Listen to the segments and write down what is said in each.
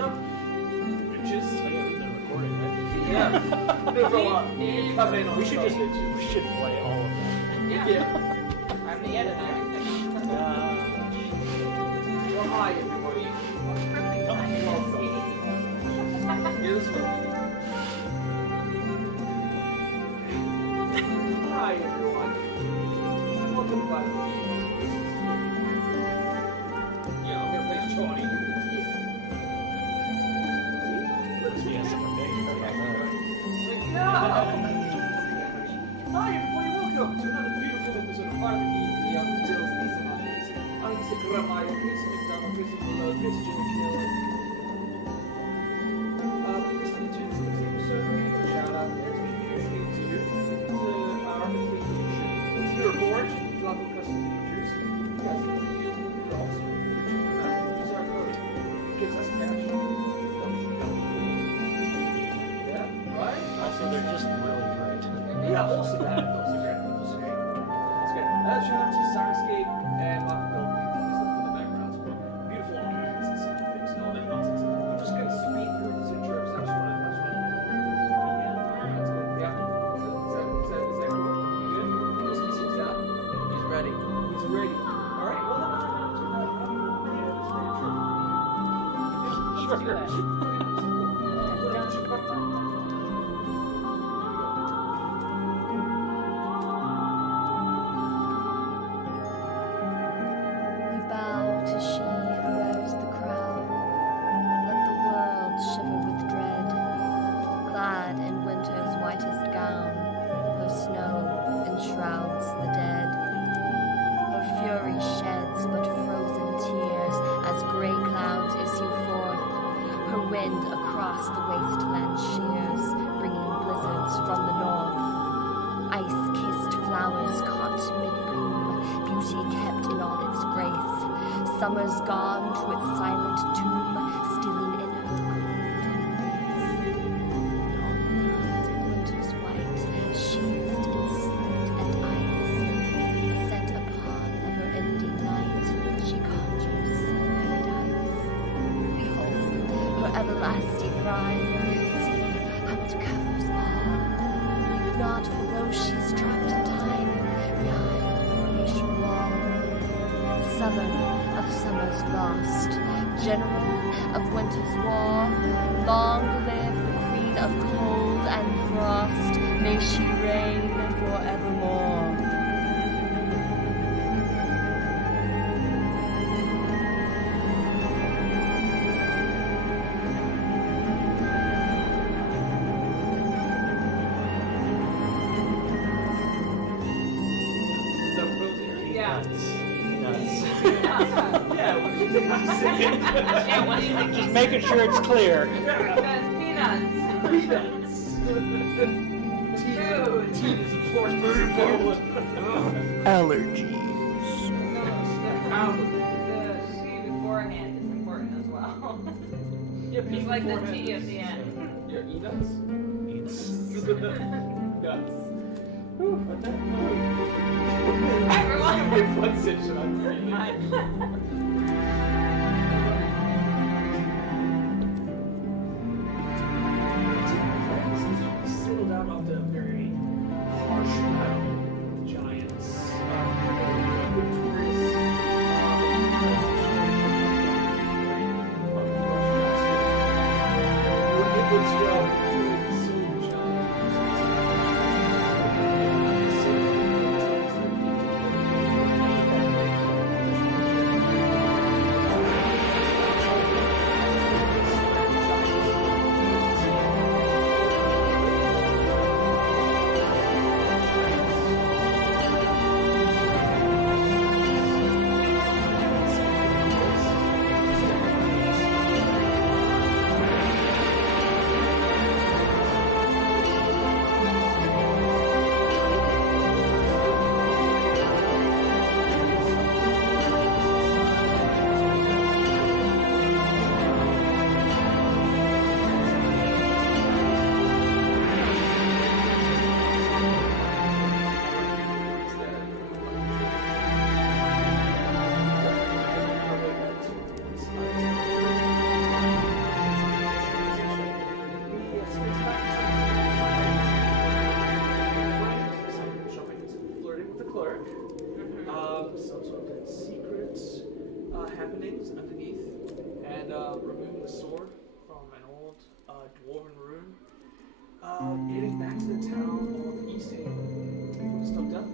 stuff. Bitches. I got they're recording, right? Yeah. There's a lot. We should play all of them. Yeah. I'm the editor. Well, hi, everybody. Here's what. Hi, everyone. Welcome back. Yeah, I'm gonna play Johnny. Yeah, someone day. No! Hi, everybody. Welcome to another beautiful episode of Harmony, the Untitled Chapter. I'm Mr. Gramai, Chris McDonald, Chris Below, Chris Jimmy Kill. Listening to this episode, we're going to shout out as we usually do to our affiliation with your board, local custom features. You guys can feel but also use our code. It gives us cash. Yeah, right? Also, they're just really great. Yeah, also that. Also great. Also great. It's good. Shout out to Syrinscape and Lock and Build. In the background. Beautiful ambience and sound effects and all that nonsense. I'm just going to speed through this intro because I just want to. That's good. Yeah. Is that cool? You good? He seems down. He's ready. He's ready. All right. Well, then Let's do it. We bow to she who wears the crown. Let the world shiver with dread. Clad in winter's whitest gown, her snow enshrouds the dead. Her fury sheds but frozen tears as grey clouds issue forth. Her wind across the wasteland shears, bringing blizzards from the north. Ice-kissed flowers caught mid-bloom, beauty kept in all its grace. Summer's gone to its silent tomb, stealing in her golden winter's white, sheathed in sleet and ice. Set upon ever-ending night, she conjures paradise. Behold, her everlasting rhyme, see how it covers all. Weep not for those she's trapped in time, behind her nation wall. Southern of summer's lost, general of winter's war, long live the queen of cold and frost, may she reign forevermore. Is that Rosie? Yeah. Nuts. Yeah, what do you think I'm saying? Yeah, what do you think? Just making sure it's clear. Because peanuts. Peanuts. Food. Tea is of course very important. Allergies. The tea beforehand is important as well. Yeah, Just like the tea at the end. Yeah, e-nuts? Eats. Nuts. Whew, but that Everyone. my fun session on really. Settled out of the very harsh battle with giants. Victorious. clerk. Some sort of secret happenings underneath, and removing the sword from an old dwarven room. Heading back to the town of Easthaven. Stopped up,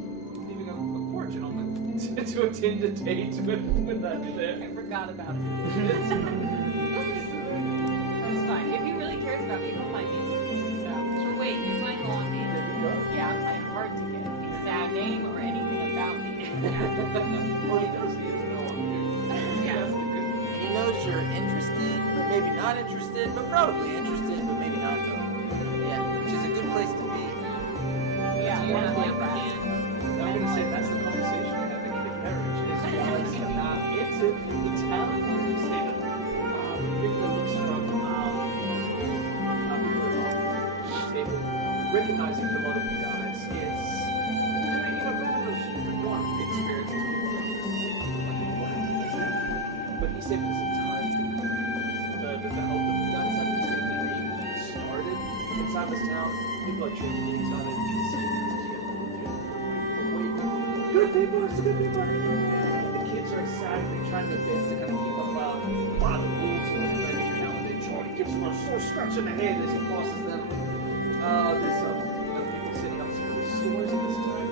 leaving a poor gentleman to attend a date with that there. I forgot about it. That's fine. If he really cares about me, he'll find me. So wait, you're playing along name? There you go. Yeah, I'm playing hard to get a bad name or anything about me. Well, he does need to know I'm here. Yeah. That's the good news. And he knows you're interested, but maybe not interested, but probably interested, but maybe not though. Yeah, which is a good place to be. Yeah, One yeah, of like my that. I'm going to say that's the conversation we're having in the carriage. Is you guys have now entered the town of Easthaven. Victor looks from Easthaven, recognizing the lot of you guys. It's doing a bit of a one experience as people like but Easthaven is entirely different. The help that you guys have Easthaven and even started inside this town, people are treating each other. You can see good people, it's good people. The kids are excited. They're trying their best to kind of keep up a lot of the rules and everything. You know, they try to give someone a sore scratch in the head as he crosses them. There's people setting up some stores in this time.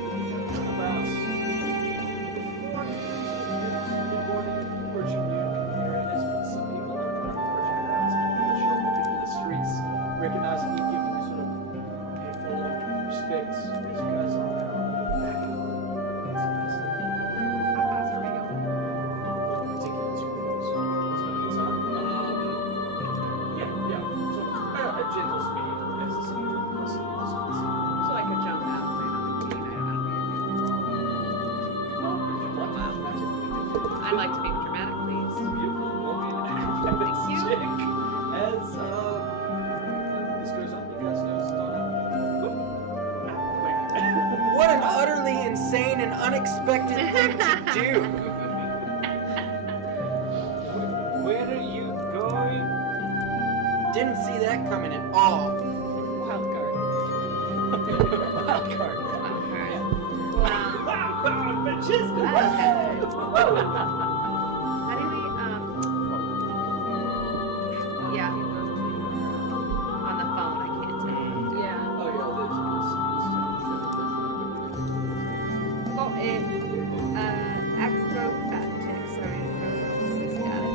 About 4 morning, approaching noon areas, but some people are kind of approaching around the show, moving to the streets, recognizing you, giving you sort of a full respect as you guys are back in. Gentle speed as the sun. So I could jump out and land on the green. I'd like to be dramatic, please. Beautiful. Thank you. As this goes on, you guys notice Donna. What an utterly insane and unexpected thing to do! Where are you going? Didn't see that coming at all. Wild card. Wild card. Alright. Wow, bitches! How do we, yeah. On the phone, I can't tell. Yeah. Oh, yeah, Oh, acrobatics, sorry. Got it.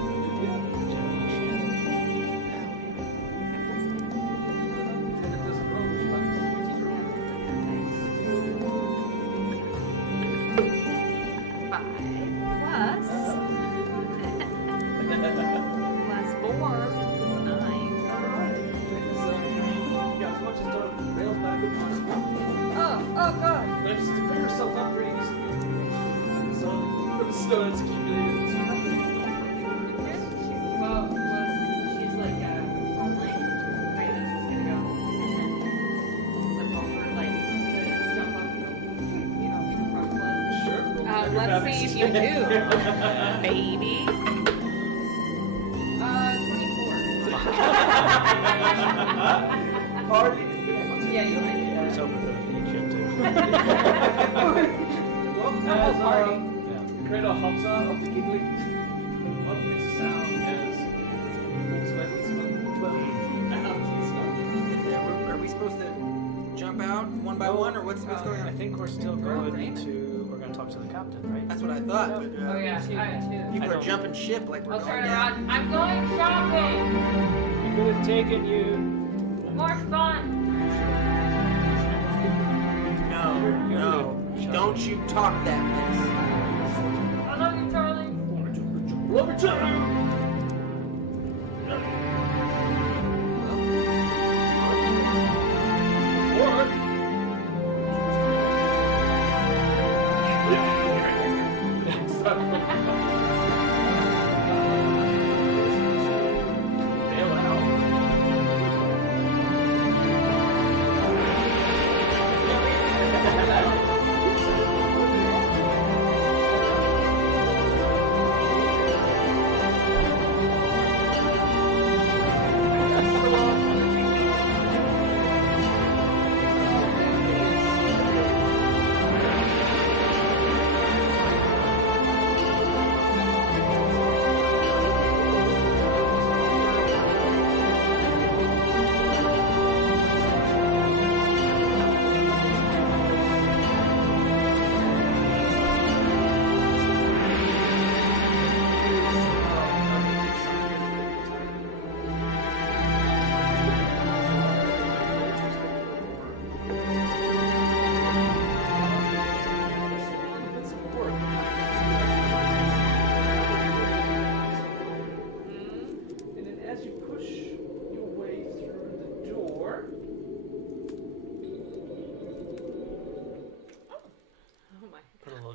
Stones accumulated. She's like rolling, right? And she's gonna go and then flip over, like jump up, from flip. Sure. Let's see if you do, baby. 24. Party. Yeah, you're right. I was hoping for the picture too. Well, as Nakarada hops out of the giggling, what makes a sound as these weapons out to the snow. Are we supposed to jump out one by one, or what's going I on? think we're still going to. We're going to talk to the captain, right? That's what I thought. But, Oh yeah, I too. people I are don't- jumping ship like we're I'll going turn down. around. I'm going shopping. We could have taken you. More fun. No. Don't you talk that mess. I love you, Charlie. Love each other!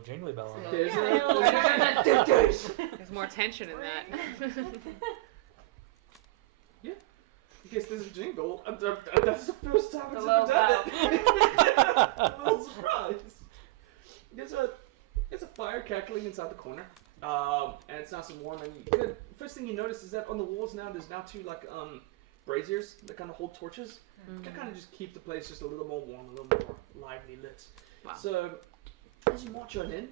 jingly bell on it. There's There's more tension in that. In case there's a jingle, that's the first time it's Hello, ever done it. I'm a little surprised. There's a fire cackling inside the corner, and it's nice and warm. And first thing you notice is that on the walls now, there's now two braziers that kind of hold torches. That kind of just keep the place just a little more warm, a little more lively lit. Wow. So as you march on in,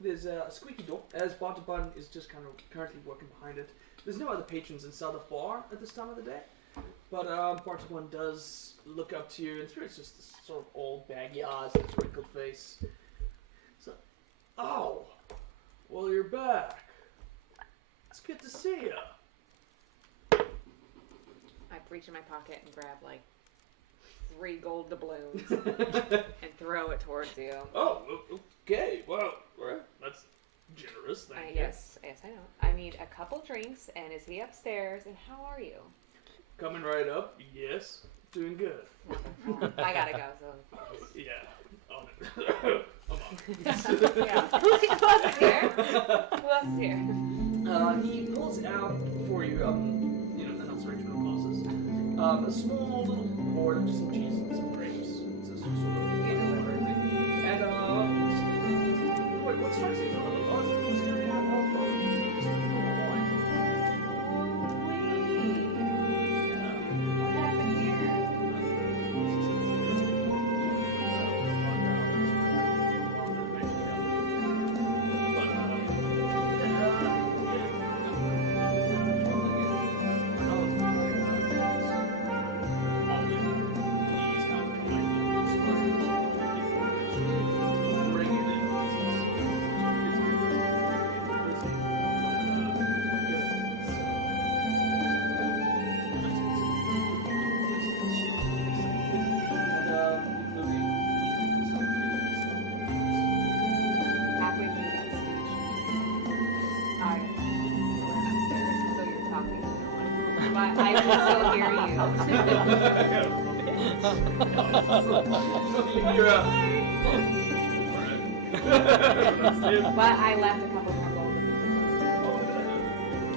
there's a squeaky door, as Bartabun is just kind of currently working behind it. There's no other patrons inside the bar at this time of the day, but Bartabun does look up to you, and through it's just this sort of old baggy eyes and this wrinkled face. So, oh, well you're back. It's good to see you. I reach in my pocket and grab like 3 gold doubloons and throw it towards you. Oh, okay. Well, that's generous. Thank you. Yes, I know. I need a couple drinks, and is he upstairs? And how are you? Coming right up. Yes, doing good. I gotta go. So Yeah. On it. I'm on. yeah. Who else is here? Who else is here? He pulls out for you, enough original glasses. A small little board of just some cheese and some grapes. It's a sort of water thing. And what strikes you as a little odd is your wine. What happened here? Halfway through that speech, I went upstairs, so you're talking to no one. But I can still hear you. You're But I left a couple more gold.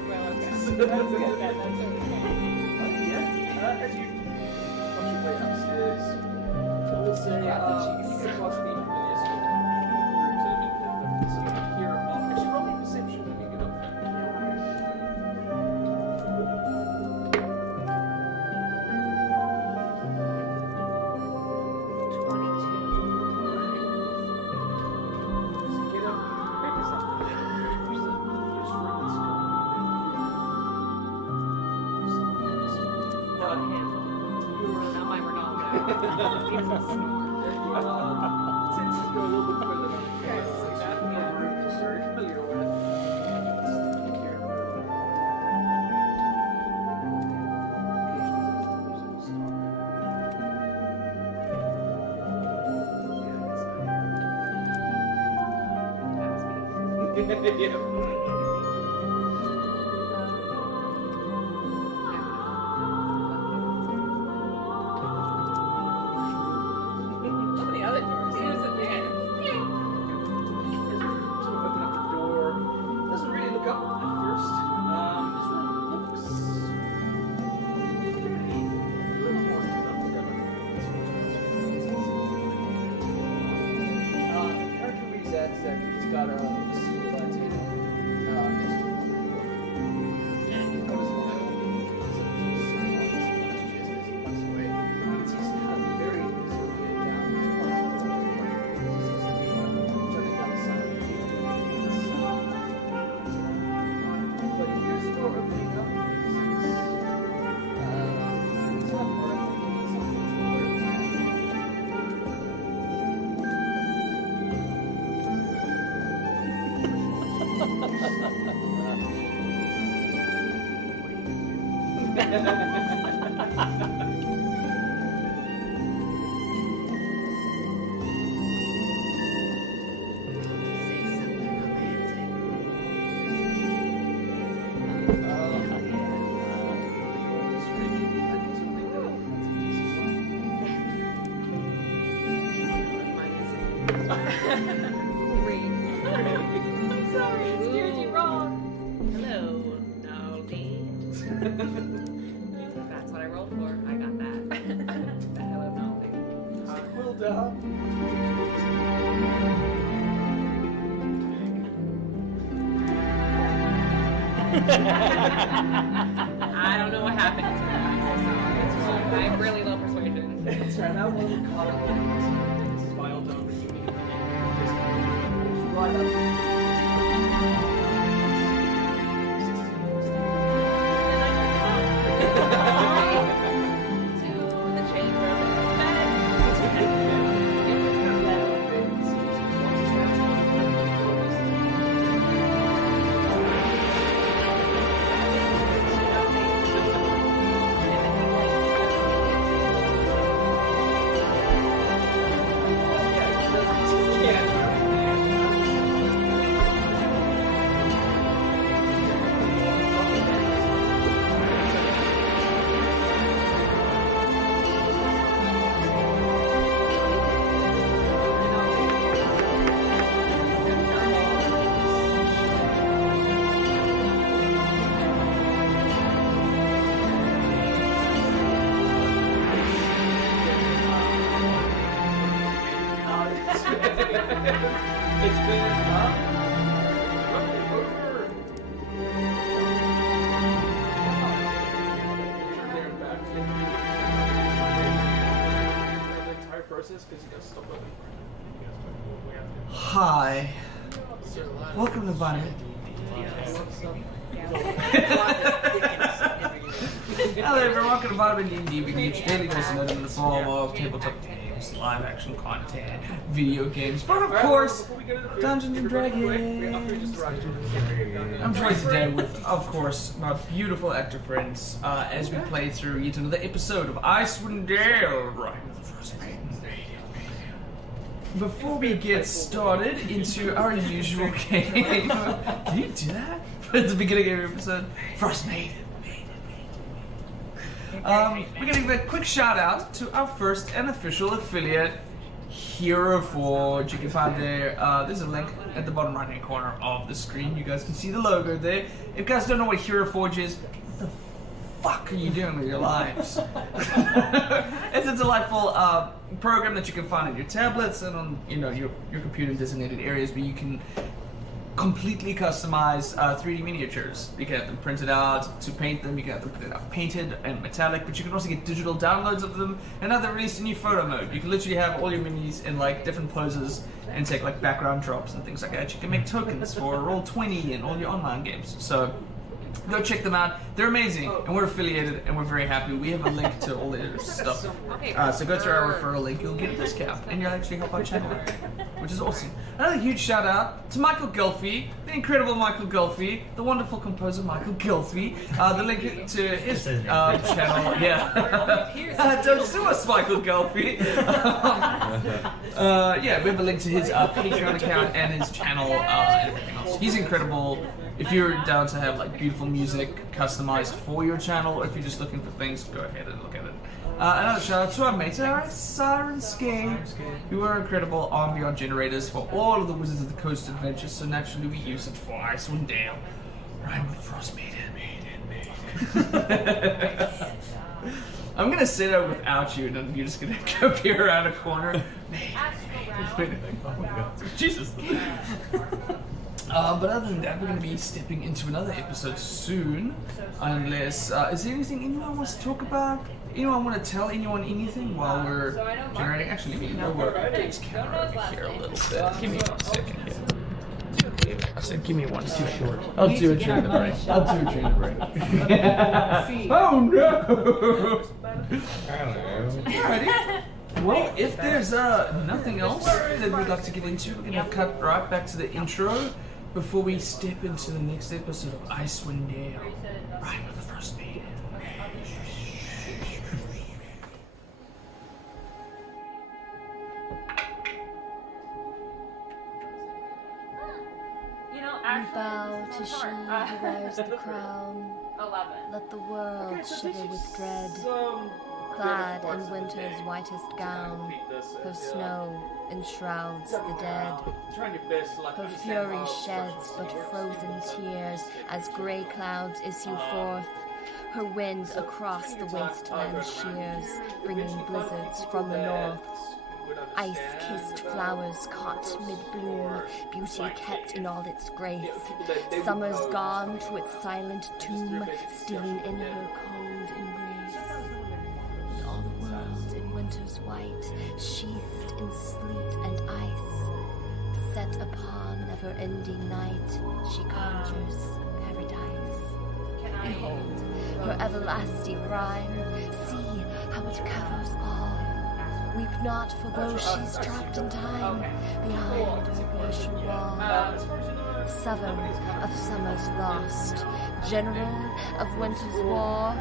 Well, okay. That's good. That's okay. As you watch your way upstairs, I will say, you can watch the rooms that have been so you can hear actually roll me perception when you get up there. Not him. Not my Ronaldo. He doesn't snore. Since you go a little bit further down the stairs, that room is very familiar with. How many other doors? He was at the end. So open up the door. Doesn't really look up at first. This room looks pretty, a little more developed than the character reads that he's got a sealed table next to him. And you notice a little away. It's just kind of very sort of down these parts of the turning down the sun. But if you're still opening up, it's not hard. Great. Sorry, I steered you wrong. Hello, Noldy. That's what I rolled for. I got that. Hello, Noldy. Well done. I don't know what happened to that. I have really low persuasion. That's right. Now we'll call it. This is why I'll know that you need to just right up To the chamber of bed. It's been roughly over. There and back. The entire process because you got stuff with Hi. Welcome to Vitamin. Hello everyone, welcome to Vitamin D&D, each daily dose in the form of tabletop games, live action content, video games, but of course, Dungeons and Dragons. I'm joined today with, of course, my beautiful actor friends as we play through yet another episode of Icewind Dale, Rime of the Frostmaiden. Before we get started into our usual game, can you do that at the beginning of every episode? Frostmaiden. We're going to give a quick shout out to our first and official affiliate, Hero Forge. You can find there's a link at the bottom right hand corner of the screen. You guys can see the logo there. If you guys don't know what Hero Forge is, what the fuck are you doing with your lives? It's a delightful program that you can find on your tablets and on your computer in designated areas where you can completely customize 3D miniatures. You can have them printed out to paint them, you can have them printed out painted and metallic, but you can also get digital downloads of them, and now they've released a new photo mode. You can literally have all your minis in like different poses and take like background drops and things like that. You can make tokens for Roll20 and all your online games. So go check them out. They're amazing, and we're affiliated, and we're very happy. We have a link to all their stuff. So go to our referral link, you'll get a discount, and you'll actually help our channel, which is awesome. Another huge shout out to Michael Gilfie, the incredible Michael Gilfie, the wonderful composer Michael Gilfie. The link to his channel, don't sue us, Michael Gilfie. Yeah, we have a link to his Patreon account and his channel and everything else. He's incredible. If you're down to have like beautiful music customized for your channel, or if you're just looking for things, go ahead and look at it. Another shout out to our mates at Syrinscape, who are incredible ambient generators for all of the Wizards of the Coast adventures, so naturally we use it for Icewind Dale, Rime with Frostmaiden. I'm gonna say that without you, and then you're just gonna go peer around a corner. Jesus. But other than that, we're going to be stepping into another episode soon. Unless, is there anything anyone wants to talk about? Anyone want to tell anyone anything while we're generating? Actually, let me move our games camera over here a little bit. Give me 1 second here. I said, give me 1 second. Too short. I'll do it during the break. Oh no! Alrighty. Well, if there's nothing else that we'd like to get into, we're going to cut right back to the intro before we step into the next episode of Icewind Dale, Rime of the Frostmaiden. You know, We actually, bow to she who wears the crown. 11. Let the world shiver with dread. Clad in winter's whitest gown, her snow enshrouds the dead. Her fury sheds but frozen tears as grey clouds issue forth. Her wind across the wasteland shears, bringing blizzards from the north. Ice-kissed flowers caught mid-bloom, beauty kept in all its grace. Summer's gone to its silent tomb, stealing in her cold embrace. And all the world in winter's white, sheathed in sleet and ice. Set upon never-ending night, she conjures paradise. Behold, her everlasting rhyme, see how it covers all. Weep not for those she's trapped in time, behind her glacial wall. Sovereign of summer's lost, general of winter's war,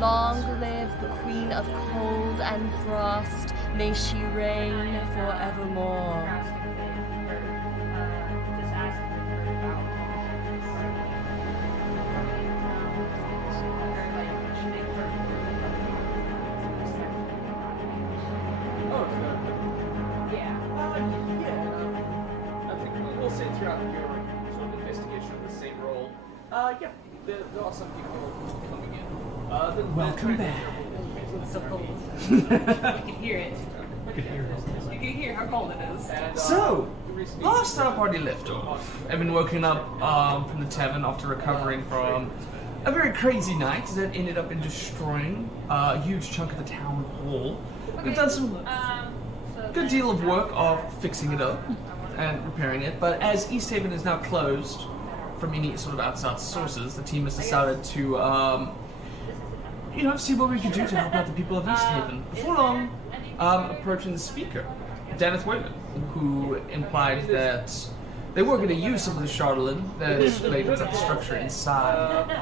long live the queen of cold and frost, may she reign forevermore. Yeah, there are some people coming in. Welcome back. You can hear it. You can hear how cold it is. So, last our party left off, I've been woken up from the tavern after recovering from a very crazy night that ended up in destroying a huge chunk of the town wall. We've done some good deal of work of fixing it up and repairing it, but as Easthaven is now closed from any sort of outside sources, the team has decided to, see what we can do to help out the people of Easthaven. Before long, approaching the speaker, Daneth Wayman, who implied that they were going to use some of the Chardalyn that is related to the structure inside of the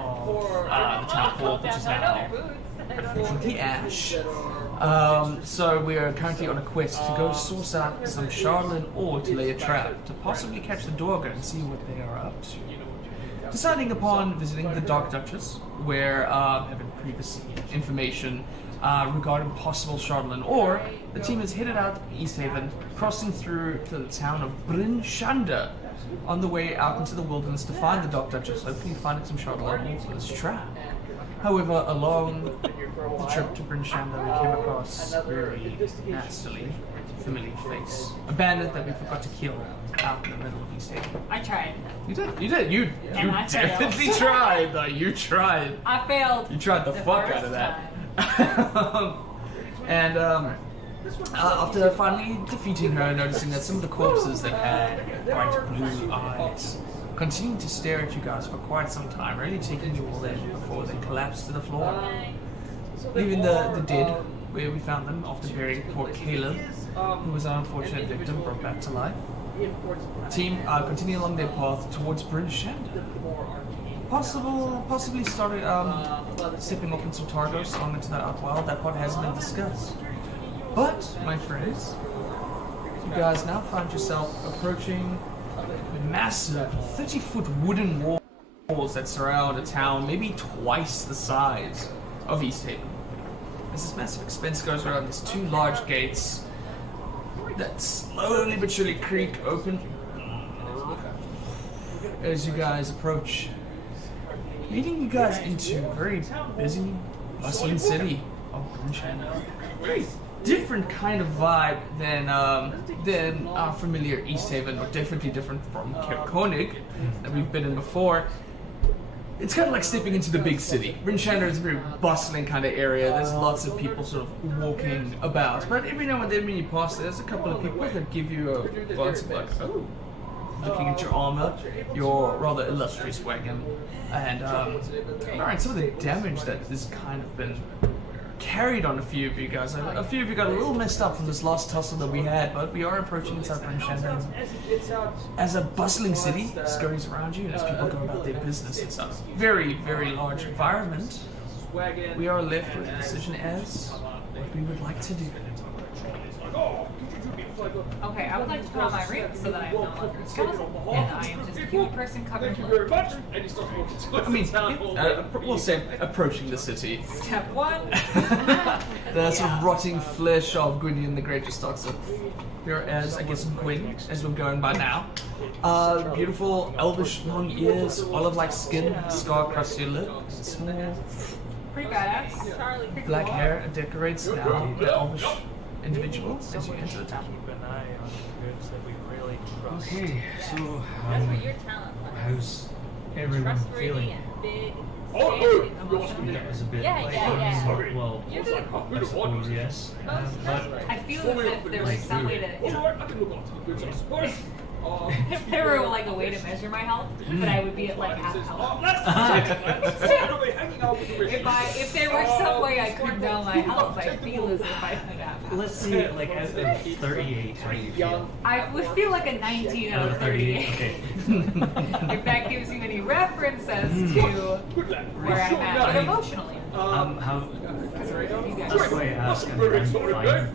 town hall, which is now unfortunately ash. So we are currently on a quest to go source out some Chardalyn ore to lay a trap to possibly catch the Dorga and see what they are up to. Deciding upon visiting the Dark Duchess, where having previous information regarding possible Chardalyn ore, the team has headed out to Easthaven, crossing through to the town of Bryn Shander, on the way out into the wilderness to find the Dark Duchess, hopefully finding some Chardalyn ore for this trap. However, along the trip to Bryn Shander, we came across a very nastily familiar face. A bandit that we forgot to kill out in the middle of Easthaven. I tried. You did. You I definitely failed. tried, though. You tried. I failed. You tried the fuck out of that. And after finally defeating her, noticing that some of the corpses that had bright blue eyes continued to stare at you guys for quite some time, really taking you all in before they collapsed to the floor. Leaving the dead where we found them after burying poor Caleb, who was an unfortunate victim, brought back to life. The team continued along their path towards Bryn Shander. Possibly started stepping off into Targos along into that Outwild. That part hasn't been discussed. But, my friends, you guys now find yourself approaching massive 30-foot wooden walls that surround a town maybe twice the size of Easthaven. As this massive expanse goes around, these two large gates that slowly but surely creak open as you guys approach, leading you guys into a very busy, bustling city of Bryn Shander. Very different kind of vibe than our familiar Easthaven, or definitely different from Koenig that we've been in before. It's kind of like stepping into the big city. Bryn Shander is a very bustling kind of area. There's lots of people sort of walking about. But every now and then when you pass, there's a couple of people that give you a glance of like, oh, looking at your armor, your rather illustrious wagon, and alright, some of the damage that has kind of been carried on a few of you guys. A few of you got a little messed up from this last tussle that we had, but we are approaching inside Bryn Shander. As a bustling city scurries around you, and as people go about their business, it's a very, very large environment. We are left with a decision as what we would like to do. Okay, I would like to put on my ring so that I am no longer a skeleton, and I am just a human person covered in Thank you very blood. much. And he starts walking towards I mean, the town hall. we'll say approaching the city. Step 1. The sort of rotting flesh of Gwydion the Great just starts to appear as, I guess, Gwyn, as we're going by now. Beautiful elvish long ears, olive-like skin, scar across your lip, small Pretty badass. Charlie. black hair decorates now the elvish individual as you enter the town. Keep an eye on the goods that we really trust. Okay, so That's what your talent was. how's everyone Trustworthy feeling? and big. Oh, scary, no. emotional. That was a bit Yeah, yeah. well, You're good. I suppose yes. But I feel as if there was some way You know to. what? I can look after the goods, I suppose. If there were like a way to measure my health, but I would be at like half health. If there were some way I could know my health, I feel as if I could have. let's see, like out of 38, how do you feel? I would feel like a 19 out of 38. Okay. If that gives you any reference as to where I'm at, but emotionally. How? You guys. That's why I ask, and I'm fine.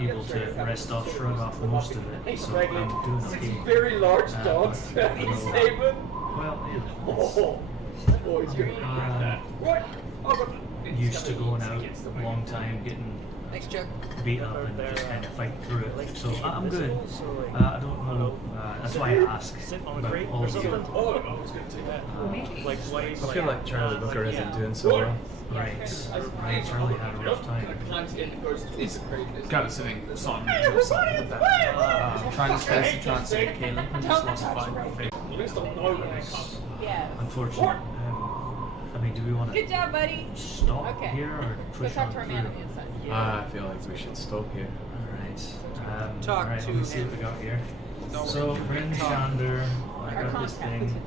Able to rest off, shrug off most of it, so I'm doing okay. Very large Uh, dogs. but, He's you know, saving. Well, yeah, Oh, he's gonna regret that. What? it's used to going out a long time, getting beat up and just kind of fight through it. So I'm good. I don't know. That's why I ask about all of you. Oh, I was gonna take that. Like white. I feel like Charlie Booker isn't doing so well. Right. Right. Charlie had a rough time. Climbs in and goes to He's the crazy. kind of sitting solemnly to himself with that. Trying his best to try and save Caleb, who just lost a fight in the face. At least I'll know when they come. Yeah. Unfortunate. I mean, do we want Good to job, buddy. stop Okay. here or Go push talk on to our through? man on the inside. I feel like we should stop here. Alright. Talk Alright, to let me see him. what we got here. Don't So, really Ring talk. Shander. I Our got this contact. thing.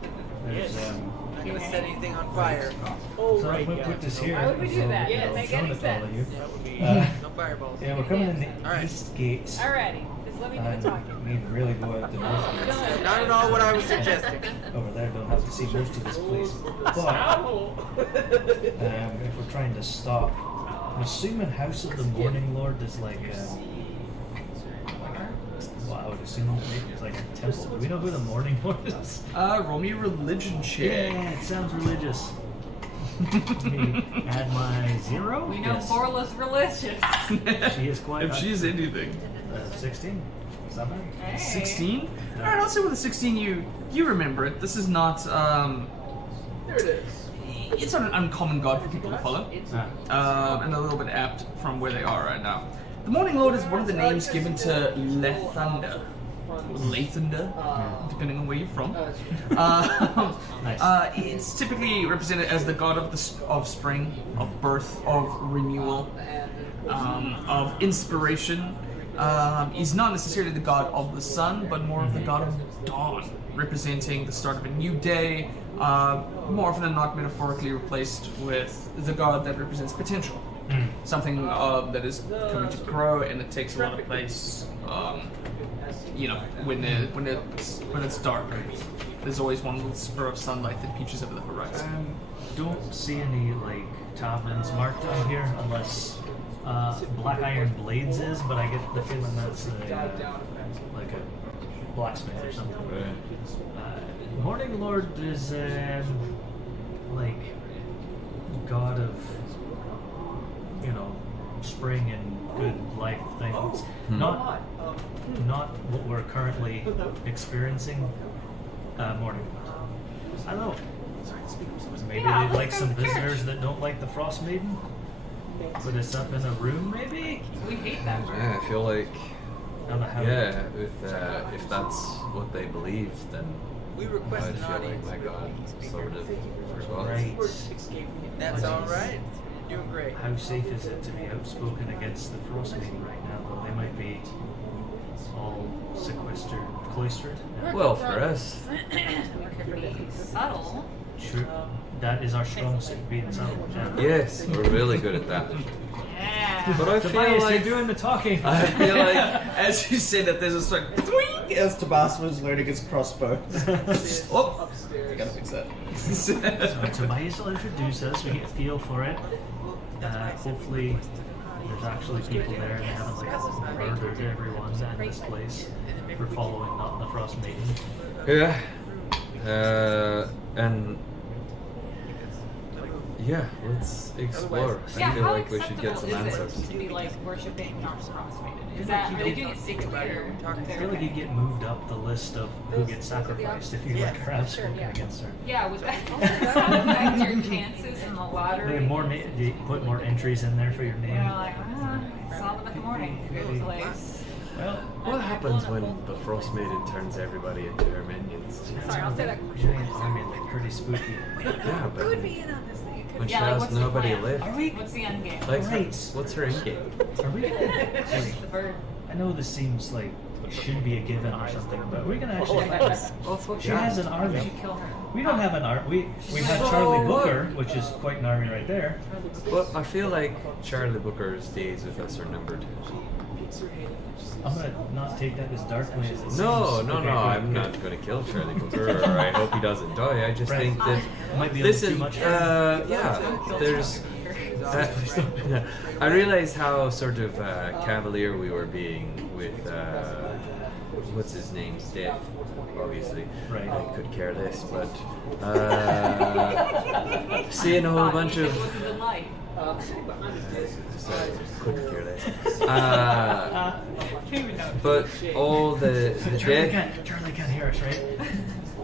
There's, Not gonna set anything on fire. so I'm gonna put this here. Why would we do so, that? you Doesn't know, make show any it to all of you. sense. That would be. No fireballs. Yeah, we're coming in the Alright. east gates. Alrighty. Just let me do the And talking. we really go out the north gates. Not at all what I was suggesting. Over there, don't have to see most of this place. But if we're trying to stop, I'm assuming House of the Morning Lord is like well, I would assume maybe it's like a temple. Do we know who the Morning Lord is? Roll me a religion check. Yeah, it sounds religious. Let me add my 0. We know Yes. Borla's religious. She is quite. If she's anything. 16. Something. Hey. 16? Alright, I'll say with a 16 you remember it. This is not There it is. it's not an uncommon god for people to follow. And a little bit apt from where they are right now. The Morning Lord is one of the names given to Lethunder. Lathunder, depending on where you're from. It's typically represented as the god of spring, of birth, of renewal, of inspiration. He's not necessarily the god of the sun, but more of the god of dawn, representing the start of a new day, more often than not metaphorically replaced with the god that represents potential. Something that is coming to grow and it takes a lot of place. When it's dark, there's always one little spur of sunlight that peaches over the horizon. Don't see any like taverns marked on here unless Black Iron Blades is, but I get the feeling that's like a blacksmith or something. Morning Lord is like god of spring and good life things. Not what we're currently experiencing. Morning. I don't know. Maybe Yeah, they'd like let's some go to church. visitors that don't like the Frostmaiden. Put us up in a room, maybe. We hate that word. Yeah, I feel like, I don't know how. yeah, if that's what they believe, then We I'd request an feel like audience. my God sort of forgot. Right. That's all right. You're doing great. How safe is it to be outspoken against the Frostmaiden right now? Though they might be all sequestered, cloistered. Well, for us, We could be subtle. True. That is our strong suit, being subtle. Yeah. yes, we're really good at that. Yeah. But I feel Tobias, like you're doing the talking. I feel like As you say that, there's a sort of twing as Tobias was learning his crossbow. Oh, I gotta fix that. So Tobias will introduce us. We get a feel for it. Hopefully, there's actually people there and they haven't like murdered everyone in this place for following the Frostmaiden. Yeah. And yeah, let's explore. Yeah, I feel how like we should get some acceptable answers. is it to be like worshipping non-Frostmaiden? Is that, are they doing it secretly or? I feel like you get moved up the list of who gets sacrificed if you like have spoken against her. Yeah, would that affect your chances in the lottery? You put more entries in there for your name. You're like, saw them in the morning. Place. Well, What happens when the Frostmaiden turns everybody into her minions? Sorry, I'll say that. giant army, like pretty spooky. Yeah, but Could be in on this thing. when she Yeah, like, has what's the nobody plan? left, Are we? What's the end game? like, Right. what's her end game? Are we? The bird. I know this seems like it should be a given or something, but we're gonna actually fight this. She has an You army. should kill her. We don't have an army. We have Charlie Booker, which is quite an army right there. Well, I feel like Charlie Booker's days with us are numbered. I'm gonna not take that as darkly as it seems. No, Okay, good, I'm good. not going to kill Charlie Booker, or I hope he doesn't die. I just Right. think that Might be this too is, much. yeah, there's. Yeah. I realized how sort of cavalier we were being with what's his name, Death, obviously. Right. I could care less, but seeing a whole bunch It of. was a delight. Sorry, couldn't care less. But all the death. Charlie can't hear us, right?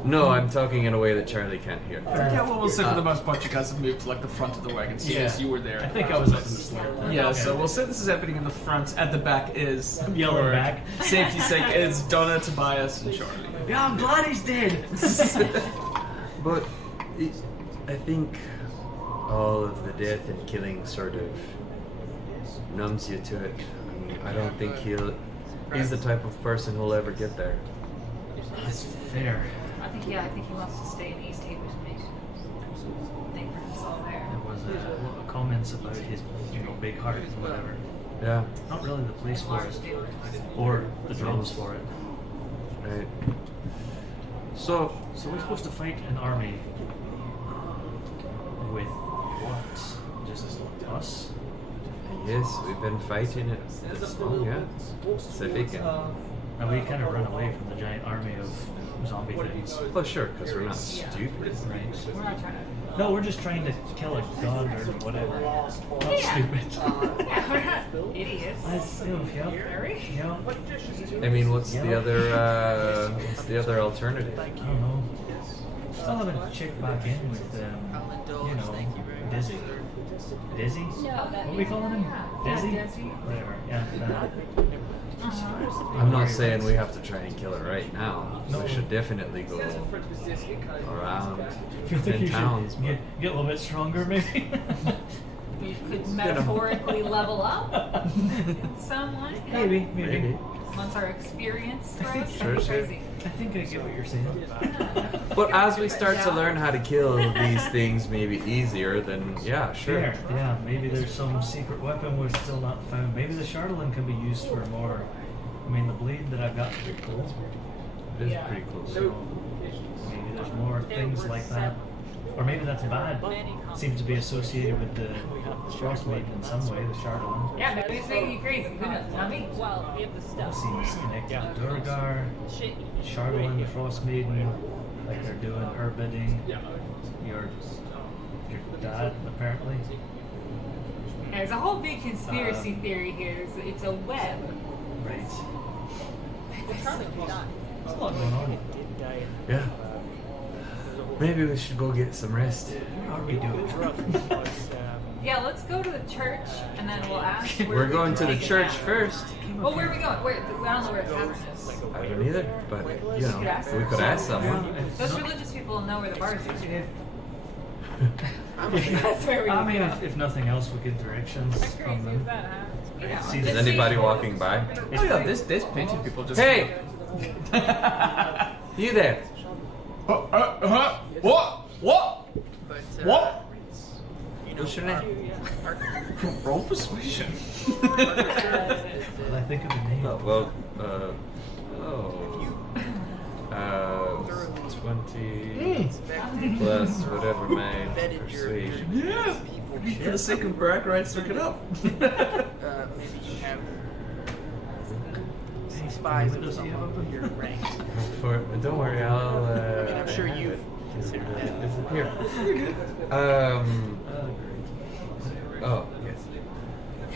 No, I'm talking in a way that Charlie can't hear. Yeah, well, we'll say for the most part, you guys have moved to like the front of the wagon. So yes, you were there. I think I was up in the slope. Yeah, so we'll say this is happening in the front. At the back is Yelling for back. safety's sake, it's Donna, Tobias, and Charlie. Yeah, I'm glad he's dead. But I think all of the death and killing sort of numbs you to it. I mean, I don't think he's the type of person who'll ever get there. That's fair. I think he wants to stay in Easthaven and make think for himself there. There was comments about his, big heart and whatever. Yeah, Not really the place for Large it, dealers. or the drums for it. right. So, So we're supposed to fight an army with what? Just us? yes, we've been fighting it this long, yeah. Pacific and... And we kind of run away from the giant army of zombie things. Well, sure, because we're not stupid. Right. We're not trying to. No, we're just trying to kill a god or whatever. Not stupid. Yeah, we're not idiots. Yeah. I mean, what's the other alternative? I don't know. Still haven't checked back in with, Dizzy. Dizzy? What are we calling him? Dizzy? Dizzy. Whatever. Yeah. I'm not saying we have to try and kill it right now. No. We should definitely go around I feel like you in should towns. get a little bit stronger, maybe. We could metaphorically level up someone. Maybe. Once our experience grows, Sure, that'd be sure. crazy. I think I get what you're saying. But as we start to learn how to kill these things maybe easier, then yeah, sure. Yeah, maybe there's some secret weapon we've still not found. Maybe the Chardalyn can be used for more. I mean, the blade that I've got is pretty cool. It is pretty cool. So maybe there's more things like that. Or maybe that's bad. Seems to be associated with the Frostmaiden in some way, the Chardalyn. Yeah, maybe it's making you crazy. Who knows? Not me. Well, we have the stuff. Seems connected to Durgar, Chardalyn, the Frostmaiden, like they're doing her bidding. Your dad, apparently. There's a whole big conspiracy theory here. It's a web. Right. There's There's a lot going on. Yeah. Maybe we should go get some rest. How are we doing? Yeah, let's go to the church and then we'll ask. Where We're we going can to the take it church down. first. Well, where are we going? Where? I don't know where the tavern is. I don't either, but we could ask someone. Those religious people know where the bars are. If, That's where we I mean, go. if nothing else, we'll get directions from them. You know, See, Is just anybody see- walking by? Oh yeah, there's plenty of people just. Hey! You there? What? But, What? What's your name? Roll persuasion. Well, I think of a name. Oh, well, 20 plus whatever my vetted your persuasion. Yeah. people For the sake of brag rights, look it up. Maybe you have some spies What of does he have some up in of your ranks. Don't worry, I'll. I mean, I'm sure you've consider that disappear. Oh, yes.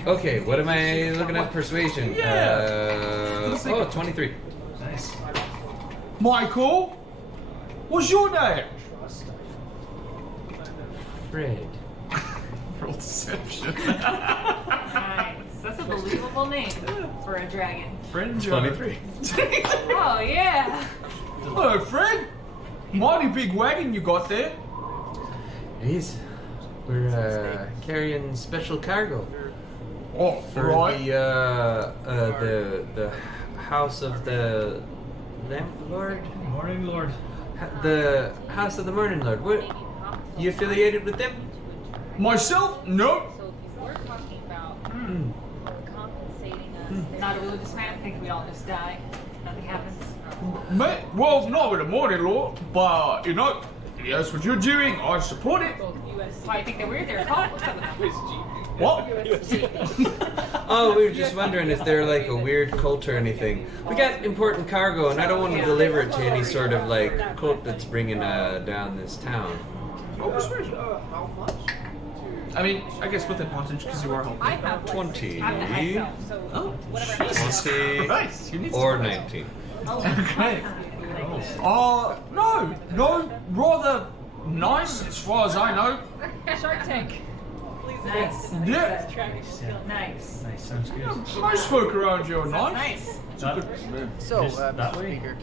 Okay, what am I looking at? Persuasion. Yeah. 23. Nice. Michael, what's your name? Fred. Roll deception. Nice. That's a believable name for a dragon. Friend 23. Oh, yeah. Hello, Fred. Mighty big wagon you got there. It is. We're carrying special cargo Oh, for right. the house of the Lamp Lord. Morning, Lord. The house of the Morning Lord. What? You affiliated with them? Myself? Nope. So if you were talking about compensating us, Not a religious man. I think we all just die. Nothing happens. Mate, well, not with the morning law, but you know, if that's what you're doing, I support it. That's why I think that we're there. Call what's up with them? What? Oh, we were just wondering if they're like a weird cult or anything. We got important cargo, and I don't want to deliver it to any sort of like cult that's bringing down this town. Oh, persuasion. How much? I mean, I guess with advantage because you are helping. I have 20 I'm the head self, so Oh, whatever. Jesus 20 Christ, you need or to 19. Okay. No, rather nice as far as I know. Shark Tank. Nice. Yeah. Nice. Nice, sounds good. Most folk around here are nice. Nice. That, So, Just that Mr. way? Speaker,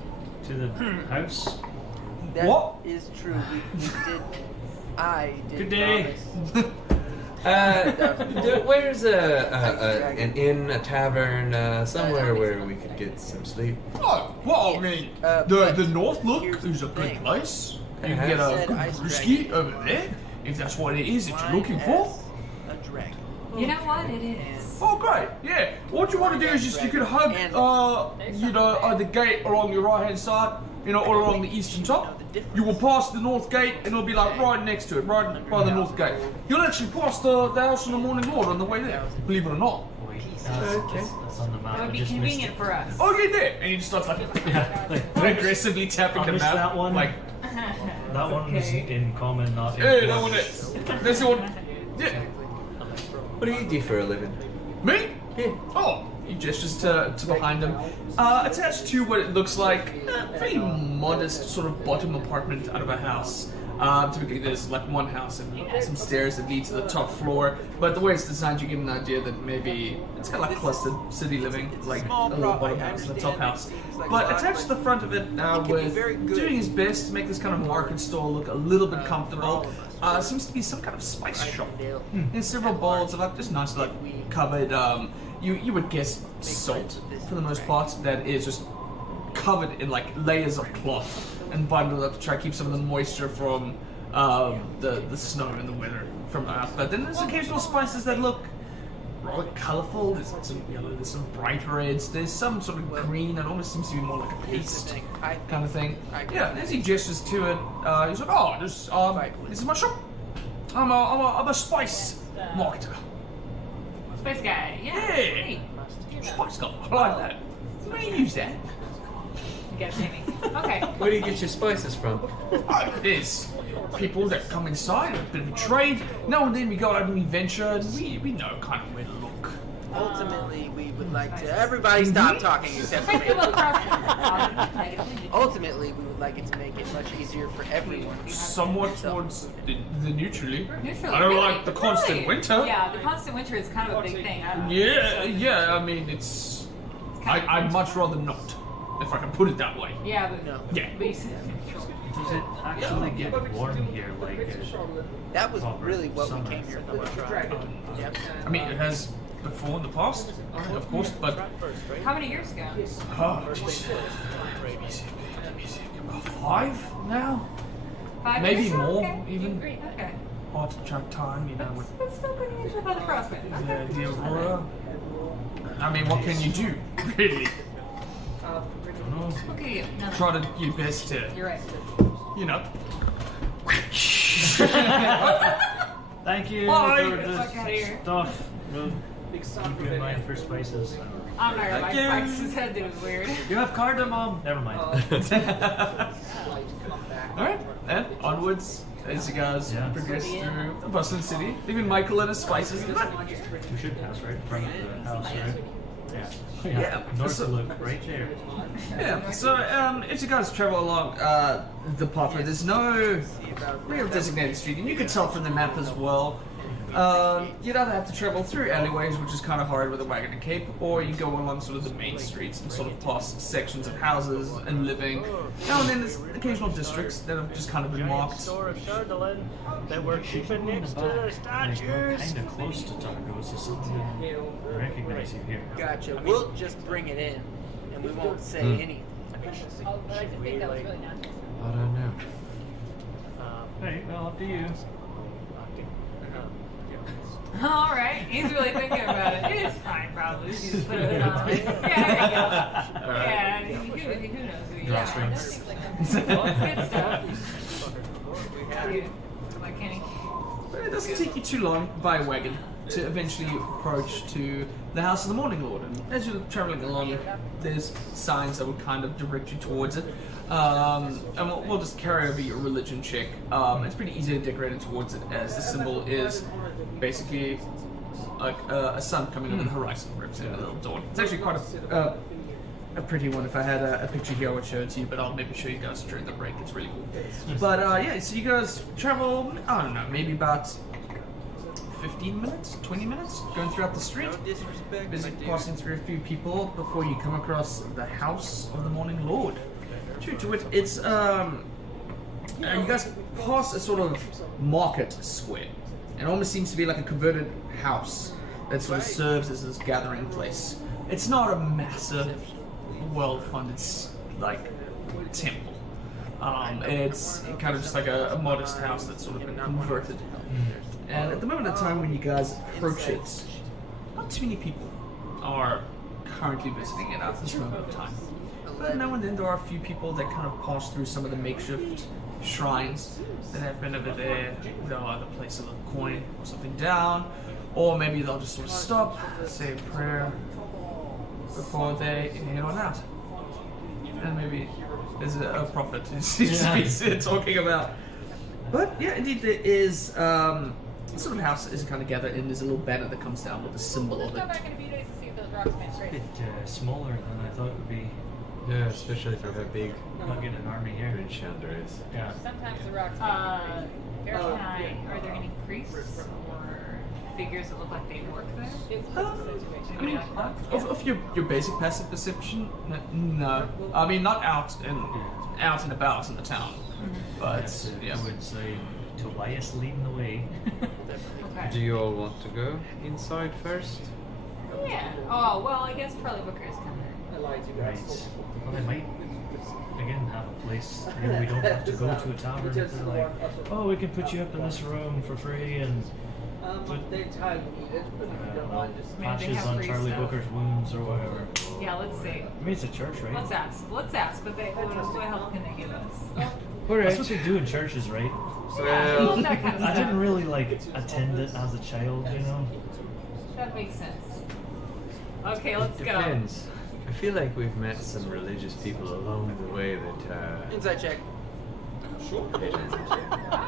to the house. that What? is true. We did. I did. Good day. promise. Where's an inn, a tavern, somewhere where we could get some sleep? Oh, well, I mean, the North Look is a good place. You can get a Said good ice brewski over there, if that's what it is that you're looking for. A dragon. You know what? It is. Oh, great, yeah. What you want to do is just, you could hug, the gate along your right-hand side, all along the eastern top. You will pass the north gate, and it'll be like right next to it, right by the north gate. You'll actually pass the house of the Morning Lord on the way there, believe it or not. Wait, Okay. that's on the map. That would I be just convenient missed for us. Oh, get there! And he just starts like, aggressively tapping I the missed map. that one. Like, it. That one was in common, not in hey, that one is. That's the one. Yeah. What do you do for a living? Me? Yeah. Oh, he gestures to behind him. Attached to what it looks like a pretty modest sort of bottom apartment out of a house. Typically there's like one house and some stairs that lead to the top floor. But the way it's designed, you get an idea that maybe it's kind of like clustered city living, like a little bottom house and a top house. But attached to the front of it, with doing his best to make this kind of market stall look a little bit comfortable, seems to be some kind of spice shop. There's several bowls of like just nice like covered, you would guess salt for the most part, that is just covered in like layers of cloth and bundled up to try to keep some of the moisture from the snow and the weather from up. But then there's occasional spices that look rather colourful. There's like some yellow, there's some bright reds, there's some sort of green that almost seems to be more like a paste kind of thing. Yeah, and as he gestures to it, he's like, oh, this is my shop. I'm a spice marketer. Space guy. Yeah. Yeah. Spice guy. I like that. I'm gonna use that. You gotta pay me. Okay. Where do you get your spices from? There's people that come inside, a bit of a trade. Now and then we go out and we venture, and we know kind of where to look. Ultimately, we would like to. Everybody stop talking except for me. Ultimately, we would like it to make it much easier for everyone. Somewhat towards the neutrally. Neutral. I don't Really? like the constant Really? winter. Yeah, the constant winter is kind of a big thing. I don't know. Yeah. I mean, it's. I'd much rather not, if I can put it that way. Yeah, but No. Yeah. But you said Does it actually get warm here? Like, That was Proper really what summer. we came here for. Yep. I mean, it has before in the past, of course, but how many years ago? oh, jeez. About 5 now. 5 Maybe years? more, Okay. even. Great. Okay. Hard to track time, with That's still pretty interesting about the Frostmaiden. the Aurora. I mean, what can you do, really? Look at you. No, no. Try to do your best to, You're right. Thank you Bye. for Get the fuck outta the here. stuff. We'll Big son keep of a you in bitch. mind for spices. I'm not gonna Thank buy you. spices. That dude was weird. You have cardamom. Never mind. Alright, and onwards as you guys Yeah. progress through the bustling city. Even Michael and his spices. We should pass right in front of the house, right? Yeah. Yeah. North So- look right there. Yeah, so as you guys travel along the pathway, there's no real designated street, and you can tell from the map as well. You'd either have to travel through alleyways, which is kind of hard with a wagon and cape, or you go along sort of the main streets and sort of past sections of houses and living. Now and then there's occasional districts that have just kind of been marked. Store of Chardalyn that we're keeping next to the statues. Kind of close to Targo, so someone will recognize you here. Gotcha. We'll just bring it in, and we won't say anything. Oh, but I did think that was really nice. I don't know. Hey, well, up to you. All right, he's really thinking about it. It's fine, probably. She just put it on. Yeah, there you go. Yeah, who knows who you are. Drawstrings. Good stuff. Like Kenny. But it doesn't take you too long by wagon to eventually approach to the House of the Morning Lord. And as you're traveling along, there's signs that would kind of direct you towards it. And we'll just carry over your religion check. It's pretty easy to decorate it towards it, as the symbol is basically like a sun coming over the horizon, representing a little dawn. It's actually quite a pretty one. If I had a picture here, I would show it to you, but I'll maybe show you guys during the break. It's really cool. But yeah, so you guys travel, I don't know, maybe about 15 minutes, 20 minutes, going throughout the street. No disrespect, Busy my dude. passing through a few people before you come across the House of the Morning Lord. True to it, it's you guys pass a sort of market square. It almost seems to be like a converted house that sort of serves as this gathering place. It's not a massive, well-funded like temple. It's kind of just like a modest house that's sort of been converted. And at the moment in time when you guys approach it, not too many people are currently visiting it at this moment of time. But now and then there are a few people that kind of pass through some of the makeshift shrines that have been over there. They'll either place a little coin or something down, or maybe they'll just sort of stop, say a prayer before they head on out. And maybe there's a prophet who speaks there talking about. But yeah, indeed there is sort of house is kind of gathered in. There's a little banner that comes down with a symbol of Go it. back in a few days to see if those rocks made A straight. bit smaller than I thought it would be. Yeah, especially for how big Not getting an army here. Green Chandler is. Yeah. Sometimes the rocks make are there any priests or figures that look like they work there? I mean, of your basic passive perception, no. I mean, not out and about in the town, but yeah. I would say Tobias leading the way. Okay. Do you all want to go inside first? Yeah. Oh, well, I guess Charlie Booker is coming. I lied to you Right. guys. Well, they might, again, have a place where we don't have to go to a tavern. They're like, oh, we can put you up in this room for free and They tag me. It's pretty I good. don't know, Maybe they patches have on free Charlie stuff. Booker's wounds or whatever. Yeah, let's see. I mean, it's a church, right? Let's ask. Let's ask. But what help can they give us? That's what they do in churches, right? Yeah, Well, that kind of I stuff. didn't really like attend it as a child, you know. That makes sense. Okay, let's go. Depends. I feel like we've met some religious people along the way that Inside check.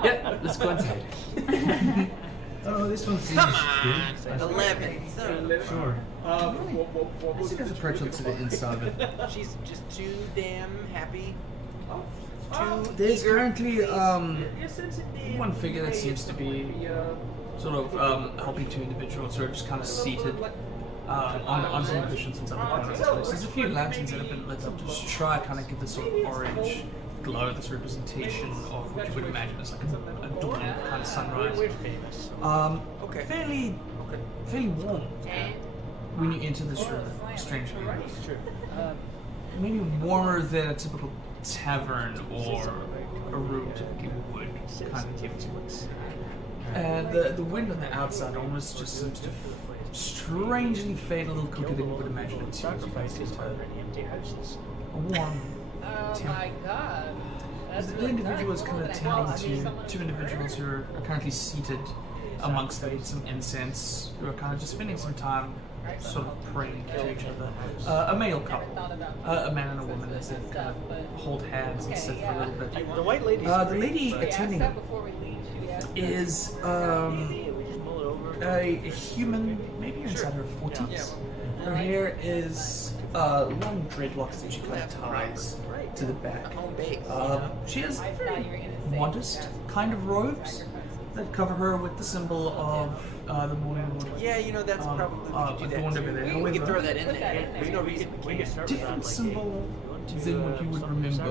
yeah, let's go inside. Oh, this one seems Come good. on. 11. So, Sure. What As you guys approach to the inside of it, she's just too damn happy. there's eager, currently please. one figure that seems to be sort of helping two individuals who are just kind of seated on some cushions inside the corner of this place. There's a few lanterns that have been lit up to just try kind of give this sort of orange glow, this representation of what you would imagine as like a dawn kind of sunrise. We're famous. Okay. Fairly warm when you enter this room, strangely enough. Maybe warmer than a typical tavern or a room typically would kind of give to it. And the wind on the outside almost just seems to strangely fade a little quicker than you would imagine it to. Sacrifices are in empty houses. A warm Oh temple. my god. The individual is kind of tending to two individuals who are currently seated amongst them some incense, who are kind of just spending some time sort of praying to each other. A male couple, a man and a woman, as they kind of hold hands and sit for a little bit. The white lady. The lady attending is a human, maybe inside her 40s. Her hair is long dreadlocks that she kind of ties to the back. She has very modest kind of robes that cover her with the symbol of the morning wood. Yeah, you know, that's probably we could do adorned that over too. there. We can throw However, that in there. There's no reason we can't. different symbol than what you would remember.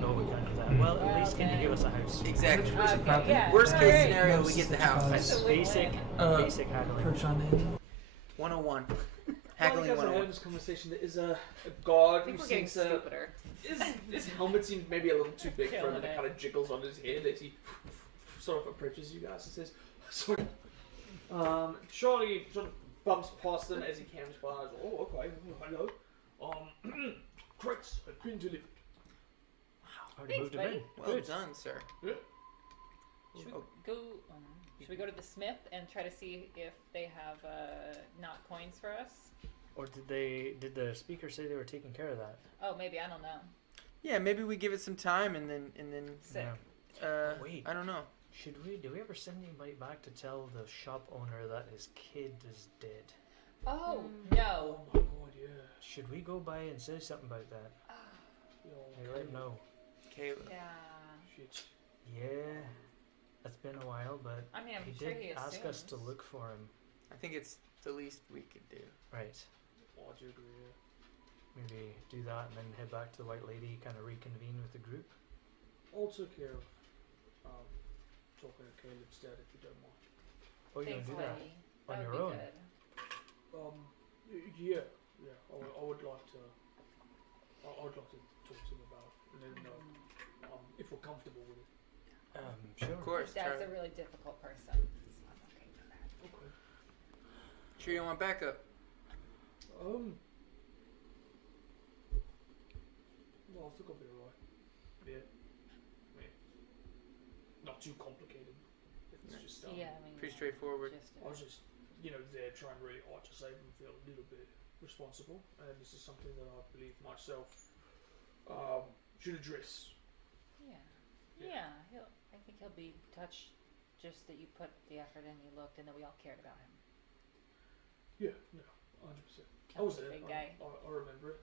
No, we can't do that. Well, at least can you give us a house? Exactly. Yeah. Worst case scenario, we get the house. Basic haggling. Perch on in. 101. While Haggling you guys are having 101. this conversation, there is a guard I think who we're getting seems stupider. his helmet seems maybe a little too big for him, Killing and it it. kind of jiggles on his head as he sort of approaches you guys and says, "Sorry." Charlie sort of bumps past them as he comes by. Oh, okay, hello. Crates have been delivered. Already moved him in. Well done, sir. Yeah. Should we go? Should we go to the smith and try to see if they have not coins for us? Or did the speaker say they were taking care of that? Oh, maybe, I don't know. Yeah, maybe we give it some time and then Sick. Yeah. Wait. I don't know. Do we ever send anybody back to tell the shop owner that his kid is dead? Oh no. Oh my god, yeah. Should we go by and say something about that? Hey, let him know. Caleb. Yeah. Shit. Yeah, it's been a while, but I mean, I'm he sure did he ask us to assumes. look for him. I think it's the least we could do. Right. Oh, I do agree, yeah. Maybe do that and then head back to the White Lady, kind of reconvene with the group. I'll take care of talking to Caleb instead, if you don't mind. Oh, you're Thanks, gonna do that lady. on That your would own? be good. Yeah. I would like to. I'd like to talk to him about it and let him know if we're comfortable with it. Sure. Of course. Dad's Charlie. a really difficult person. So I'm okay with that. Okay. Sure you don't want backup? Well, I think I'll be alright. Yeah. I mean, not too complicated. It's just Yeah, I mean, Pretty straightforward. I was just, there trying really hard to save him, feel a little bit responsible, and this is something that I believe myself should address. Yeah. I think he'll be touched just that you put the effort in, you looked, and that we all cared about him. Yeah, no, 100%. I was there. Big guy. I remember it.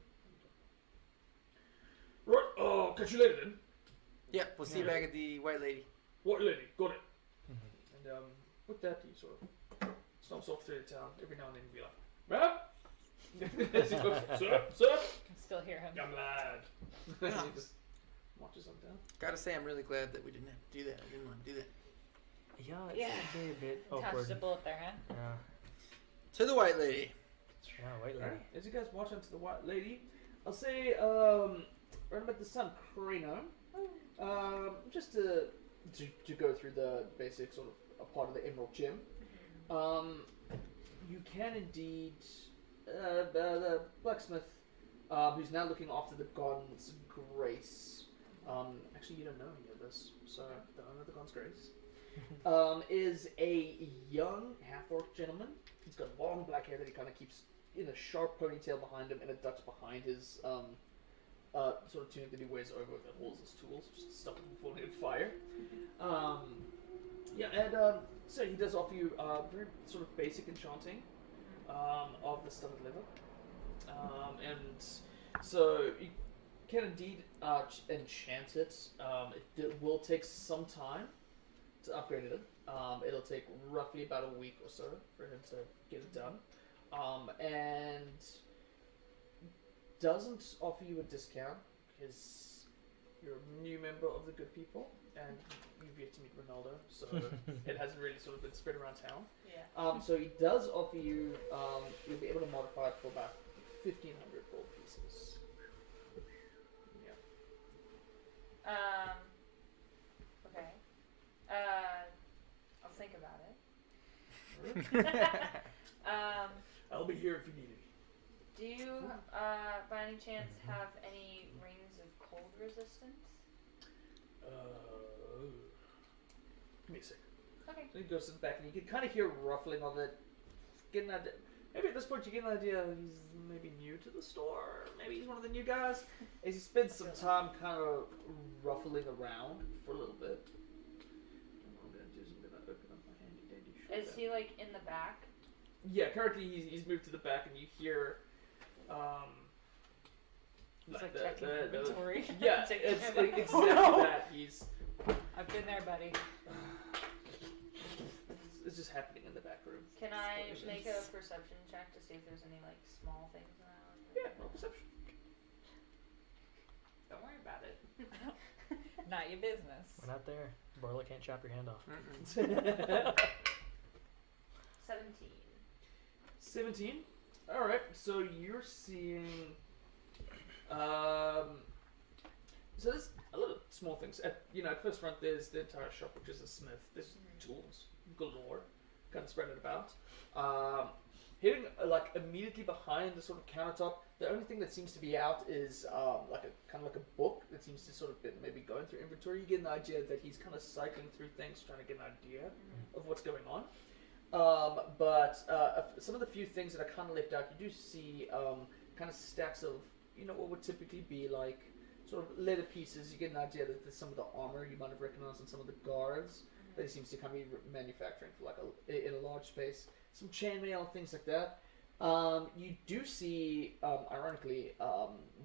Right, catch you later then. Yeah, we'll see you back at the White Lady. White lady, got it. Mm-hmm. And with that, he sort of stomps off through the town. Every now and then he'll be like, "Ma'am?" As he goes, sir? I can still hear him. Young lad. And he just marches on down. Gotta say, I'm really glad that we didn't have to do that. I didn't want to do that. Yeah, it's Yeah. gonna be a bit Touched awkward. a bullet there, huh? Yeah. To the White Lady. Yeah, White Lady. Alright, as you guys march onto the White Lady, I'll say, right about the sun, Karina, just to go through the basic sort of a part of the Emerald Gem, you can indeed, the blacksmith, who's now looking after the God's Grace, actually you don't know any of this, so the owner of the God's Grace, is a young half-orc gentleman. He's got long black hair that he kind of keeps in a sharp ponytail behind him, and it ducks behind his sort of tunic that he wears over that holds his tools, just to stop him from falling in fire. So he does offer you very sort of basic enchanting of the studded liver, and so you can indeed enchant it. It will take some time to upgrade it. It'll take roughly about a week or so for him to get it done, and doesn't offer you a discount because you're a new member of the good people and you've yet to meet Ronaldo, so it hasn't really sort of been spread around town. Yeah. So he does offer you, you'll be able to modify it for about 1,500 gold pieces. Yeah. Okay. I'll think about it. I'll be here if you need it. Do you, by any chance, have any rings of cold resistance? Give me a sec. Okay. So he goes to the back, and you can kind of hear ruffling of it. Get an idea. Maybe at this point you get an idea he's maybe new to the store. Maybe he's one of the new guys. As he spends some time kind of ruffling around for a little bit. And what I'm going to do is I'm going to open up my handy dandy shop. Is he like in the back? Yeah, currently he's moved to the back, and you hear. He's like checking inventory. Yeah, Checking it's everything. exactly that. He's. I've been there, buddy. It's just happening in the back room. Can I make a perception check to see if there's any like small things around? Yeah, roll perception. Don't worry about it. Not your business. We're not there. Borla can't chop your hand off. 17. 17. All right, so you're seeing. So there's a lot of small things. At first front there's the entire shop, which is a smith. There's tools galore, kind of spread it about. Hitting like immediately behind the sort of countertop, the only thing that seems to be out is like a kind of like a book that seems to sort of be maybe going through inventory. You get an idea that he's kind of cycling through things, trying to get an idea of what's going on. But some of the few things that are kind of left out, you do see kind of stacks of what would typically be like sort of leather pieces. You get an idea that there's some of the armor you might have recognized on some of the guards that he seems to kind of be manufacturing for like in a large space. Some chainmail, things like that. You do see, ironically,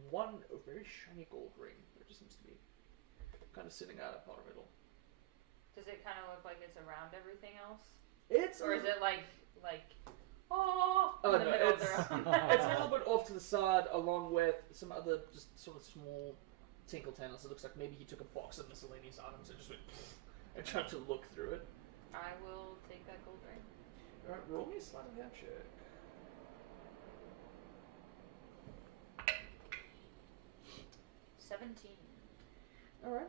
one very shiny gold ring that just seems to be kind of sitting out upon a middle. Does it kind of look like it's around everything else? Or is it like Oh in the no, middle of it's, the room? it's a little bit off to the side, along with some other just sort of small tinkle tangles. It looks like maybe he took a box of miscellaneous items and just went and tried to look through it. I will take that gold ring. All right, roll me a sleight of hand check. 17. All right,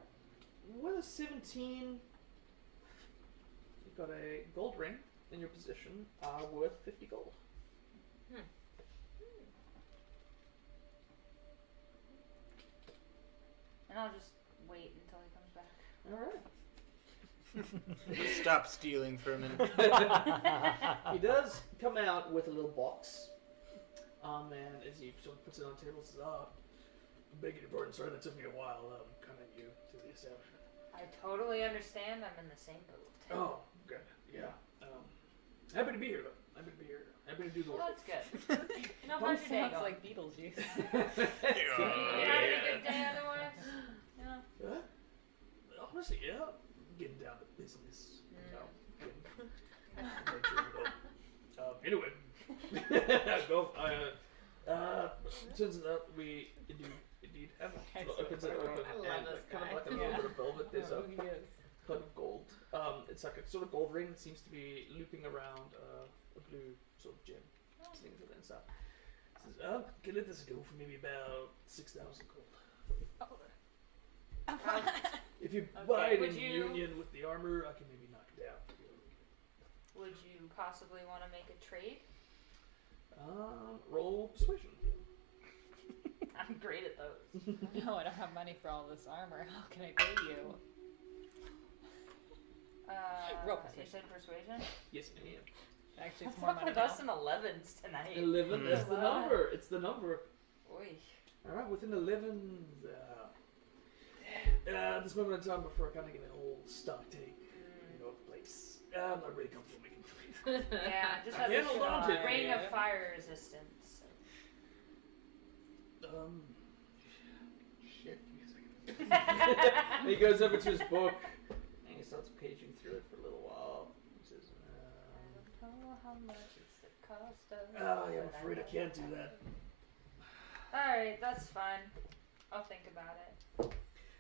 with a 17, you've got a gold ring in your possession, worth 50 gold. And I'll just wait until he comes back. All right. Stop stealing for a minute. He does come out with a little box. And as he sort of puts it on the table, says, I'm begging your pardon, sir, that took me a while coming new to the establishment. I totally understand. I'm in the same boat. Oh, good. Yeah. Happy to be here, though. Happy to be here. Happy to do the Well, work. that's good. No, how's your day Sounds going? like Beetlejuice. You having a good day otherwise? Yeah. Honestly, yeah. Getting down to business. Anyway. Turns out we indeed have it. Opens it open I love and this kind of guy. like a little bit of velvet. There's a He is. hood of gold. It's like a sort of gold ring that seems to be looping around a blue sort of gem sitting to the inside. Says, can let this go for maybe about 6,000 gold. If you buy it in union with the armor, I can maybe knock it down. Would you possibly want to make a trade? Roll persuasion. I'm great at those. No, I don't have money for all this armor. How can I pay you? Roll You persuasion. said persuasion? Yes, I am. Actually, it's What's more up money with us now. in 11s tonight? 11 is the number. It's the number. Oy. Alright, within 11, this moment in time before I kind of get a whole stock take, of place. I'm not really comfortable making trades. Yeah, just has Yeah, hold on to a it. ring of fire resistance. Shit, give me a second. He goes over to his book and he starts paging through it for a little while. He says, I don't know how much it's the cost of. oh, yeah, I'm afraid I can't do that. Alright, that's fine. I'll think about it.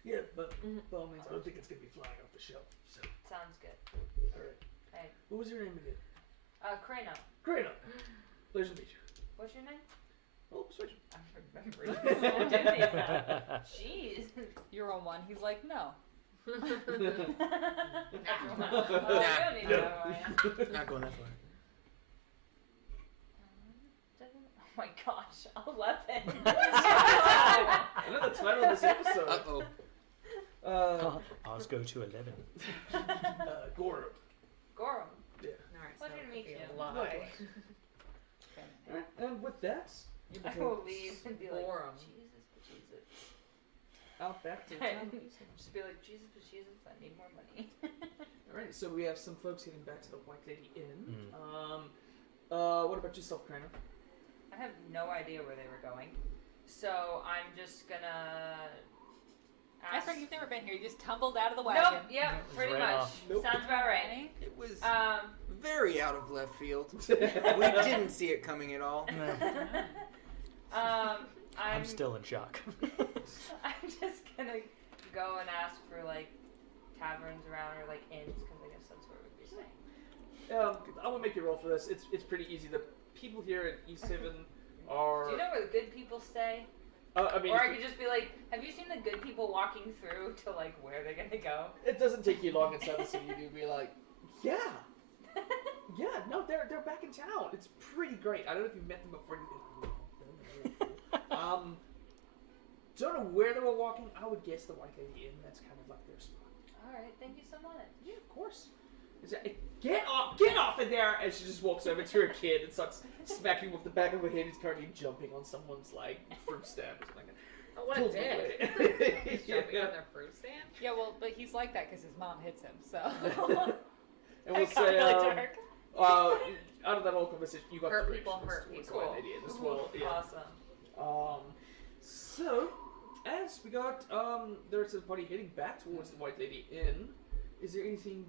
Yeah, but by all means, I don't think it's going to be flying off the shelf. So, Sounds good. alright. Alright. What was your name again? Crano. Great. Pleasure to meet you. What's your name? Oh, persuasion. I'm remembering. Jeez. You roll one. He's like, no. Oh, you don't need to No. know who I am. Not going that far. Oh my gosh, 11. I know the title of this episode. Uh-oh. Ours go to 11. Goro. Gorum. Yeah. Alright, Pleasure to meet you. Lie. Alright, and with that, you I will leave and be like, Gorum. Jesus. out back to the town. Just be like, Jesus, I need more money. Alright, so we have some folks heading back to the White Lady Inn. Mm. What about yourself, Kramer? I have no idea where they were going, so I'm just gonna ask. That's right, you've never been here. You just tumbled out of the wagon. Nope. Yeah, pretty Right much. off. Nope. Sounds about right. It was Um. very out of left field. We didn't see it coming at all. I'm still in shock. I'm just gonna go and ask for like taverns around or like inns because I guess that's where we'd be staying. I will make you roll for this. It's pretty easy. The people here at Easthaven are. Do you know where the good people stay? I mean, Or I could just be like, have you seen the good people walking through to like where they're gonna go? it doesn't take you long inside the city to be like, yeah, no, they're back in town. It's pretty great. I don't know if you've met them before. Don't know where they were walking. I would guess the White Lady Inn. That's kind of like their spot. Alright, thank you so much. Yeah, of course. Get off of there! And she just walks over to her kid and starts smacking him with the back of her head. He's currently jumping on someone's like fruit stand or something. Oh, what a Pulls dick. him away. He's jumping on their fruit stand? Yeah, well, but he's like that because his mom hits him, so. And we'll That got say, really dark. out of that whole conversation, you got Hurt the people, directions hurt towards people. the White Lady Inn as well. Yeah. Awesome. So, as we got the rest of the party heading back towards the White Lady Inn, is there anything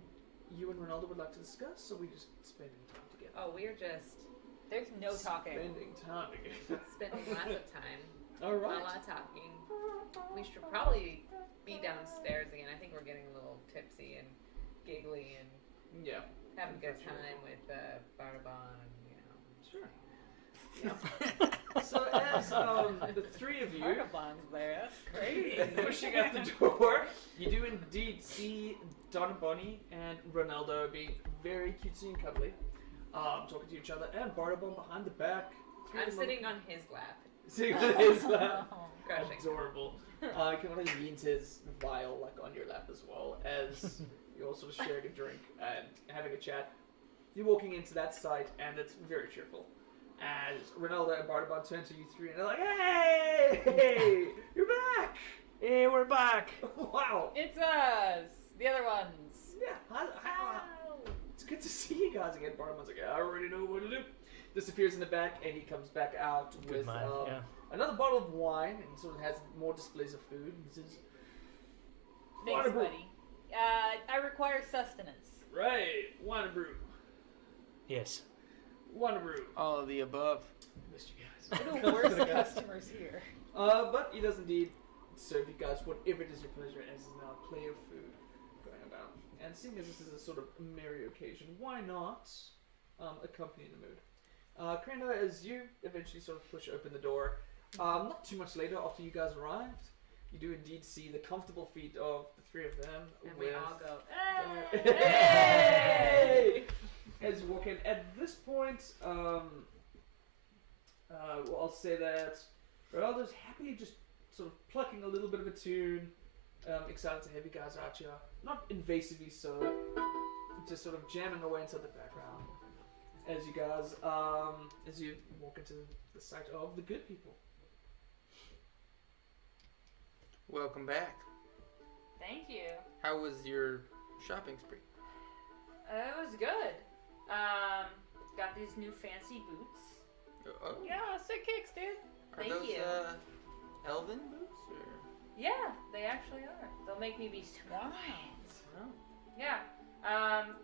you and Ronaldo would like to discuss, or are we just spending time together? Oh, we're just. There's no talking. Spending time together. Spending lots of time. All right. Not a lot of talking. We should probably be downstairs again. I think we're getting a little tipsy and giggly and Yeah. having a good time with Bardabon and, you know. Sure. Yeah. So as the three of you Bardabon's there. That's crazy. pushing out the door, you do indeed see Donna Bonnie and Ronaldo being very cutesy and cuddly, talking to each other, and Bardabon behind the back. I'm sitting on his lap. Sitting on his lap. Crushing. Adorable. Kind of like leans his vial like on your lap as well, as you're all sort of sharing a drink and having a chat. You're walking into that site, and it's very cheerful. As Ronaldo and Bardabon turn to you three, and they're like, "Hey, you're back! Hey, we're back! Wow! It's us! The other ones! Yeah, it's good to see you guys again." Bardabon's like, "I already know what to do." Disappears in the back, and he comes back out with man, yeah. another bottle of wine, and sort of has more displays of food. He says, Thanks, "Wine and brew." buddy. I require sustenance. Right, wine and brew. Yes. Wine and brew. All of the above. Missed you guys. We're the worst customers here. But he does indeed serve you guys whatever it is your pleasure, as is now a plate of food going about. And seeing as this is a sort of merry occasion, why not accompany the mood? Kranda, as you eventually sort of push open the door, not too much later after you guys arrived, you do indeed see the comfortable feet of the three of them. And we all go, Hey! As you walk in, at this point, well, I'll say that Ronaldo's happily just sort of plucking a little bit of a tune, excited to have you guys out here. Not invasively so, just sort of jamming away into the background. As you guys, as you walk into the site of the good people. Welcome back. Thank you. How was your shopping spree? It was good. Got these new fancy boots. Oh, yeah, sick kicks, dude. are thank those you. elven boots or? Yeah, they actually are. They'll make me be super Wow. quiet. Yeah.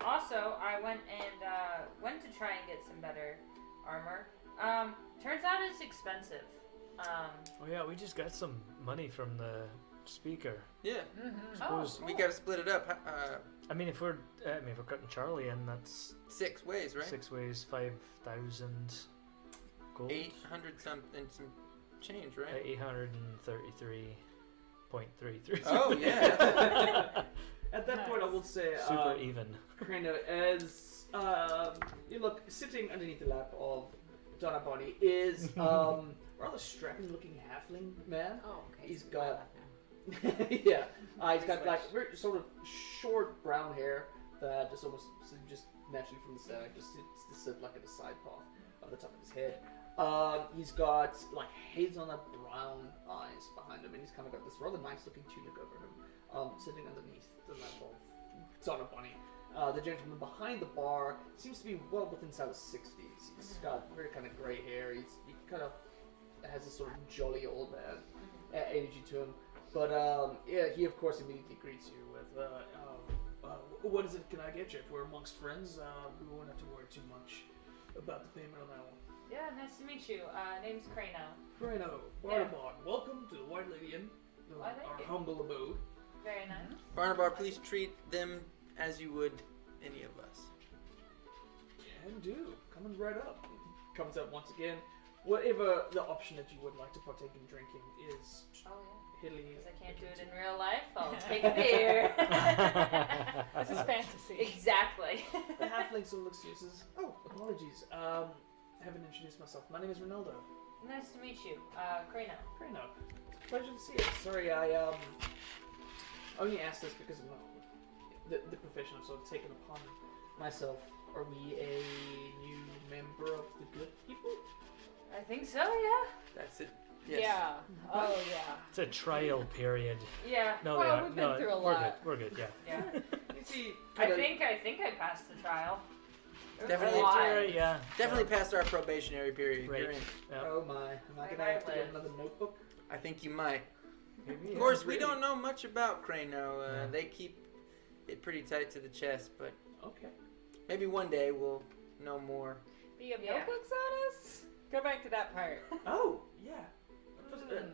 Also, I went to try and get some better armor. Turns out it's expensive. Oh yeah, we just got some money from the speaker. Yeah. Suppose, We gotta split it up. I mean, if we're cutting Charlie in, that's 6 ways, right? 6 ways, 5,000 gold. 800 something some change, right? 833.33. Oh yeah. At that point, I will say, Super even. kind of as you look sitting underneath the lap of Donna Bonnie is rather strapping-looking halfling man. Oh, okay. He's so got my lap now. yeah, he's got like very sort of short brown hair that just almost just naturally from the stag, just to sit like at the side path on the top of his head. He's got like hazelnut brown eyes behind him, and he's kind of got this rather nice looking tunic over him, sitting underneath the lamp of Donna Bunny. The gentleman behind the bar seems to be well within his 60s. He's got very kind of grey hair. He kind of has a sort of jolly old man energy to him. But yeah, he of course immediately greets you with, "What is it? Can I get you? If we're amongst friends, we won't have to worry too much about the payment on that one." Yeah, nice to meet you. Name's Crano. Crano, Barnabon, welcome to the White Lady Inn, Why, thank our you. humble abode. Very nice. Barnabar, please treat them as you would any of us. Can do. Coming right up. Comes up once again. Whatever the option that you would like to partake in drinking is Oh hilly. yeah. Because I can't do it in real life, I'll take a beer. This is fantasy. Exactly. The halfling sort of looks to you and says, "Oh, apologies. Haven't introduced myself. My name is Ronaldo." Nice to meet you. Crano. Crano. It's a pleasure to see you. Sorry, I only asked this because of the profession I've sort of taken upon myself. Are we a new member of the good people? I think so, yeah. That's it. Yes. Yeah. Oh yeah. It's a trial period. Yeah. No, Well, they are. we've been No, through a we're lot. good. We're good. Yeah. Yeah. You see, I think I passed the trial. It was Definitely. a lot. Yeah. Definitely past our probationary period. Right. You're in. Yeah. Oh my, am I Right, gonna have to right, get right. another notebook? I think you might. Maybe. Of course, we Really? don't know much about Crano. Yeah. They keep it pretty tight to the chest, but Okay. maybe one day we'll know more. Do you have Yeah. notebooks on us? Go back to that part. Oh, yeah.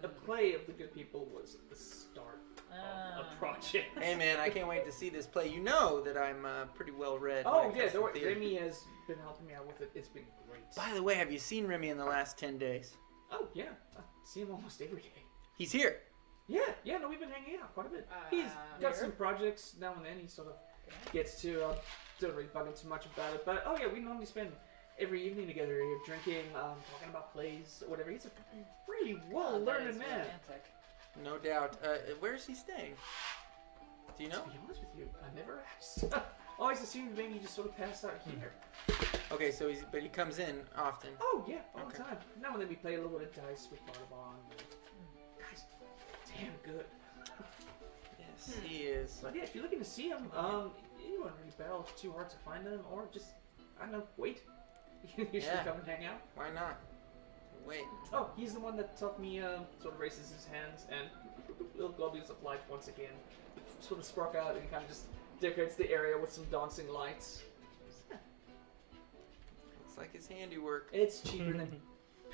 A play of the good people was the start of Ah. a project. Hey man, I can't wait to see this play. You know that I'm pretty well read. when Oh it yeah, comes to don't worry. theater. Remy has been helping me out with it. It's been great. By the way, have you seen Remy in the last 10 days? Oh yeah, I see him almost every day. He's here. Yeah, no, we've been hanging out quite a bit. He's got some projects now and then. He sort of gets to don't really bug him too much about it. But oh yeah, we normally spend every evening together here, drinking, talking about plays, whatever. He's a really well-learned man. Romantic. No doubt. Where is he staying? Do you know? To be honest with you, I never asked. Always assumed maybe he just sort of passed out here. Okay, so but he comes in often. Oh yeah, all Okay. the time. Now and then we play a little bit of dice with Barnabon. Guys, damn good. Yes, he is. But yeah, if you're looking to see him, you wouldn't really battle if it's too hard to find him, or just I don't know, wait. You should Yeah. come and hang out. Why not? Wait. Oh, he's the one that taught me, sort of raises his hands, and little globules of light once again sort of spark out, and he kind of just decorates the area with some dancing lights. Looks like his handiwork. It's cheaper than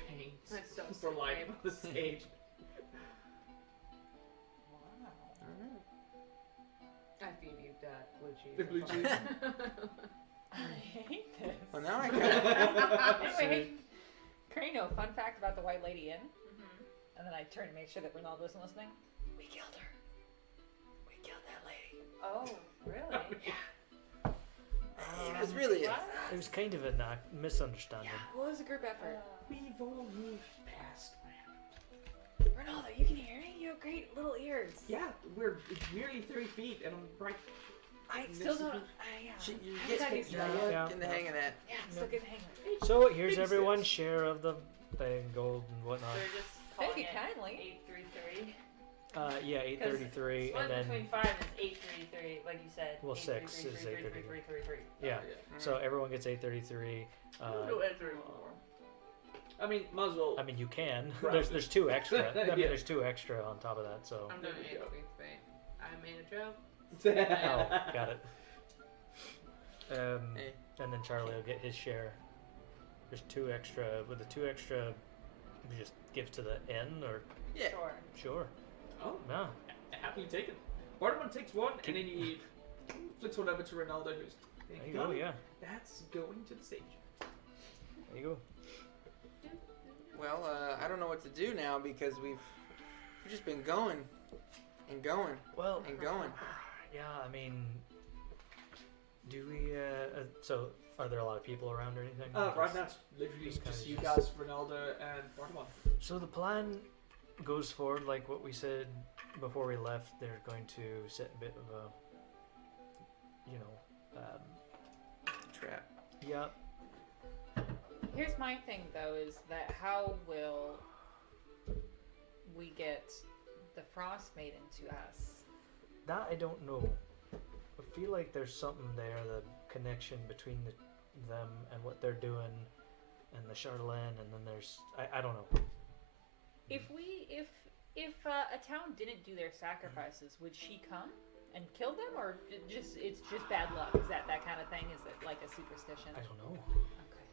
paint That's so for life sick, on the stage. I feed you blue cheese. The blue cheese. I hate this. Well, now I kind of. Anyway, Crano, fun fact about the White Lady Inn. Mm-hmm. And then I turned to make sure that Ronaldo wasn't listening. We killed her. We killed that lady. Oh, really? It was really. It was kind of a misunderstanding. What was a group effort? We've all moved past, man. Ronaldo, you can hear me? You have great little ears. Yeah, we're nearly 30 feet, and I'm right. I still don't. You I'm get not used to that. Yeah. in the hang of that. Yeah, I'm still getting the hang of it. So here's everyone's share of the thing, gold and whatnot. They're just Thank calling you it kindly. 833. Yeah, 833, Split and then between 5 is 833, like you said. Well, 6 is 833. yeah. Mm. So everyone gets 833. We'll do it through more. I mean, might as well. I mean, you can. Right. There's two extra. I mean, Yeah. Oh, there's two extra on top of that. So. I'm doing 833. I made a joke. Oh, got it. Hey. And then Charlie will get his share. There's two extra. With the two extra, you just give to the N or Yeah. Sure. sure. Oh, No. happily taken. Bartman takes one, and then he flicks one over to Ronaldo, who's. There you go. Yeah. That's going to the stage. There you go. Well, I don't know what to do now because we've just been going and going Well, and going. yeah. I mean, do we? So, are there a lot of people around or anything? Right now, it's literally Just just, kinda you just- guys, Ronaldo, and Bartman. So the plan goes forward like what we said before we left. They're going to set a bit of a, trap. Yep. Here's my thing though, is that how will we get the Frostmaiden to us? That I don't know. I feel like there's something there, the connection between them and what they're doing, and the Chardalyn, and then there's I don't know. If a town didn't do their sacrifices, would she come and kill them, or it's just bad luck? Is that kind of thing? Is it like a superstition? I don't know. Okay.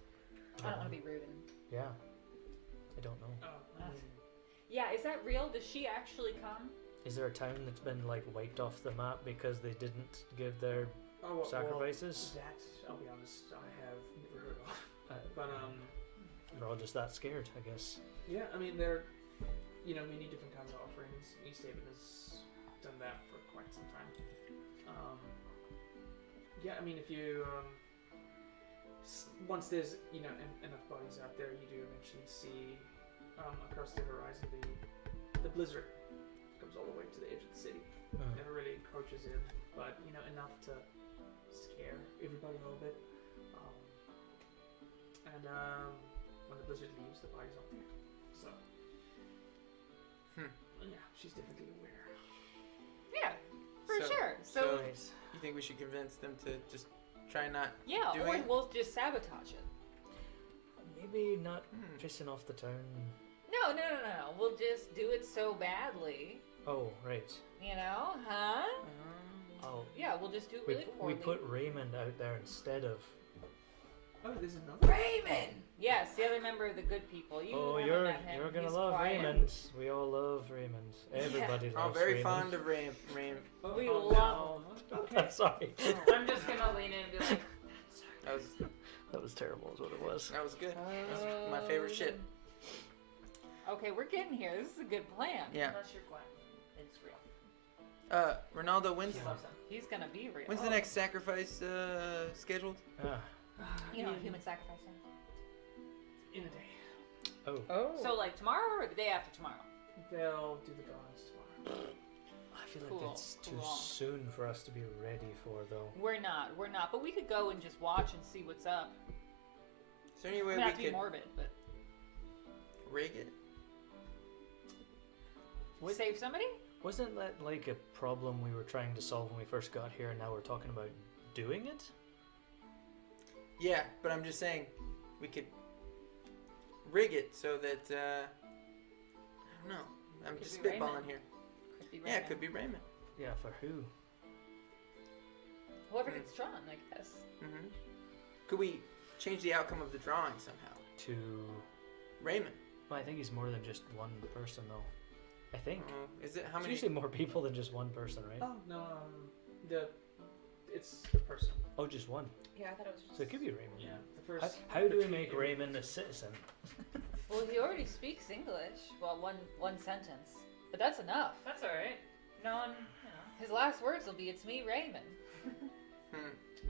I don't want to be rude. Yeah. I don't know. Yeah, is that real? Does she actually come? Is there a town that's been like wiped off the map because they didn't give their sacrifices? Well, that, I'll be honest, I have never heard of. But They're all just that scared, I guess. yeah, I mean they're, many different kinds of offerings. Easthaven has done that for quite some time. Yeah, I mean if you once there's enough bodies out there, you do eventually see across the horizon the blizzard comes all the way to the edge of the city. Never really encroaches in, but enough to scare everybody a little bit. And when the blizzard leaves, the bodies aren't there. So, yeah, she's definitely aware. Yeah, for So- sure. so- So, You think we should convince them to just try not yeah, doing or it? we'll just sabotage it. Maybe not pissing off the town. No. We'll just do it so badly. Oh, right. Huh? Oh, Yeah, we'll just do it really poorly. we put Raymond out there instead of. Oh, there's another. Raymond! Yes, the other member of the good people. You Oh, haven't met him. you're gonna He's love quiet. Raymond. We all love Raymond. Everybody I'm loves very Raymond. fond of Rime. We Oh, love no. I'm sorry. I'm just gonna lean in and be like, That was terrible, is what it was. that was good. That was my favorite shit. okay, we're getting here. This is a good plan. Yeah. Unless you're Gwen. It's real. Ronaldo, when's She loves him. He's gonna be real. the next sacrifice scheduled? Human sacrifice. In a day. Oh. So like tomorrow or the day after tomorrow? They'll do the drawings tomorrow. I feel like Cool, that's too cool. soon for us to be ready for, though. We're not, but we could go and just watch and see what's up. Is there any way Not we to be could morbid, but rig it? save somebody? Wasn't that like a problem we were trying to solve when we first got here, and now we're talking about doing it? Yeah, but I'm just saying we could rig it so that I don't know. I'm Could just be spitballing Raymond. here. Could be Yeah, Raymond. it could be Raymond. Yeah, for who? Whoever gets drawn, I guess. Mm-hmm. Could we change the outcome of the drawing somehow? To... Raymond. Well, I think he's more than just one person, though. I think. Is it how It's many? usually more people than just one person, right? Oh no, it's the person. Oh, just one. Yeah, I thought it was just. So it could be Raymond. Yeah, the first. How do we make Raymond a citizen? Well, he already speaks English. Well, one sentence, but that's enough. That's alright. No one, His last words will be, "It's me, Raymond."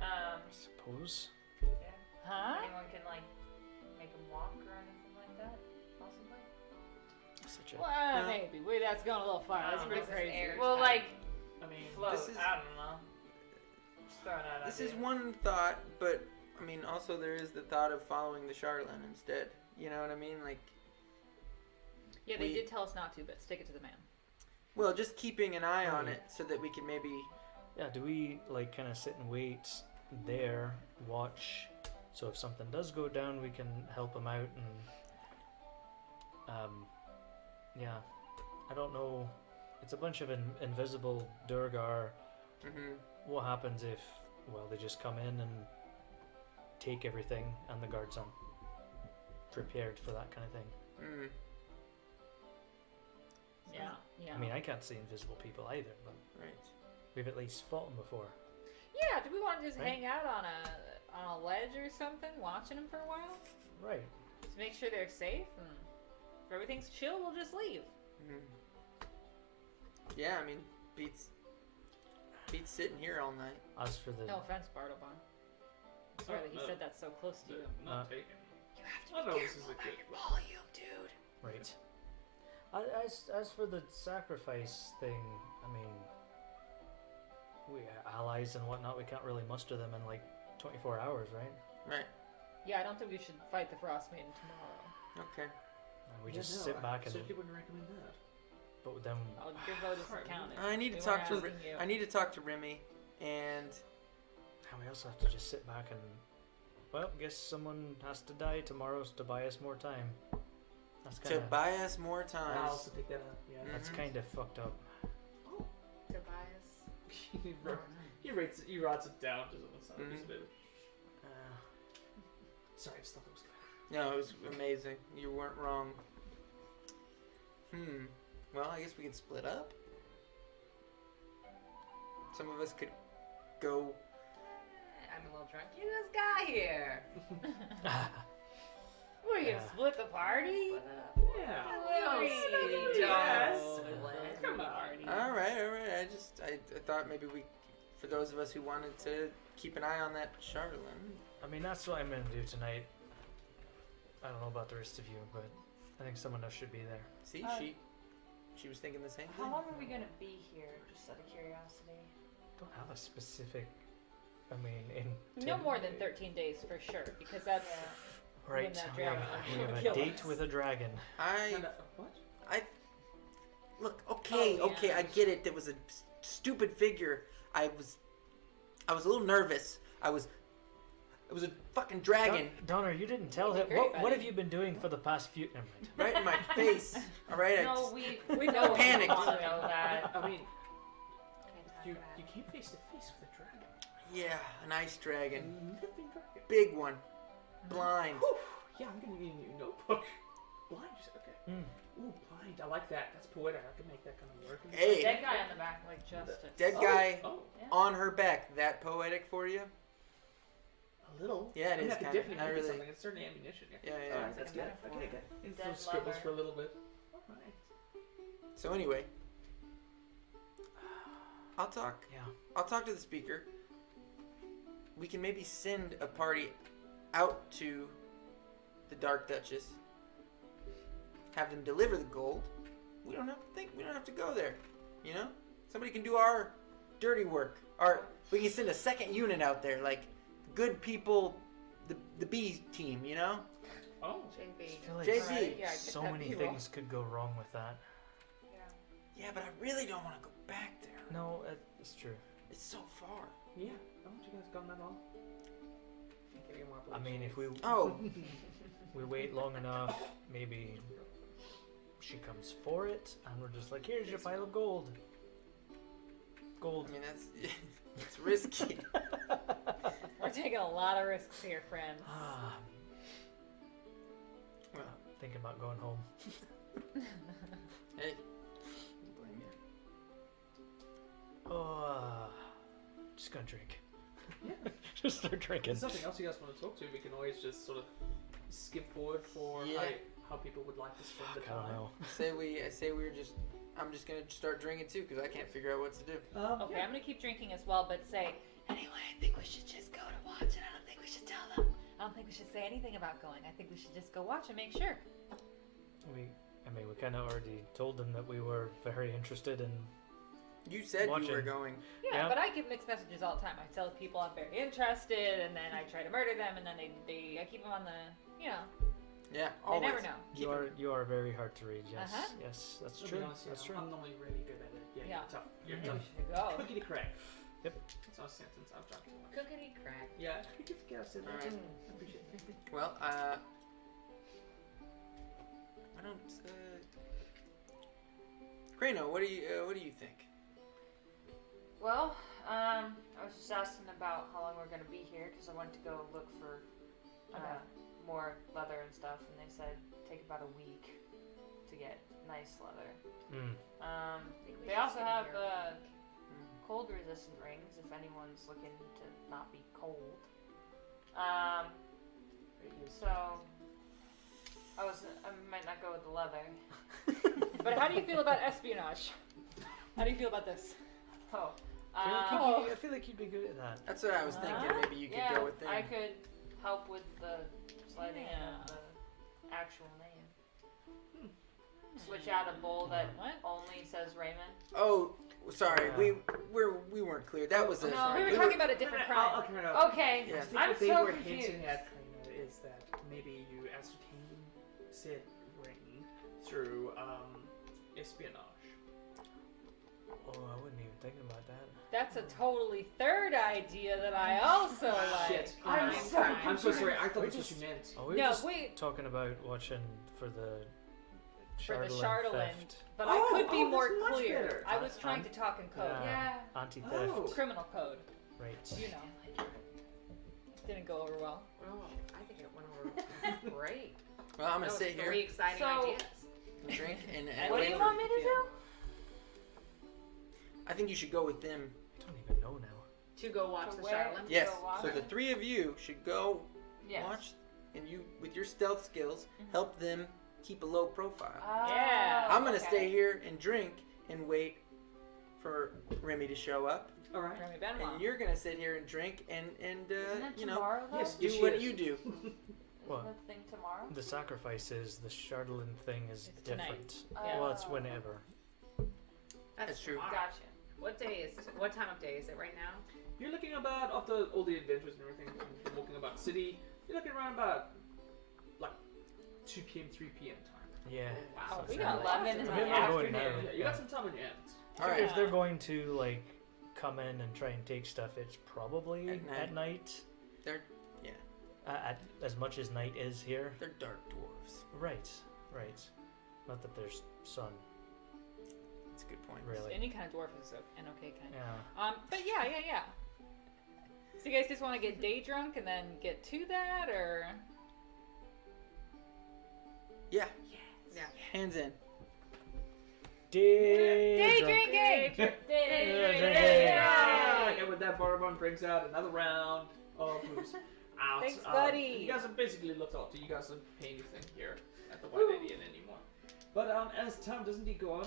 I suppose. Yeah. Huh? Anyone can, like, make him walk or anything like that, possibly? Such a... Well, maybe. That's going a little far. That's pretty This is crazy. air Well, tight. like, I mean, Float. This is- I don't know. Just throwing out This ideas. is one thought, but I mean, also there is the thought of following the Chardalyn instead. You know what I mean? Like, yeah, they we- did tell us not to, but stick it to the man. well, just keeping an eye on Right. it so that we can maybe. Yeah, do we, like, kind of sit and wait there, watch, so if something does go down, we can help him out, and... yeah. I don't know. It's a bunch of invisible Durgar. Mm-hmm. What happens if, well, they just come in and take everything and the guards aren't prepared for that kind of thing? Mm. Yeah, yeah. I mean, I can't see invisible people either, but Right. we've at least fought them before. Yeah, do we want to just Right. hang out on a ledge or something, watching them for a while? Right. To make sure they're safe, and if everything's chill, we'll just leave. Mm-hmm. Yeah, I mean, beats sitting here all night. As for the... No offense, Bartlebon. Sorry that he said that so close to you. Not taken. You have to Oh, be no, this careful is a about good your volume, dude. Right. As for the sacrifice thing, I mean, we are allies and whatnot. We can't really muster them in like 24 hours, right? Right. Yeah, I don't think we should fight the Frostmaiden tomorrow. Okay. We just sit back and. So people wouldn't recommend that. But then. Oh, your vote isn't counted. I need to We talk to. weren't asking you. I need to talk to Remy, and We also have to just sit back and. Well, guess someone has to die tomorrow's to buy us more time. That's kind to of. buy us more time. I'll also pick that up. Yeah. That's kind of fucked up. Tobias. He writes it down just on the side. Mhm. Just a bit. Uh, Sorry, I just thought that was good. No, it was amazing. You weren't wrong. Well, I guess we can split up. Some of us could go. I'm a little drunk. You just got here. We're gonna Yeah. split the party? Yeah. Come on. All right. I thought maybe we, for those of us who wanted to keep an eye on that Chardalyn. I mean, that's what I'm gonna do tonight. I don't know about the rest of you, but I think someone else should be there. See, she was thinking the same How thing. long are we gonna be here? Just out of curiosity. Don't have a specific. I mean, in. No more than 13 days for sure, because that's Right. when that We have, dragon we have a kill date us. with a dragon. What? Look. Okay. Oh, yeah. I get it. There was a stupid figure. I was a little nervous. It was a fucking dragon Donner, you didn't tell You him. did great, What buddy. have you been doing for the past few? Never mind. right in my face. All right. No, we know panicked. We know that. I mean, Can't talk you about it. came face to face with a dragon. Yeah, an ice dragon, Living dragon. big one, blind. Whew. Yeah, I'm gonna need a new notebook. Blind, you said? Okay. Mm. Ooh, blind. I like that. That's poetic. I can make that kind of work. Hey, Dead guy on the back. like justice. dead guy Oh, on her back. That poetic for you? a little. Yeah, it I mean, is I could kinda. definitely Not make it really. something. It's certainly ammunition. Yeah, yeah. Alright, that's good. metaphor. Okay, good. It's Dead those scribbles lover. for a little bit. Alright. So anyway, I'll talk. Yeah. I'll talk to the speaker. We can maybe send a party out to the Dark Duchess. Have them deliver the gold. We don't have to think. We don't have to go there. You know, somebody can do our dirty work. We can send a second unit out there, like good people, the B team. You know. Oh. I JB. feel like JB. Yeah, so that many B-roll. things could go wrong with that. Yeah, but I really don't want to go back there. No, it's true. It's so far. Yeah. Haven't you guys gone that long? Can't get more I mean, if we Oh, we wait long enough, maybe she comes for it, and we're just like, here's your pile of gold. Gold. I mean it's risky. We're taking a lot of risks here, friends. Ah. Well. Thinking about going home. Hey, don't blame you. Oh, just gonna drink. Yeah. Just start If drinking. there's something else you guys want to talk to, we can always just sort of skip forward for Yeah. how people would like to spend the I don't time. know. I'm just gonna start drinking too because I can't figure out what to do. Okay, I'm gonna keep drinking as well, but say, anyway, I think we should just go to watch, and I don't think we should tell them. I don't think we should say anything about going. I think we should just go watch and make sure. We kind of already told them that we were very interested in. You said you were Watching. going. Yeah, Yeah. but I give mixed messages all the time. I tell people I'm very interested, and then I try to murder them, and then I keep them on the, Yeah, they always. never know. You are very hard to read. Yes, Uh-huh. yes, that's To be true. honest, That's yeah, true. I'm normally really good at it. Yeah, Yeah. you're tough. You're Maybe we tough. should go. Quickly crack. Yep. That's our sentence. I've done too much. Cookity crack. Yeah, you could forget I said that. Alright. I appreciate it. Well, I don't. Crano, what do you think? Well, I was just asking about how long we're gonna be here because I wanted to go look for more leather and stuff, and they said take about a week to get nice leather. Mm. They also have cold resistant rings if anyone's looking to not be cold. So I might not go with the leather. But how do you feel about espionage? How do you feel about this? Oh. I feel like you'd be good at that. That's what I was thinking. Maybe you could yeah, go with them. I could help with the sliding Yeah. of the actual name. Switch out a bowl that What? only says Raymond. Oh, sorry. Yeah. We we weren't clear. That was a. No, we were we talking about a different crime. Okay, Yeah. I think I'm what they so were confused. hinting at is that maybe you ascertain said ring through espionage. Oh, I wasn't even thinking about that. That's a totally third idea that I also like. Shit. I'm so I'm so sorry. I thought that's what you meant. Oh, we were No, just wait. talking about watching for the For the Chardalyn Chardalyn, theft. but I could be that's more much clear. better. I was trying to talk in code. Yeah. Anti-theft. Oh. Criminal code. Right. You know. Didn't go over well. Oh, I think it went over great. Well, I'm gonna That was sit three here, exciting So- ideas. drink, and What What do wait you for- want me to do? I think you should go with them. I don't even know now. To go watch To the where? Chardalyn. Yes. Go watch. So the three of you should go Yes. watch, and you, with your stealth skills, help them keep a low profile. Yeah. I'm gonna okay. stay here and drink and wait for Remy to show up, All right. Remy Benoit. and you're gonna sit here and drink and Isn't it you know, tomorrow, though? Yes. do she what is. you do. Isn't What? the thing tomorrow? The sacrifice is the Chardalyn thing is It's tonight. different. Yeah. Well, it's Oh. whenever. That's true. tomorrow. Gotcha. What day is? What time of day is it right now? You're looking about after all the adventures and everything, and walking about the city. You're looking around about like 2 p.m., 3 p.m. time. Yeah. Wow, we something got like 11 in that. the We're not going afternoon. now. Yeah, you got some time on your hands. All right. If they're going to like come in and try and take stuff, it's probably At night. at night. They're At as much as night is here. they're dark dwarves. Right. Right. Not that there's sun, That's a good point. really. Any kind of dwarf is an okay kind. Yeah. But yeah. So you guys just want to get day drunk and then get to that, or? Yeah. Yeah. Hands in. Day drinking! Yeah. And with that, Barbon brings out another round of who's out. Thanks, buddy. You guys have basically looked up to. You guys don't pay anything here at the White Lady Inn anymore. But as time does indeed go on,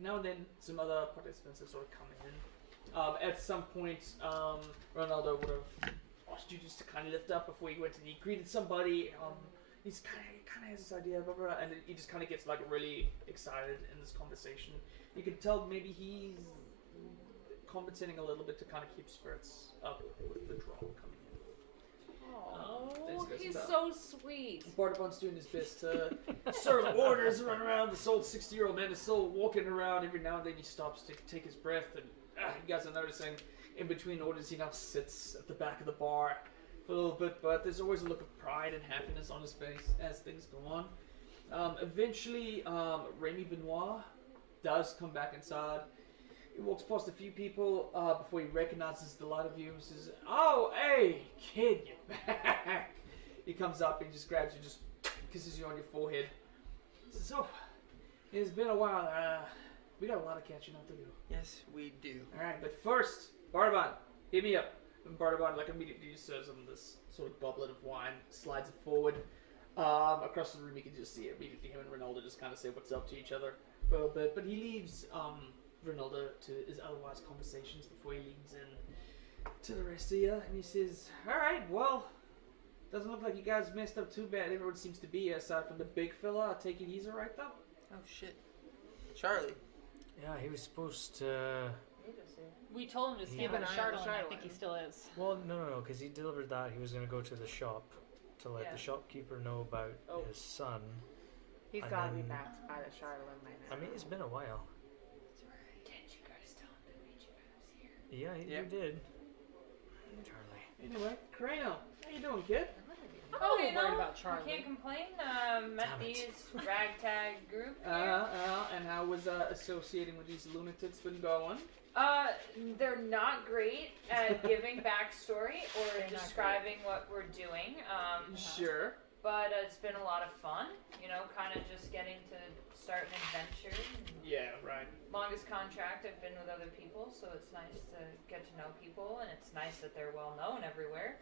now and then some other participants have sort of come in. At some point, Ronaldo would have asked you just to kind of lift up before he went and he greeted somebody. He's kind of has this idea, blah, blah, blah, and then he just kind of gets like really excited in this conversation. You can tell maybe he's compensating a little bit to kind of keep spirits up with the draw coming in. Oh, This he's goes so sweet. Bartabon's doing his best to serve orders, run around. This old 60-year-old man is still walking around. Every now and then he stops to take his breath, and you guys are noticing in between orders he now sits at the back of the bar for a little bit, but there's always a look of pride and happiness on his face as things go on. Eventually, Remy Benoit does come back inside. He walks past a few people before he recognizes the light of you and says, "Oh, hey, kid, you're back." He comes up and just grabs you, just kisses you on your forehead. He says, "Oh, it's been a while. We got a lot of catching up to do." Yes, we do. All right, but first, Bardabon, hit me up. And Bardabon, like, immediately just serves him this sort of goblet of wine, slides it forward. Across the room, you can just see it. Immediately, him and Ronaldo just kind of say what's up to each other for a little bit. But he leaves Ronaldo to his otherwise conversations before he leans in to the rest of you. And he says, "All right, well, doesn't look like you guys messed up too bad. Everyone seems to be here, aside from the big fella. I take it he's all right, though?" Oh shit, Charlie. Yeah, he was supposed to. We told him to Keep skip on an eye on Chardalyn. I Chardalyn. think he still is. Well, no, because he delivered that. He was going to go to the shop to let Yeah. the shopkeeper know about Oh. his son. He's And got to be then- back by the Chardalyn by now. I mean, it's been a while. Didn't you guys tell him to meet you guys here? Yeah, Yeah. you did. Charlie. Anyway, Crayon, how you doing, kid? Oh, you worried know, about I Charlie. can't complain. Met Damn it. these ragtag group here. And how was associating with these lunatics been going? They're not great at giving backstory or They're not describing what we're doing. Sure. But it's been a lot of fun. You know, kind of just getting to start an adventure. Yeah, right. Longest contract I've been with other people, so it's nice to get to know people, and it's nice that they're well known everywhere.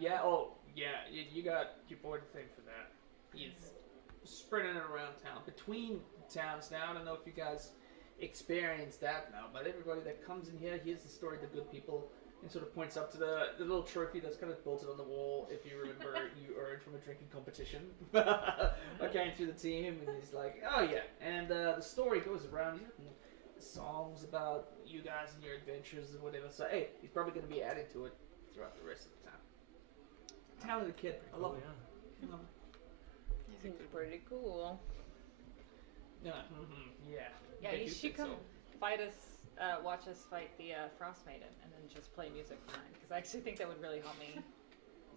Yeah, oh, yeah, you got your boy to thank for that. He's spreading it around town. Between towns now, I don't know if you guys experienced that now, but everybody that comes in here hears the story of the good people and sort of points up to the little trophy that's kind of bolted on the wall, if you remember, you earned from a drinking competition. I came through the team, and he's like, "Oh yeah," and the story goes around. songs about you guys and your adventures and whatever. So hey, he's probably going to be adding to it throughout the rest of the time. Talented kid. I love him. Yeah. I love him. Seems pretty cool. Yeah. Yeah, Bet you should think come so. fight us, watch us fight the Frostmaiden, and then just play music behind. Because I actually think that would really help me.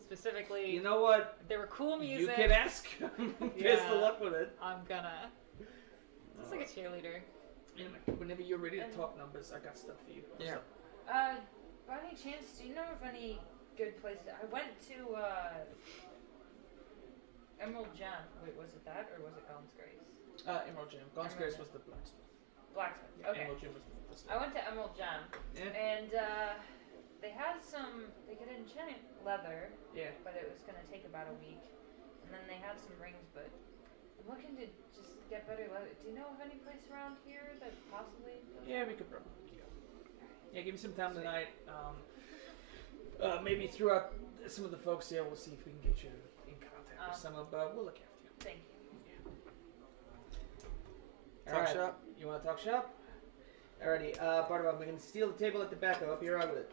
Specifically, You know what? there were cool You music. can ask him. Best Yeah. of luck with it. I'm gonna. Just like a cheerleader. Anyway, whenever you're ready to talk numbers, I got stuff for you. What's Yeah. up? By any chance, do you know of any good places? I went to Emerald Gem. Wait, was it that or was it Gaunt's Grace? Emerald Gem. Gaunt's Grace was the blacksmith. Blacksmith. Yeah, Okay. Emerald Gem was the I went to Emerald Gem, Yeah. and they had some. They could enchant leather, Yeah. but it was gonna take about a week. And then they had some rings, but I'm looking to just get better leather. Do you know of any place around here that possibly? Yeah, we could probably go. Yeah, give me some time tonight. Maybe throughout some of the folks here, we'll see if we can get you in contact with some of. We'll look after you. Thank you. Talk shop. You want to talk shop? Alrighty. Barnabas, we're gonna steal the table at the back. I hope you're out with it.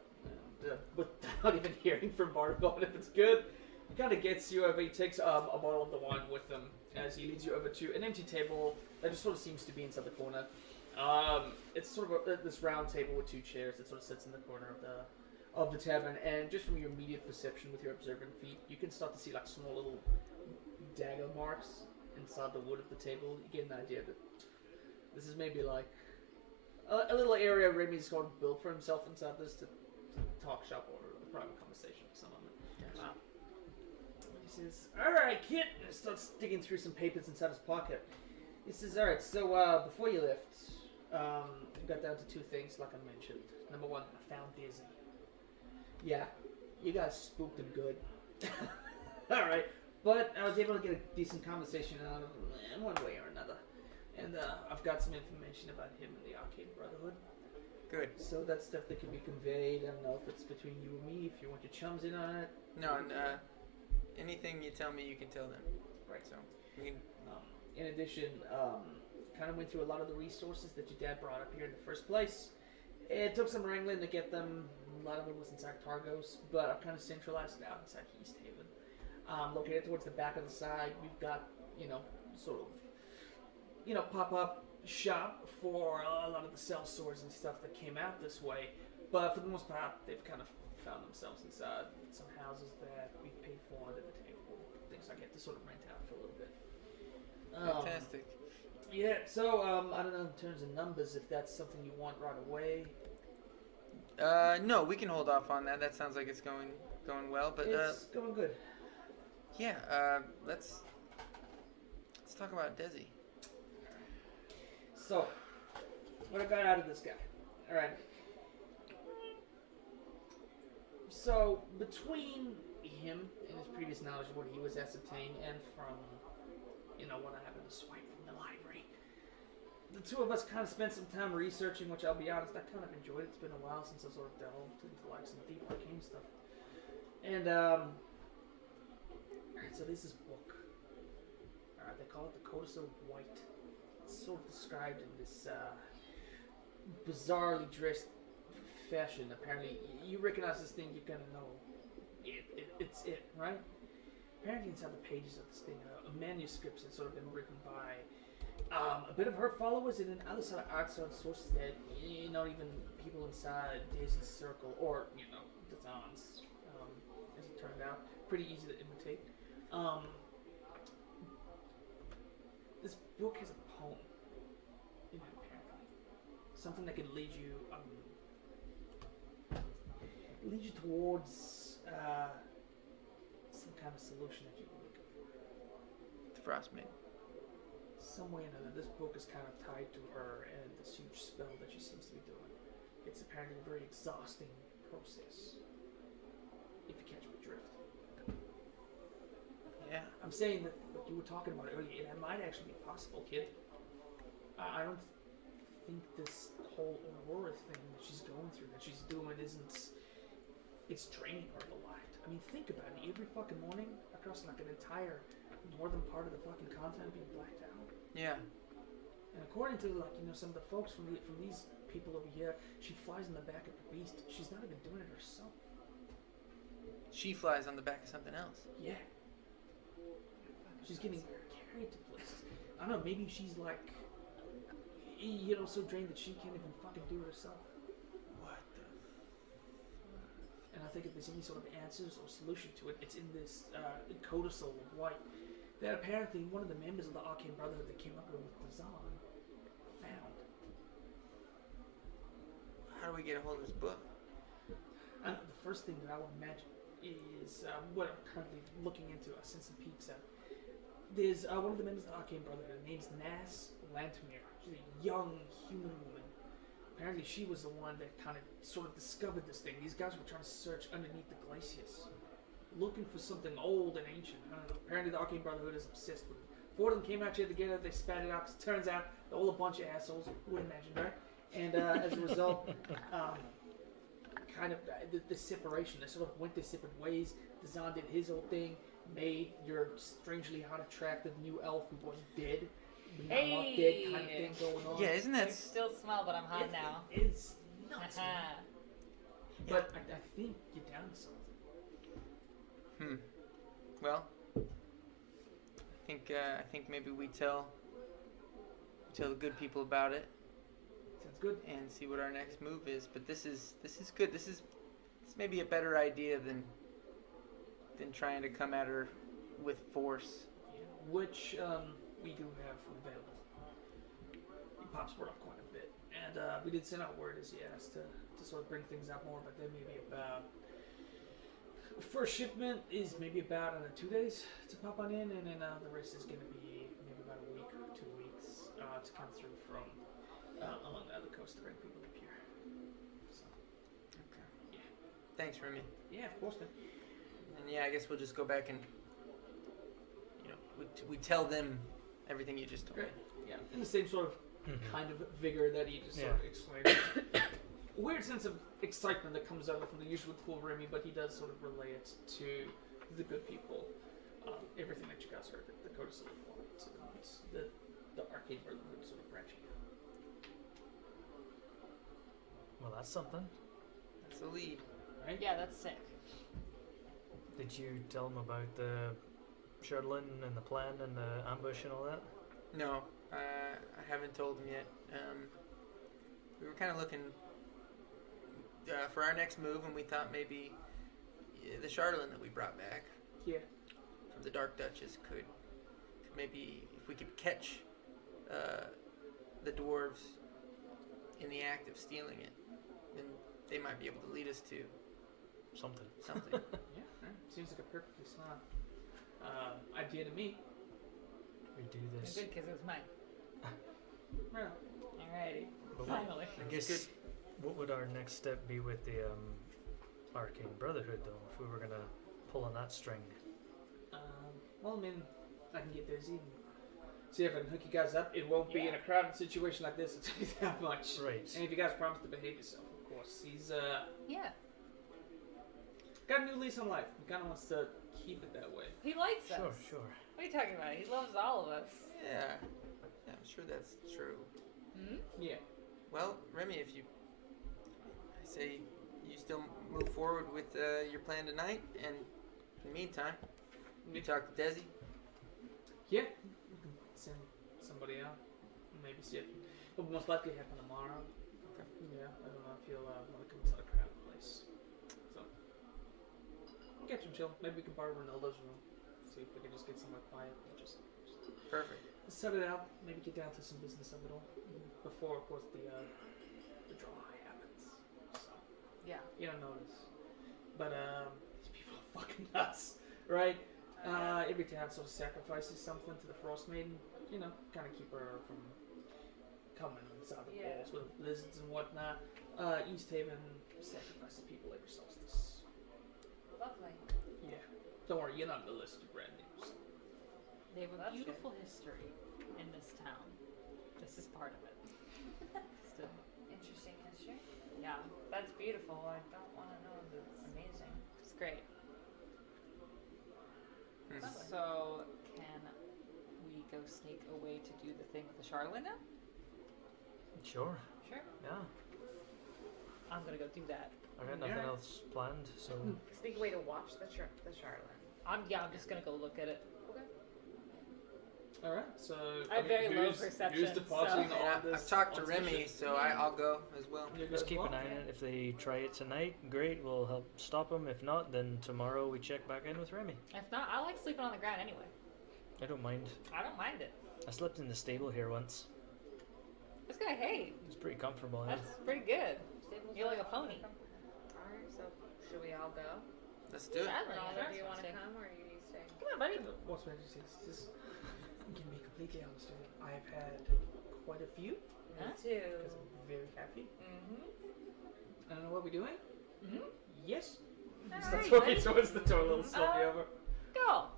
Without even hearing from Barnabas if it's good, he kind of gets you over. He takes a bottle of the wine with him as he leads you over to an empty table that just sort of seems to be inside the corner. It's sort of this round table with two chairs that sort of sits in the corner of the tavern, and just from your immediate perception with your observant feet, you can start to see like small little dagger marks inside the wood of the table. You get an idea that this is maybe like a little area Remy's sort of built for himself inside this to talk shop or a private conversation with someone. He says, "Alright, kid," and starts digging through some papers inside his pocket. He says, "Alright, so before you left, we got down to two things, like I mentioned. Number one, I found Dizzy. Yeah, you guys spooked him good. Alright, but I was able to get a decent conversation out of him in one way or another. And I've got some information about him and the Arcane Brotherhood. Good. So that's stuff that can be conveyed. I don't know if it's between you and me, if you want your chums in on it. No, and anything you tell me, you can tell them. Right. So we can. In addition, kind of went through a lot of the resources that your dad brought up here in the first place. It took some wrangling to get them. A lot of it was inside Targos, but I've kind of centralized it out inside Easthaven. Located towards the back of the side, we've got, sort of, pop-up shop for a lot of the cell swords and stuff that came out this way. But for the most part, they've kind of found themselves inside some houses that we've paid for under the table. Things I get to sort of rent out for a little bit. Fantastic. Yeah, so I don't know in terms of numbers if that's something you want right away. No, we can hold off on that. That sounds like it's going well. But It's going good. yeah, let's talk about Desi. So, what I got out of this guy. Alright. So, between him and his previous knowledge of what he was ascertained and from, what I happened to swipe from the library, the two of us kind of spent some time researching, which I'll be honest, I kind of enjoyed. It's been a while since I sort of delved into like some deep arcane stuff. And, alright, so there's this book. Alright, they call it the Codicil of White. It's sort of described in this bizarrely dressed fashion. Apparently, you recognize this thing, you're gonna know it's it, right? Apparently, inside the pages of this thing, a manuscript that's sort of been written by a bit of her followers and then other sort of outside sources that not even people inside Daisy's circle or Dazan's, as it turned out, pretty easy to imitate. This book has a poem in it, apparently. Something that can lead you towards some kind of solution that you're looking for. The Frostmaiden. Some way or another, this book is kind of tied to her and this huge spell that she seems to be doing. It's apparently a very exhausting process, if you catch my drift. Yeah. I'm saying that what you were talking about earlier, that might actually be possible, kid. I don't think this whole Aurora thing that she's going through, that she's doing, it's draining her a lot. I mean, think about it. Every fucking morning, across like an entire northern part of the fucking continent being blacked out. Yeah. And according to some of the folks from these people over here, she flies on the back of the beast. She's not even doing it herself. She flies on the back of something else. Yeah. She's getting carried to places. I don't know, maybe she's like, so drained that she can't even fucking do it herself. What the? And I think if there's any sort of answers or solution to it, it's in this codicil of white that apparently one of the members of the Arcane Brotherhood that came up here with Dazan found. How do we get a hold of this book? The first thing that I would imagine is what I'm currently looking into. I sent some peeks at. There's one of the members of the Arcane Brotherhood. Her name's Nas Lantomir. She's a young human woman. Apparently, she was the one that kind of sort of discovered this thing. These guys were trying to search underneath the glaciers, looking for something old and ancient. I don't know. Apparently, the Arcane Brotherhood is obsessed with it. Four of them came out here together. They spat it out. It turns out they're all a bunch of assholes. Who would imagine, right? And as a result, kind of the separation. They sort of went their separate ways. Dazan did his own thing, made your strangely hot, attractive new elf who was dead, but not dead kind of thing going on. Yeah, isn't that? I still smell, but I'm hot now. It's nuts. But I think you're down to something. Well, I think maybe we tell the good people about it. Sounds good. And see what our next move is. But this is good. This maybe a better idea than trying to come at her with force. Yeah. Which we do have available. He pops word up quite a bit. And we did send out word as he asked to sort of bring things out more, but then maybe about first shipment is maybe about 2 days to pop on in, and then the rest is going to be maybe about a week or 2 weeks to come through from along the other coast to bring people up here. So, Okay. Yeah. Thanks, Remy. Yeah, of course, man. And yeah, I guess we'll just go back and we tell them everything you just told me. Yeah, in the same sort of kind of vigor that he just sort of explained. A weird sense of excitement that comes out from the usual cool Remy, but he does sort of relay it to the good people. Everything that you guys heard, the Codicil of White, the Arcane Brotherhood sort of branching out. Well, that's something. That's the lead. Right? Yeah, that's sick. Did you tell them about the Chardalyn and the plan and the ambush and all that? No, I haven't told them yet. We were kind of looking for our next move, and we thought maybe the Chardalyn that we brought back from the Dark Duchess could maybe, if we could catch the dwarves in the act of stealing it, then they might be able to lead us to something. Yeah, seems like a perfectly smart idea to me. We do this. Good, because it was mine. Right. Alrighty. But Finally. I guess, what would our next step be with the Arcane Brotherhood, though, if we were going to pull on that string? Well, I mean, I can get busy and see if I can hook you guys up. It won't be in a crowded situation like this, I'll tell you that much. Right. And if you guys promise to behave yourself, of course. He's got a new lease on life. He kind of wants to keep it that way. He likes us. Sure. What are you talking about? He loves all of us. Yeah, I'm sure that's true. Yeah. Well, Remy, I say you still move forward with your plan tonight, and in the meantime, you talk to Desi. Yeah. We can send somebody out. Maybe see it. It'll most likely happen tomorrow. Okay. Yeah, I don't know if he'll want to come inside a crowded place. So, get some chill. Maybe we can borrow Ronaldo's room. See if we can just get somewhere quiet and just Perfect. set it out. Maybe get down to some business of it all before, of course, the draw happens. So, Yeah. you don't notice, but these people are fucking nuts, right? Every town sort of sacrifices something to the Frostmaiden, kind of keep her from coming inside the walls with lizards and whatnot. Easthaven sacrifices people every solstice. Lovely. Yeah. Don't worry, you're not on the list of brand names. They have a beautiful history in this town. This is part of it. Still. Interesting history. Yeah. That's beautiful. I don't want to know. That's amazing. It's great. Hmm. So, can we go sneak away to do the thing with the Chardalyn now? Sure. Sure. Yeah. I'm gonna go do that. I got nothing else planned, so. Sneak away to watch the Chardalyn. I'm just gonna go look at it. Okay. Alright, so. I have very low who's perception, departing so- on And this? I've talked to on this Remy, mission? so I'll go as well. You Just guys keep well? an eye on it. If they try it tonight, great. We'll help stop them. If not, then tomorrow we check back in with Remy. If not, I like sleeping on the ground anyway. I don't mind. I don't mind it. I slept in the stable here once. This guy, hey, It's pretty comfortable. Yeah. that's pretty good. You're like a pony. Alright, so should we all go? Let's do it. Sadly, All sure. of you want to Stay. come, or you need to stay? Come on, buddy. What's my just can be completely honest with you. I've had quite a few. Huh? Too. Because I'm very happy. Mm-hmm. I don't know what we're doing. Mhm. Yes. Alright, Starts walking buddy. towards the door, a little sloppy over. Go.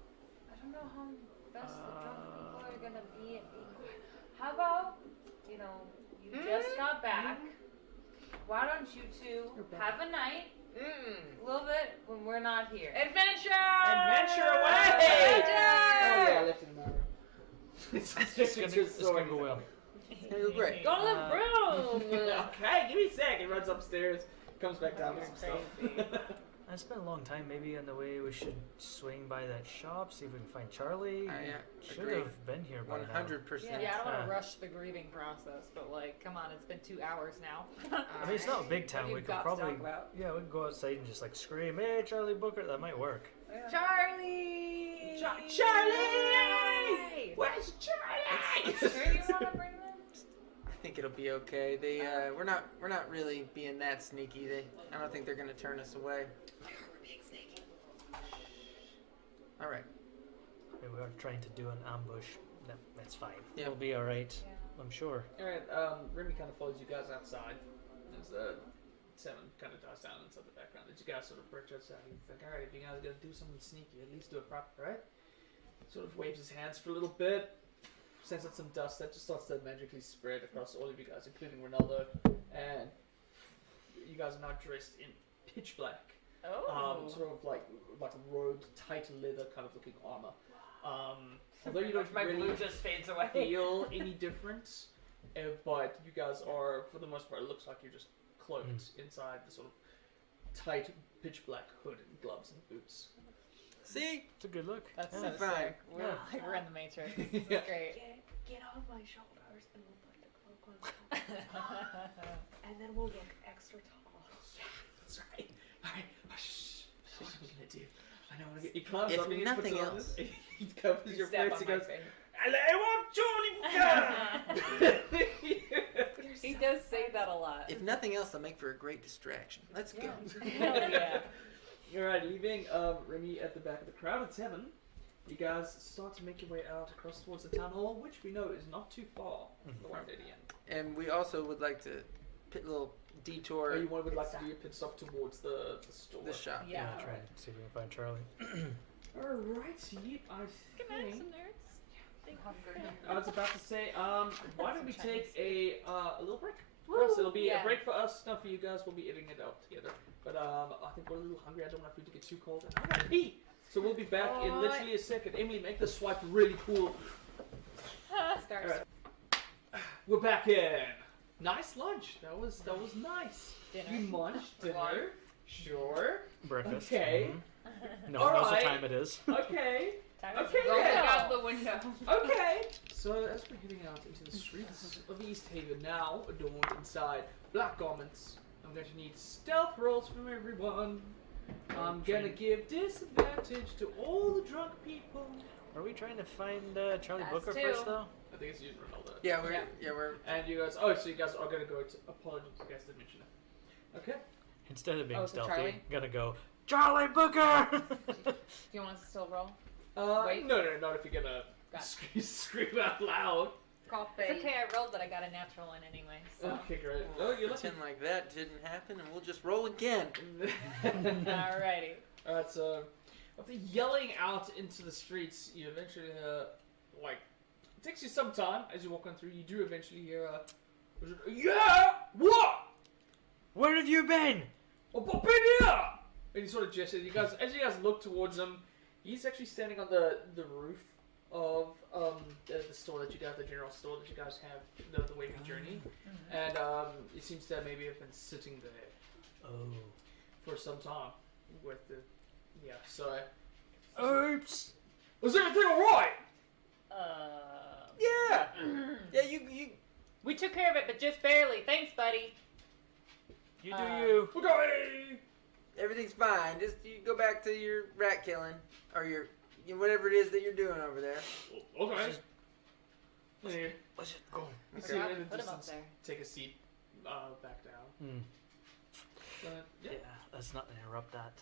I don't know how best the drunk people are gonna be at being quiet. How about, you just got back. Why don't you two have a night, a little bit, when we're not here? Adventure! Adventure away! Oh yeah, I left it in my room. It's gonna go well. It'll go great. Go to the room! Okay, give me a sec. He runs upstairs, comes back down with some stuff. It's been a long time. Maybe on the way we should swing by that shop, see if we can find Charlie. Yeah, Should agreed. have been here by now. 100%. Yeah, I don't want Yeah. to rush the grieving process, but like, come on, it's been 2 hours now. I mean, it's not a big town. What We you've could got to probably, talk about. yeah, we could go outside and just like scream, "Hey, Charlie Booker!" That might work. Charlie! Charlie! Where's Charlie? Sure you want to bring them? I think it'll be okay. They we're not really being that sneaky. I don't think they're gonna turn us away. All right. We are trying to do an ambush. No, that's fine. Yeah. It'll be all right. Yeah. I'm sure. Alright, Remy kind of follows you guys outside as the sound kind of dies down inside the background. As you guys sort of break outside, you think, alright, if you guys are going to do something sneaky, at least do it proper, right? Sort of waves his hands for a little bit, sends out some dust that just starts to magically spread across all of you guys, including Ronaldo, and you guys are now dressed in pitch black. Sort of like robed, tight leather kind of looking armor. Although you don't My really blue just fades away. feel any difference, but you guys are, for the most part, it looks like you're just cloaked inside the sort of tight, pitch black hood and gloves and boots. See? It's a good look. That's Yeah. so Fine. sick. We're, Yeah. like, we're in the Matrix. This is Yeah. great. Get off my shoulders and we'll put the cloak on top. And then we'll look extra tall. That's right. Alright, shh. What are we gonna do? I know what he climbs If up and he nothing puts on else. this, he covers your Step face. He on my goes, face. "Hello, I'm Charlie." He does say that a lot. If nothing else, they'll make for a great distraction. Let's go. Hell yeah. Alright, leaving Remy at the back of the crowd at 7. You guys start to make your way out across towards the town hall, which we know is not too far from the one at the end. And we also would like to pit a little detour Or you would like to do your pit stop towards the store. the shop. Yeah. Try and see if we can find Charlie. Alrighty, I Good night, think. some nerds. I was about to say, why don't we Some take Chinese a little break? For us, it'll be yeah. a break for us, not for you guys. We'll be eating it out together. But I think we're a little hungry. I don't want our food to get too cold. And I gotta pee. So we'll be back in literally a second. Emily, make the swipe really cool. Stars. Alright. We're back in. Nice lunch. That was nice. Dinner. You munched dinner. Sure. Breakfast. Okay. No one knows what Alright. time it is. Okay. Time Okay, to Rolling yeah. out the window. Okay. So as we're heading out into the streets of Easthaven now, adorned inside black garments, I'm going to need stealth rolls from everyone. I'm gonna give disadvantage to all the drunk people. Are we trying to find Charlie Us Booker too. first, though? I think it's you and Ronaldo. Yeah, we're And you guys, oh, so you guys are gonna go to, apologies, you guys didn't mention it. Okay. Instead of being Oh, so stealthy, Charlie? gonna go, Charlie Booker! Do you want us to still roll? Wait. No, not if you're gonna Got scream out loud. Coffee. It's okay, I rolled that I got a natural one anyway. So. Okay, great. Oh, you're lucky. pretend like that didn't happen, and we'll just roll again. Alrighty. Alright, so after yelling out into the streets, you eventually like, it takes you some time as you walk on through. You do eventually hear yeah, what? Where have you been? Oh, pop in here! And he sort of gestures. You guys, as you guys look towards him, he's actually standing on the roof of the store that you guys, the general store that you guys have, the Waving Journey, and it seems to maybe have been sitting there for some time with the So, Oops. was everything alright? Yeah. Yeah. You. We took care of it, but just barely. Thanks, buddy. You do you. Okay. Everything's fine. Just you go back to your rat killing or your whatever it is that you're doing over there. Okay. Here. Let's just go. You Okay. see him in the Put him up distance. there. Take a seat. Back down. But, Yeah, let's not interrupt that.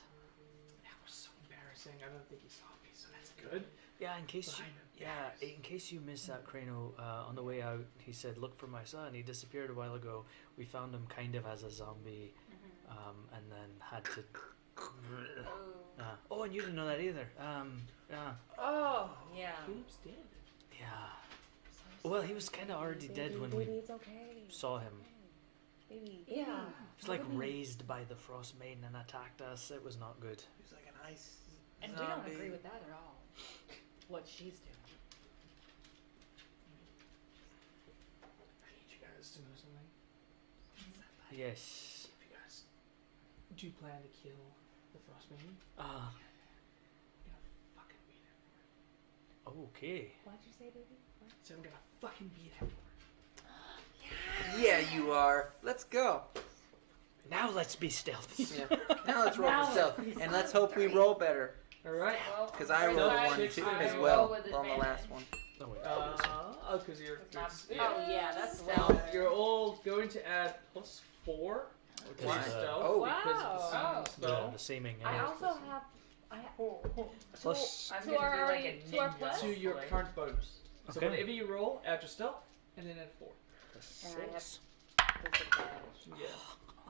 That was so embarrassing. I don't think he saw me, so that's good. Yeah, in case you, Behind him. in case you missed that, Crano, on the way out, he said, "Look for my son. He disappeared a while ago. We found him kind of as a zombie, and then had to." Oh, and you didn't know that either. Yeah. Oh, yeah. Who's dead? Yeah. Well, he was kind of already dead when we It's okay. saw him. Baby. Yeah. He was like raised by the Frostmaiden and attacked us. It was not good. He's like an ice And we zombie. don't agree with that at all. What she's doing. I need you guys to know something. Yes. If you guys do plan to kill the Frostmaiden, Ah. you're gonna fucking beat him. Okay. What'd you say, baby? So I'm gonna fucking beat him. Yeah, you are. Let's go. Now let's be stealthy. Yeah. Now let's roll for stealth, and let's hope we roll better. All right. Because I rolled one too as well on the last one. Oh, wait. Because you're. Oh, yeah, that's You're all going to add +4 to Why? stealth Oh. because of the Wow. same spell. The seeming. I yeah. also have. Plus. I'm To gonna our do like already- a to our ninja. plus? To your current bonus. So Okay. whenever you roll, add your stealth, and then add 4. And I have 6. Yeah.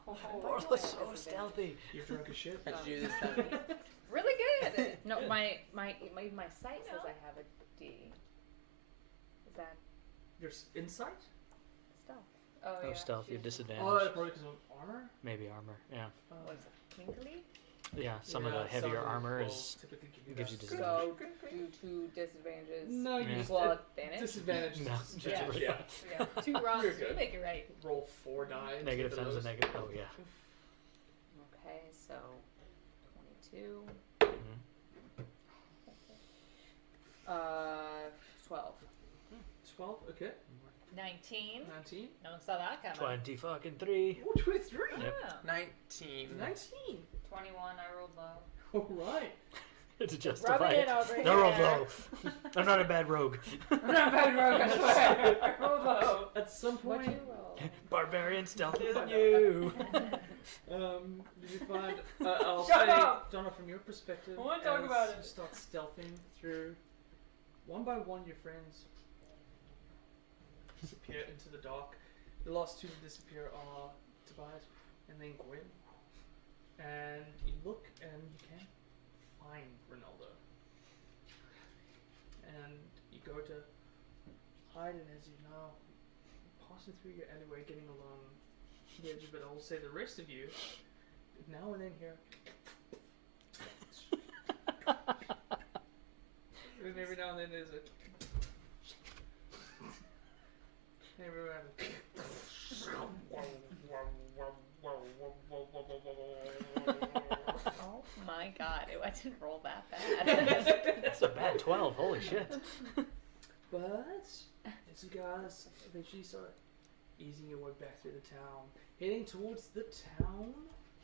Oh, that's so stealthy. You're drunk as shit. How'd you do this time? Really good. No, my sight says I have a D. Is that Your insight? stealth? Oh, Oh, yeah. stealth. You have She's- disadvantage. Oh, that's probably because of armor? Maybe armor. Yeah. What is it? Twinkly? Yeah. Some of Yeah, the heavier some armor will is typically give you gives you that. disadvantage. So, do 2 disadvantages. No, you Yeah. just Well, advantage? disadvantage. No. Yeah. Yeah. Yeah. 2 wrongs. You're We good. make it right. Roll 4 dice. Negative for times a those. negative. Oh yeah. Okay, so 22. Mhm. 12. 12, okay. 19. 19. No one saw that coming. 20 Oh, 23. Yep. Oh. 19. 19. 21, I rolled low. Alright. To Rub justify it in it. over No roll here. low. I'm not a bad rogue. I'm not bad rogue, I swear. I rolled low. At some What'd point, you roll? Barbarian stealthier than you. did you find... I'll Shut say, up! Donna, from your perspective, I wanna talk as about it. you start stealthing through, one by one, your friends disappear into the dark. The last two to disappear are Tobias and then Gwen. And you look and you can't find Ronaldo. And you go to hide, and as you now passing through your alleyway, getting along the edge of it, I will say the rest of you, now and then hear. And every now and then there's a. Every now and Oh my god, I didn't roll that bad. That's a bad 12. Holy shit. But as you guys eventually start easing your way back through the town, heading towards the town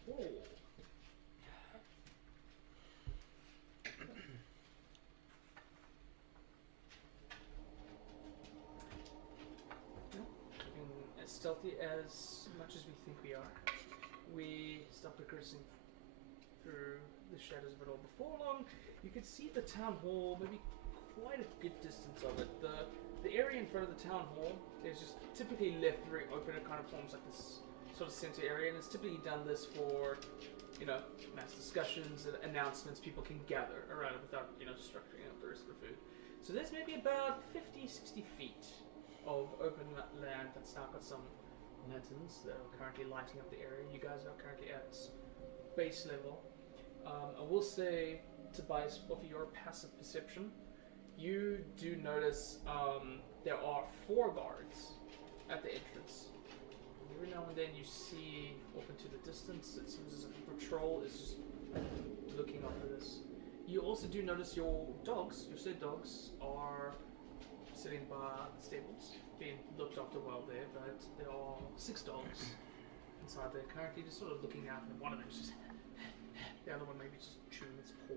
hall. And as stealthy as much as we think we are, we start progressing through the shadows of it all. Before long, you can see the town hall, maybe quite a good distance of it. The area in front of the town hall is just typically left very open. It kind of forms like this sort of center area, and it's typically done this for, you know, mass discussions and announcements. People can gather around it without, you know, structuring out the rest of the food. So there's maybe about 50, 60 feet of open land that's now got some lanterns that are currently lighting up the area. You guys are currently at base level. I will say, Tobias, of your passive perception, you do notice there are 4 guards at the entrance. Every now and then you see off into the distance, it seems as if a patrol is just looking after this. You also do notice your dogs, your said dogs, are sitting by the stables, being looked after well there, but there are 6 dogs inside there currently just sort of looking out, and one of them is just the other one maybe just chewing its paw.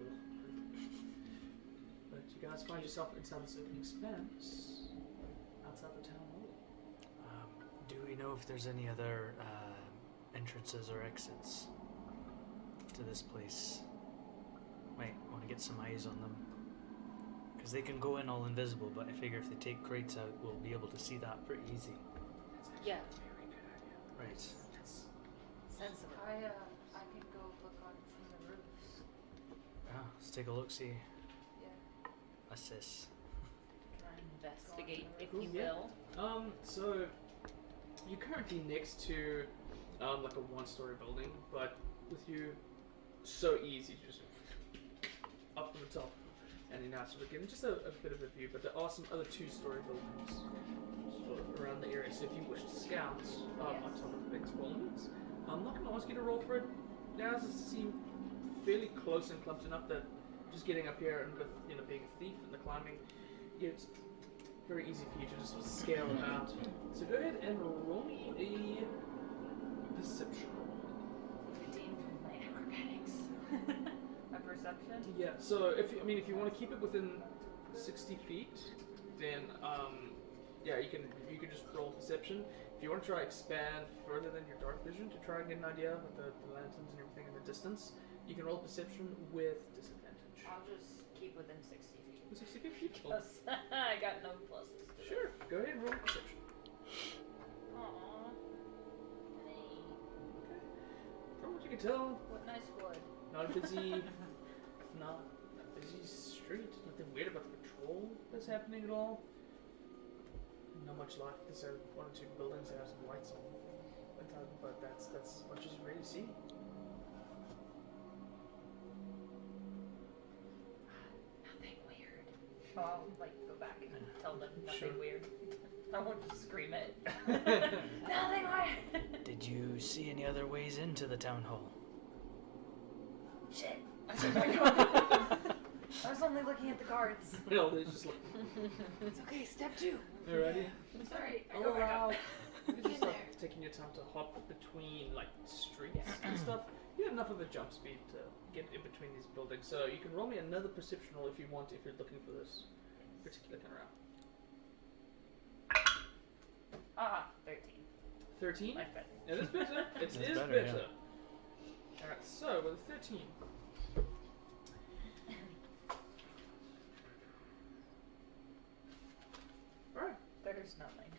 But you guys find yourself inside this open expanse outside the town hall. Do we know if there's any other entrances or exits to this place? Might want to get some eyes on them. Because they can go in all invisible, but I figure if they take crates out, we'll be able to see that pretty easy. Yeah. Right. Sensible. I can go look on from the roofs. Yeah, let's take a look, see. Yeah. Assess. Investigate, if Cool, you yeah. will. So you're currently next to like a 1-story building, but with you so easy, just up from the top, and you're now sort of getting just a bit of a view. But there are some other 2-story buildings sort of around the area. So if you wish to scout on top of things, by all means. I'm not going to ask you to roll for it. Now it seem fairly close and clumped enough that just getting up here and with being a thief and the climbing, it's very easy for you to just sort of scale it out. So go ahead and roll me a perception roll. Redeemed from my acrobatics. A perception? Yeah. So if you want to keep it within 60 feet, then you can just roll perception. If you want to try expand further than your dark vision to try and get an idea with the lanterns and everything in the distance, you can roll perception with disadvantage. I'll just keep within 60 feet. 60 feet, beautiful. Plus, I got no pluses. To Sure. Go ahead and roll perception. Aww. Hey, From what you can tell, what nice wood. not a busy, not a busy street. Nothing weird about the patrol that's happening at all. Not much life. There's 1 or 2 buildings that have some lights on, but that's as much as you really see. Nothing weird. I'll go back and tell them nothing weird. I won't just scream it. Nothing weird. Did you see any other ways into the town hall? Shit. I was only looking at the guards. No, they just look. It's okay. Step 2. Alrighty. I'm sorry. I I'll go back allow. up. You can just In start taking your time to hop between streets and stuff. You have enough of a jump speed to get in between these buildings, so you can roll me another perception roll if you want, if you're looking for this particular kind of route. 13. 13. Much better. It is better. It It's is better, better. yeah. Alright, so with a 13. Alright. There's nothing.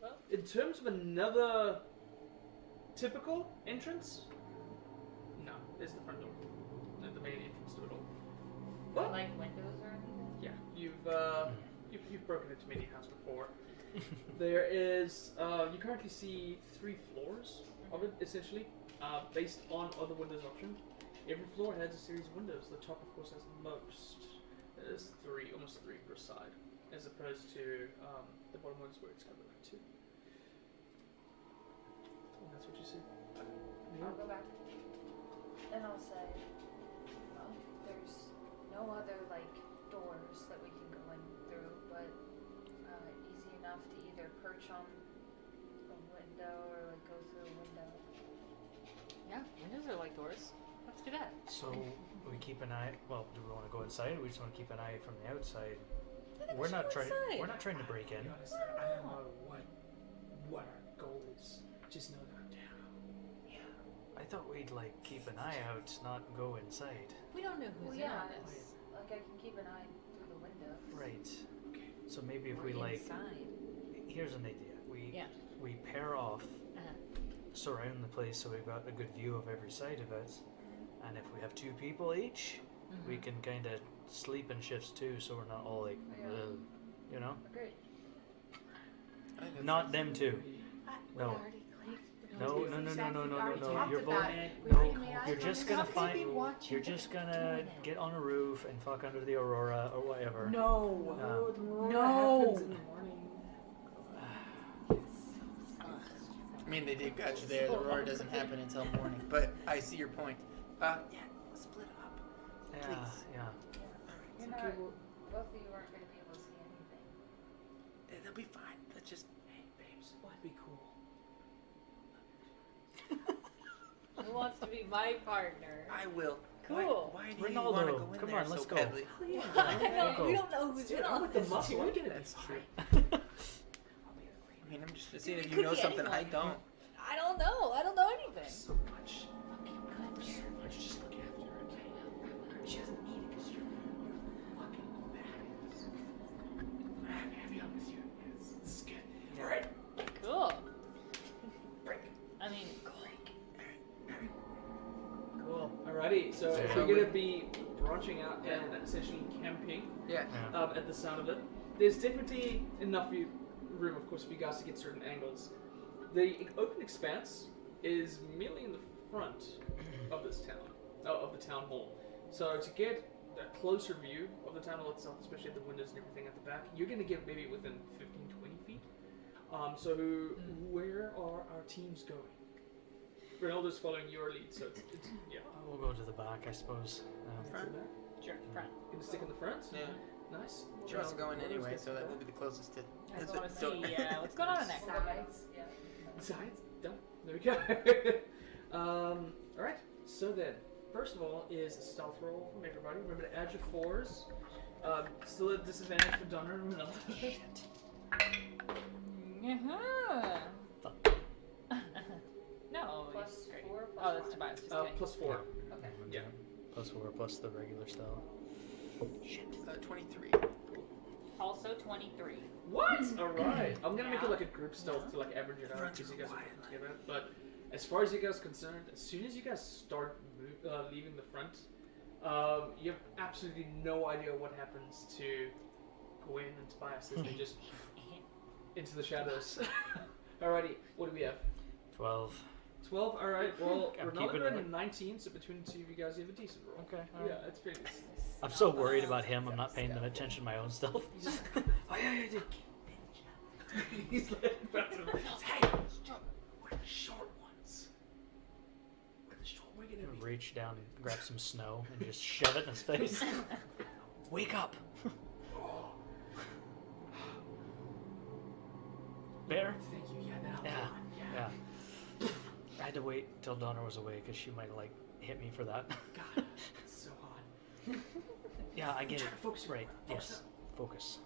Well, In terms of another typical entrance, no, there's the front door. The main entrance to it all. But like windows or anything? yeah, you've broken into many houses before. There is you currently see 3 floors of it essentially, based on other windows option. Every floor has a series of windows. The top, of course, has the most. There's 3, almost 3 per side, as opposed to the bottom ones where it's covered like 2. And that's what you see. I'll go back and I'll say, well, there's no other doors that we can go in through, but easy enough to either perch on a window or go through a window. Yeah, windows are like doors. Let's do that. So we keep an eye. Well, do we want to go inside? Or we just want to keep an eye from the outside. We're not trying. We're not trying to break in. To be honest, I don't know what our goal is. Just know that I'm down. I thought we'd keep an eye out, not go inside. We don't know who's Well, in yeah, on this. I can keep an eye through the window. Right. So maybe if We're we inside. here's an idea. Yeah. We pair off, Uh-huh. surround the place so we've got a good view of every side of it, and if we have 2 people each, we can kind of sleep in shifts too, so we're not all "Ugh," Great. Not them too. No. No. We already talked You're about both. it. We No, already made eye you're just gonna contact. find. be watching You're the just gonna planet. get on a roof and fuck under the aurora or whatever. No. Happens in the morning. I mean, they did got you there. The roar doesn't happen until morning. But I see your point. Yeah, split up. Yeah, Please. yeah. You're not, both of you aren't going to be able to see anything. They'll be fine. Let's just. Hey, babes, why'd be cool? Who wants to be my partner? I will. Cool. Why do you Rinaldo, want to go in come there on, let's so go. badly? Go. We don't know who's Dude, in I'm on with the this, muscle. dude. I'm gonna That's be true. fine. I mean, I'm just seeing Dude, if it you could know be something I anyone. don't. I don't know. I don't know anything. So much. Let's just look after her, okay? She doesn't need it because you're fucking badass. I'm happy I'm with you. Yes, this is good. Alright. Cool. Break. I mean, Cool. Alrighty, so Yeah. we're gonna be branching out and essentially camping Yeah. at the sound of it. There's definitely enough room, of course, for you guys to get certain angles. The open expanse is merely in the front of this town, of the town hall. So to get a closer view of the town hall itself, especially at the windows and everything at the back, you're going to get maybe within 15, 20 feet. So where are our teams going? Ronaldo's following your lead, so it's yeah. We'll go to the back, I suppose. Front? sure, front. Gonna stick in the front? Yeah. Nice. She wants to go in anyway, so that will be the closest to. I just That's want it. to So- see what's going on in there. Sides, yeah. Sides? Done. There we go. Alright, so then, first of all is a stealth roll from everybody. Remember to add your 4s. Still at disadvantage for Donner and Ronaldo. No. Plus it's great. 4, plus Oh, that's 1. Tobias. Just kidding. Plus 4. Okay. Yeah. Plus 4 plus the regular style. 23. Also 23. What? Alright. I'm gonna make it Yeah. like a group stealth to like average it out because you guys are working together. But as far as you guys are concerned, as soon as you guys start leaving the front, you have absolutely no idea what happens to Gwen and Tobias as they just into the shadows. Alrighty, what do we have? 12. 12, alright. Well, I'm Ronaldo keeping got it. a 19, so between the two of you guys, you have a decent roll. Okay. Yeah, it's pretty decent. I'm so worried about him, I'm not paying attention to my own stealth. He's just, oh yeah, dude. He's like, hey, we're the short ones. We're gonna be. Reach down and grab some snow and just shove it in his face. Wake up! Bear? Thank you, yeah, now. Yeah. Yeah. I had to wait till Donna was away because she might like hit me for that. God, it's so hot. Yeah, I get Try it. to focus. Right. Focus Yes. up. Focus.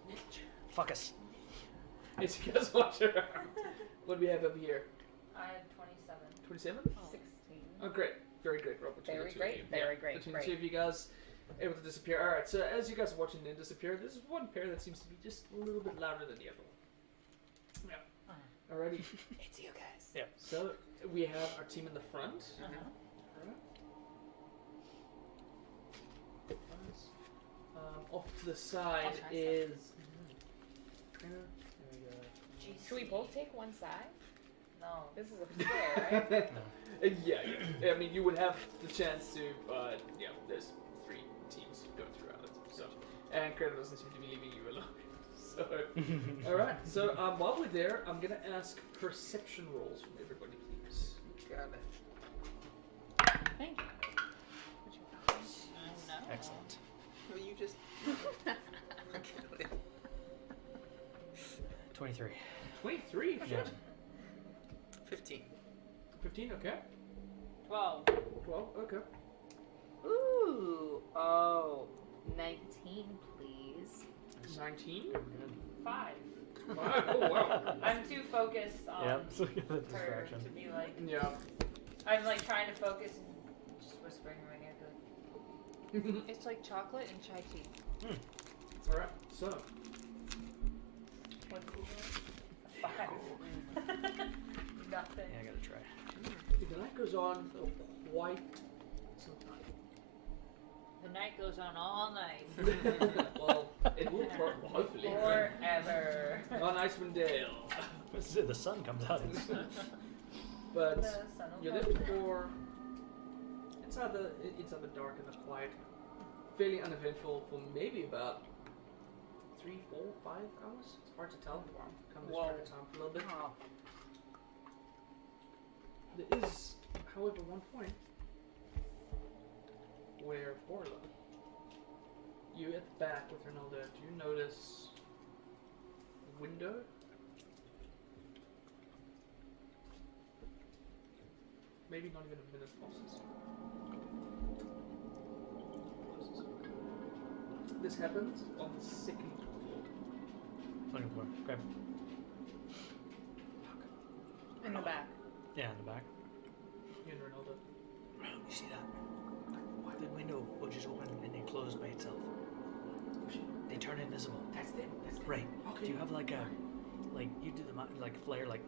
Focus. As you guys watch around, what do we have over here? I had 27. 27? 16. Oh, great. Very great, Rob. Between Very the two great, of you. very Yeah, great, Between great. the two of you guys, able to disappear. All right. So as you guys are watching them disappear, there's one pair that seems to be just a little bit louder than the other one. Yeah. Alrighty. It's you guys. Yeah. So we have our team in the front. Off to the side Oh, nice. is. There we go. Should we both take one side? No. This is a square, right? Yeah. I mean, you would have the chance to. Yeah. There's 3 teams going throughout it. So, and Creditor doesn't seem to be leaving you alone. So, all right. So while we're there, I'm gonna ask perception rolls from everybody, please. Got it. Thank you. No. Excellent. Well, you just. 23. 23. Yeah. 15. 15. Okay. 12. 12. Okay. Ooh. Oh. 19, please. 19. 5. Wow. Oh wow. I'm too focused on Yep. So we get the her distraction. to be like. Yeah. I'm like trying to focus and just whispering in my ear. Like, It's like chocolate and chai tea. All right. So. what do you want? 5. Nothing. Yeah, I gotta try. The night goes on for quite some time. The night goes on all night. Well, it will hopefully. Forever. On Icewind Dale. The sun comes out. But The sun will you come. live for it's either dark and quiet, fairly uneventful for maybe about 3, 4, 5 hours. It's hard to tell. Come this period of time for a little bit. There is, however, one point where Orla, you at the back with Ronaldo, do you notice a window? Maybe not even a minute passes. This happens on the second floor. Second floor. Okay. In the back. Yeah, in the back. You and Ronaldo. You see that? The window will just open and then close by itself. They turn invisible. That's them. That's them. Right. Okay. Do you have like a, like you do the like flare like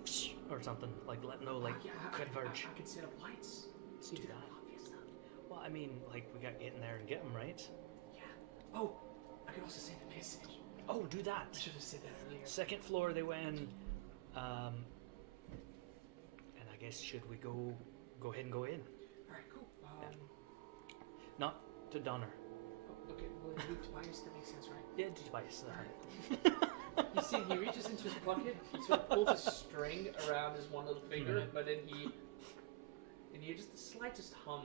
or something like let know like converge? I could set up lights. Let's do that. Well, I mean, like we got to get in there and get them right. Yeah. Oh, I could also send a message. Oh, do that. I should have said that earlier. Second floor they went in, and I guess should we go ahead and go in? All right, cool. Not to Donner. Oh, okay. Well, you need Tobias. That makes sense, right? Yeah, to Tobias. You see, he reaches into his pocket. He sort of pulls a string around his one little finger, but then he just the slightest hum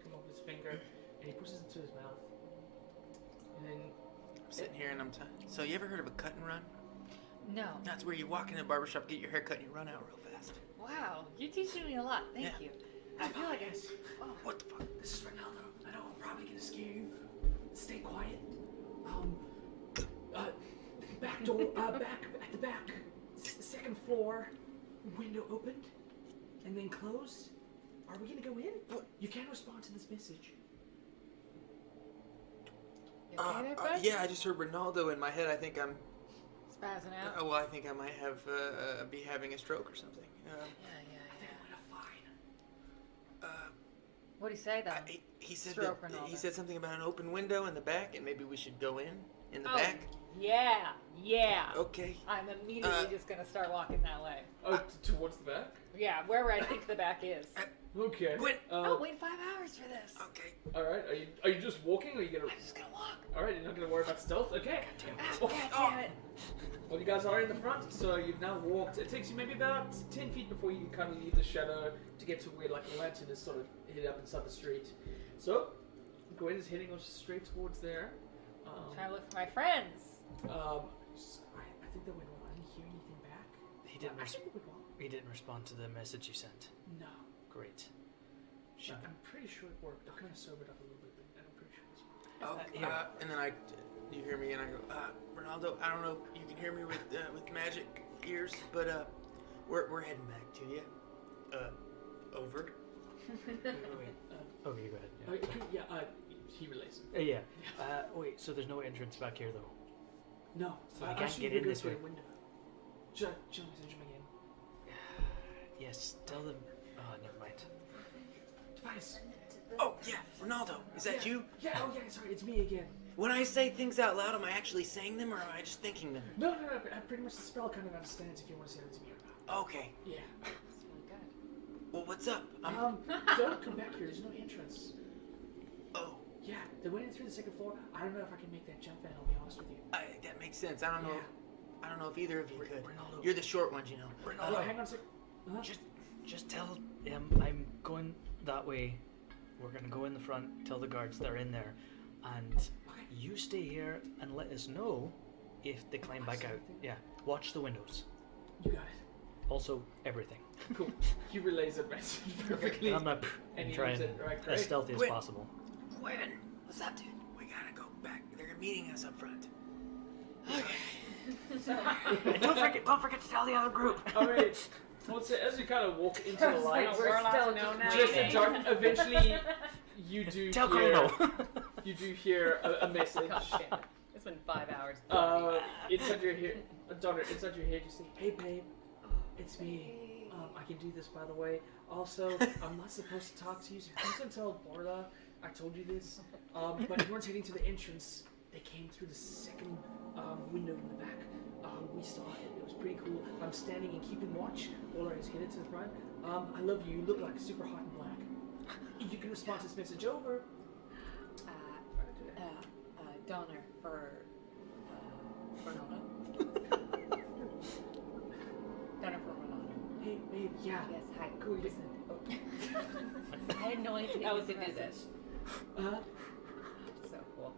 come off his finger, and he pushes it into his mouth. And then I'm sitting here and so you ever heard of a cut and run? No. That's where you walk in the barbershop, get your hair cut, and you run out real fast. Wow, you're teaching me a lot. Thank you. I feel like I. Oh. What the fuck? This is Ronaldo. I know I'm probably gonna scare you. Stay quiet. Back door. Back at the back. Second floor. Window opened, and then closed. Are we gonna go in? You can't respond to this message. You okay there, bud? Yeah, I just heard Ronaldo in my head. I think I'm. Spazzing out. Well, I think I might have be having a stroke or something. Yeah. What'd he say though? He said Stroke that, Ronaldo. he said something about an open window in the back, and maybe we should go in the Oh. back. Yeah. Okay. I'm immediately just gonna start walking that way. Oh, towards the back. Yeah, wherever I think the back is. Okay. Wait. I'll wait 5 hours for this. Okay. All right. Are you just walking, or are you gonna? I'm just gonna walk. All right. You're not gonna worry about stealth. Okay. God damn it. Well, you guys are in the front, so you've now walked. It takes you maybe about 10 feet before you kind of leave the shadow to get to where like the lantern is sort of hid up inside the street. So, Gwen is heading straight towards there. Trying to look for my friends. I think that went well. I didn't hear anything back. He didn't. I think it went well. He didn't respond to the message you sent. No. Great. I'm pretty sure it worked. I kind of sobered up a little bit, but I'm pretty sure this worked. And then you hear me, and I go, Ronaldo, I don't know if you can hear me with magic ears, but we're heading back to you. Over. Wait. Okay, go ahead. He relays. Yeah. Wait. So there's no entrance back here though. No. So I can't get in this way. Window. Should I message him again? Yes. Tell them. Oh, never mind. Tobias. Oh yeah, Ronaldo, is that you? Yeah. Oh yeah. Sorry, it's me again. When I say things out loud, am I actually saying them, or am I just thinking them? No. Pretty much the spell kind of understands if you want to say it to me or not. Okay. Yeah. That's really good. Well, what's up? Don't come back here. There's no entrance. Oh. Yeah, they went in through the second floor. I don't know if I can make that jump in. I'll be honest with you. That makes sense. I don't know. Yeah. I don't know if either of you could. Ronaldo. You're the short ones, you know. Oh, hang on a sec. Just tell him I'm going that way. We're gonna go in the front. Tell the guards they're in there, and you stay here and let us know if they climb back out. Yeah. Watch the windows. You got it. Also, everything. Cool. He relays that message perfectly. And I'm not And he trying moves it right, as great. stealthy as Quit. possible. Gwen, what's up, dude? We gotta go back. They're meeting us up front. And don't forget to tell the other group. Alright. Well, so as you kind of walk into the light, We're still known now. just in dark, eventually you do Tell hear, Carlo. you do hear a message. God damn it. It's been 5 hours. Inside your head, Donner, inside your head, you say, "Hey, babe, it's me. I can do this, by the way. Also, I'm not supposed to talk to you, so please don't tell Borla I told you this. But everyone's heading to the entrance. They came through the second window in the back. We saw it. It was pretty cool. I'm standing and keeping watch. Ola is headed to the front. I love you. You look like super hot and black. You can respond to this message over. Donor for Ronaldo. Donor for Ronaldo. Hey, babe, yeah. Yes, hi. Cool. Listen. Oh. I had no idea That you was could the do this. So cool.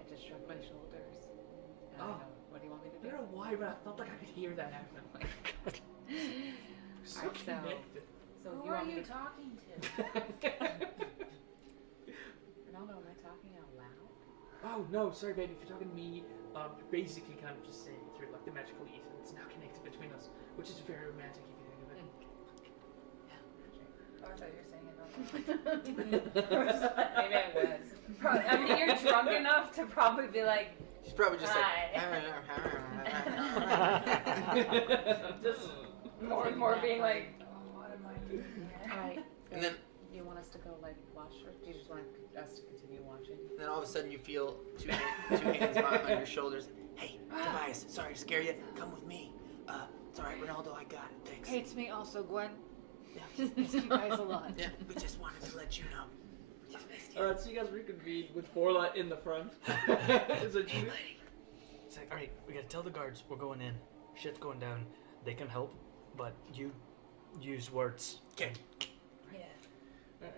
I just shrugged my shoulders. I don't know. What do you want me to I do? don't know why, but I felt like I could hear that happen. Oh my god. So Alright, so- connected. So Who you are want me you to talking to? Ronaldo, am I talking out loud? Oh no, sorry, baby. If you're talking to me, you're basically kind of just saying through like the magical ether that's now connected between us, which is very romantic if you think of it. Oh, I thought you were saying it out Maybe I was. loud. I mean, you're drunk enough to probably be like, She's probably just Hi. just more and more being like, oh, what am I doing here? Alright. And then, You want us to go like watch, or do you just want us to continue watching? then all of a sudden you feel two hands on your shoulders. Hey, Tobias, sorry to scare you. Come with me. It's all right, Ronaldo. I got it. Thanks. Hates me also, Gwen. Yeah. Miss you guys a lot. Yeah, we just wanted to let you know. We just missed you. Alright, so you guys reconvene with Borla in the front. Is it you? It's like, all right, we gotta tell the guards we're going in. Shit's going down. They can help, but you use words. Okay.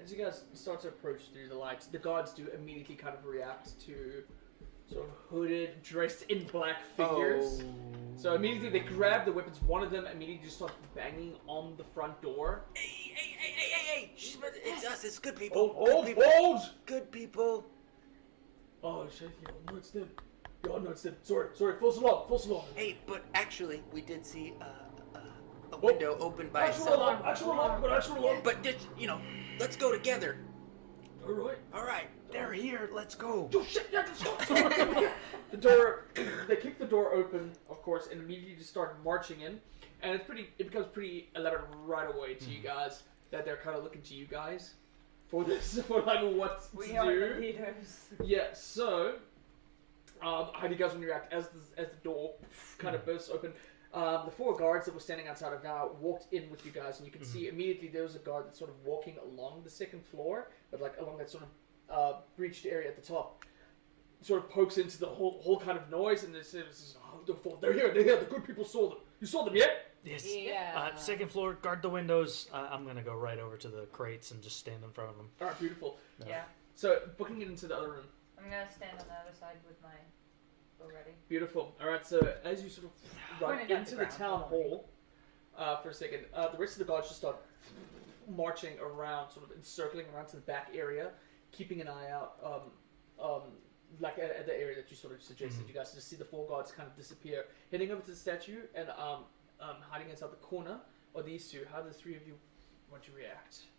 As you guys start to approach through the lights, the guards do immediately kind of react to sort of hooded, dressed in black figures. So immediately they grab the weapons. One of them immediately just starts banging on the front door. Hey! It's us. It's good people. Hold! Good people. Oh shit! Yeah, no, it's them. Oh no, it's them. Sorry. False alarm. Hey, but actually, we did see a window open by Actual itself. alarm. But just, let's go together. All right. They're here. Let's go. Oh shit! Yeah, just stop. The door. They kick the door open, of course, and immediately just start marching in, and it becomes pretty evident right away to you guys that they're kind of looking to you guys for this, for like what to We do. are the leaders. Yeah. So, how do you guys want to react as the door kind of bursts open? The four guards that were standing outside have now walked in with you guys, and you can see immediately there was a guard that's sort of walking along the second floor, but like along that sort of breached area at the top. Sort of pokes into the whole kind of noise, and this is they're here. The good people saw them. You saw them yet? Yes. Yeah. Second floor, guard the windows. I'm gonna go right over to the crates and just stand in front of them. All right, beautiful. Yeah. So booking it into the other room. I'm gonna stand on the other side with my bow ready. Beautiful. All right, so as you sort of run Pointed at into the the ground, town don't worry. hall for a second, the rest of the guards just start marching around, sort of encircling around to the back area, keeping an eye out, like at the area that you sort of suggested. You guys just see the four guards kind of disappear, heading over to the statue and hiding inside the corner. Or these two? How do the three of you want to react?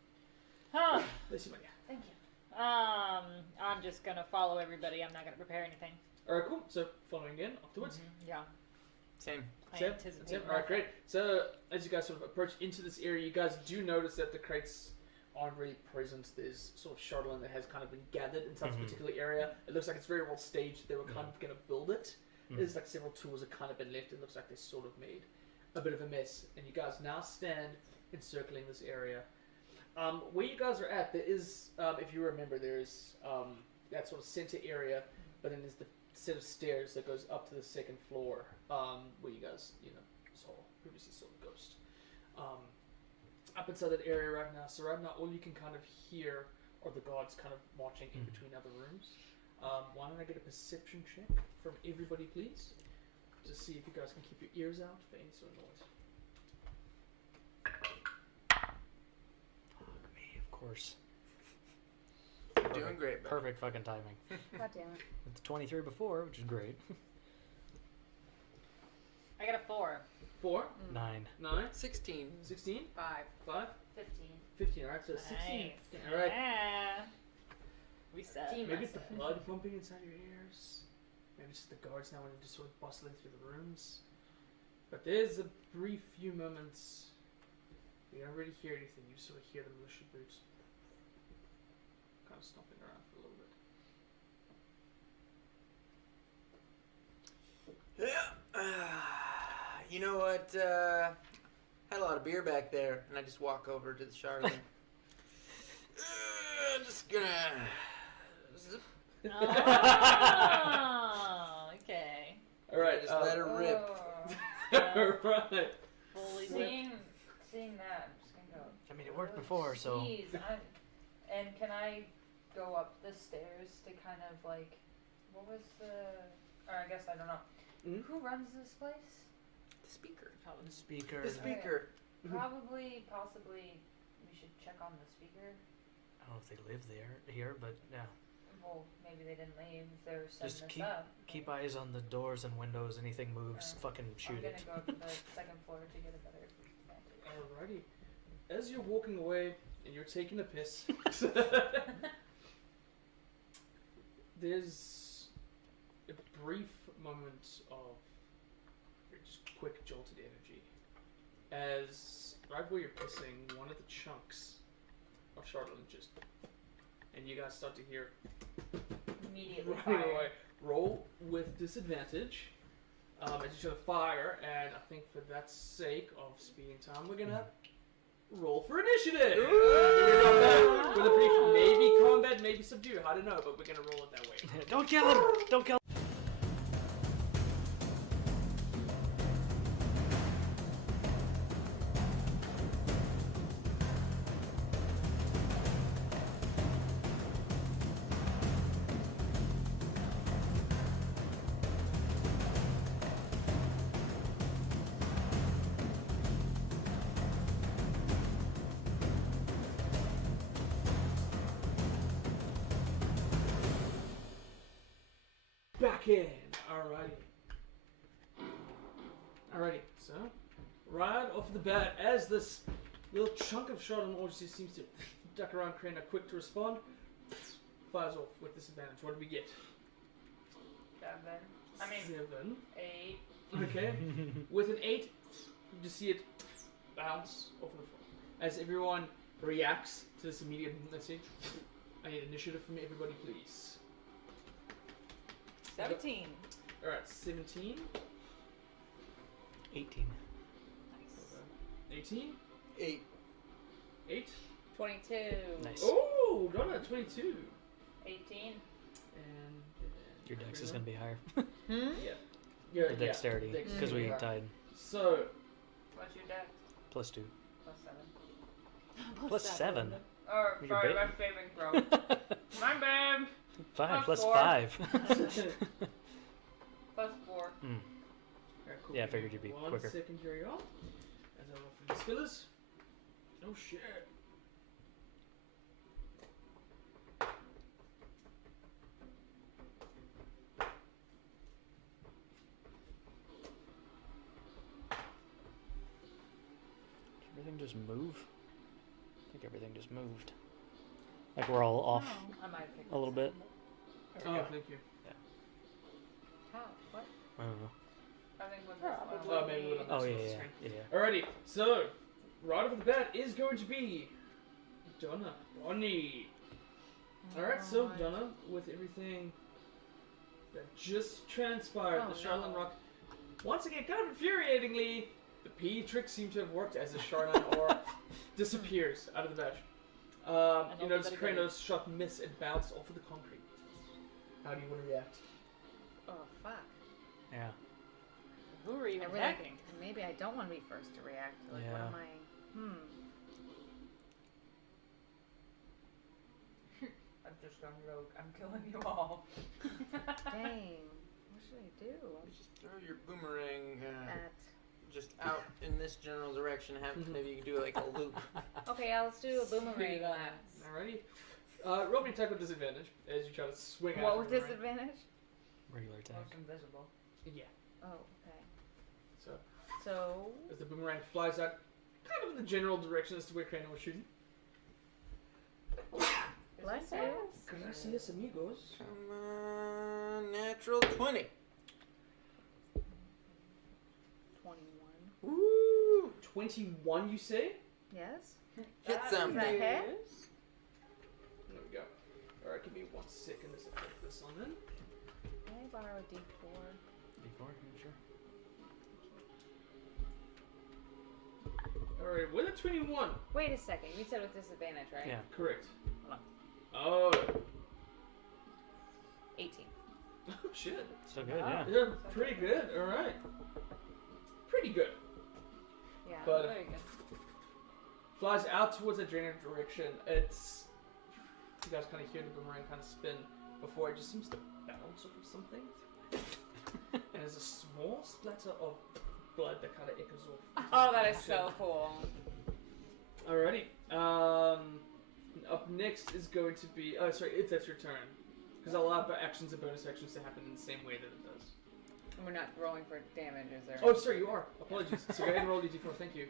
Huh. Listen, yeah. Thank you. I'm just gonna follow everybody. I'm not gonna prepare anything. All right, cool. So following in afterwards. Yeah. Same. I Same. anticipate. All right, great. So as you guys sort of approach into this area, you guys do notice that the crates aren't really present. There's sort of Chardalyn that has kind of been gathered in some particular area. It looks like it's very well staged. They were kind of going to build it. There's like several tools that kind of been left. It looks like they sort of made a bit of a mess. And you guys now stand encircling this area. Where you guys are at, there is, if you remember, there's that sort of center area, but then there's the set of stairs that goes up to the second floor, where you guys, previously saw the ghost. Up inside that area right now. So right now, all you can kind of hear are the guards kind of marching in between other rooms. Why don't I get a perception check from everybody, please? To see if you guys can keep your ears out for any sort of noise. Fuck me, of course. You're doing great, bro. Perfect fucking timing. God damn it. It's 23 before, which is great. I got a 4. 4, 9. 9, 16. 16, 5. 5, 15. 15. All right, so 16. Nice. All right. Yeah. We said. Maybe it's the blood pumping inside your ears. Maybe it's just the guards now when they're just sort of bustling through the rooms. But there's a brief few moments. You don't really hear anything. You sort of hear the militia boots kind of stomping around for a little bit. Yeah. You know what? Had a lot of beer back there, and I just walk over to the Chardalyn. Just gonna. Zip. Oh, okay. All right. Just let her rip. Right. Fully Seeing that, I'm just gonna go. I mean, it worked before, so. Jeez, and can I go up the stairs to kind of like, what was the? Or I guess I don't know. Mhm. Who runs this place? The speaker. Speaker. The speaker. Possibly, we should check on the speaker. I don't know if they live here, but yeah. Well, maybe they didn't leave. They're setting Just this up. keep eyes on the doors and windows. Anything moves, fucking shoot I'm it. gonna go to the second floor to get a better vantage. Alrighty. As you're walking away and you're taking a piss, there's a brief moment of just quick jolted energy. As right where you're pissing, one of the chunks of Chardalyn just, and you guys start to hear Immediately running fire. away. Roll with disadvantage. As you try to fire, and I think for that sake of speeding time, we're gonna roll for initiative. With a brief, maybe combat, maybe subdue. I don't know, but we're gonna roll it that way. Don't kill him! Don't kill him! Back in. Alrighty. So, right off the bat, as this little chunk of Chardalyn ore just seems to duck around, Crane, quick to respond, fires off with disadvantage. What do we get? 7. 8. Okay. With an 8, you just see it bounce off the floor. As everyone reacts to this immediate message, I need initiative from everybody, please. 17. Alright, 17. 18. 18. 8. 8. 22. Nice. Oh, Donna, 22. 18. And Your dex is gonna be higher. yeah, The dexterity, because we tied. So, What's your dex? +2. +7. +7. Or, Your sorry, ba- my saving throw. My bad. 5 +4. +5. +4. alright, cool. Yeah, I figured you'd be One quicker. second here, y'all. As I roll for these fillers. Oh shit. Everything just move? I think everything just moved. Like we're all off I might have picked a little bit. Oh, thank you. How? What? I don't know. I think with Probably. this Maybe with a Oh mouse yeah, on the yeah, screen. yeah. Alrighty, so right off the bat is going to be Donna. Bonnie. Alright, so Donna, with everything that just transpired, Oh, the Chardalyn no. Rock, once again, kind of infuriatingly, the P trick seemed to have worked as the Chardalyn ore disappears out of the batch. You notice Kranos shot miss and bounce off of the concrete. How do you want to react? Oh, fuck. Yeah. Who are you I really, attacking? maybe I don't want to be first to react. Like, what Yeah. am I? I've just gone rogue. I'm killing you all. Dang. What should I do? Just throw your boomerang At. just out in this general direction. Maybe you can do like a loop. Okay, let's do a boomerang blast. Alrighty. Roll me attack with disadvantage as you try to swing What out. with the boomerang. disadvantage? Regular attack. Most invisible. Yeah. Oh, okay. So, as the boomerang flies out, kind of in the general direction as to where Kranos was shooting. Bless you. Gracias, amigos. Come on, natural 20. 21. Ooh, 21, you say? Yes? Hit some. Is that hit? There we go. Alright, give me 1 second to put this on then. Can I borrow a D4? D4, yeah, sure. Alright, with a 21. Wait a second. You said with disadvantage, right? Yeah. Correct. Hold on. Oh. 18. Oh, shit. So good, yeah. Yeah, pretty good. Alright. Pretty good. Yeah. But- very good. Flies out towards the drainage direction. It's... You guys kind of hear the boomerang kind of spin before it just seems to bounce off of something. And there's a small splatter of blood that kind of echoes off. Oh, that is so cool. Alrighty. Up next is going to be... Oh, sorry, if that's your turn. Because I'll allow actions and bonus actions to happen in the same way that it does. And we're not rolling for damage, is there? Oh, sorry, you are. Apologies. So go ahead and roll d4, thank you.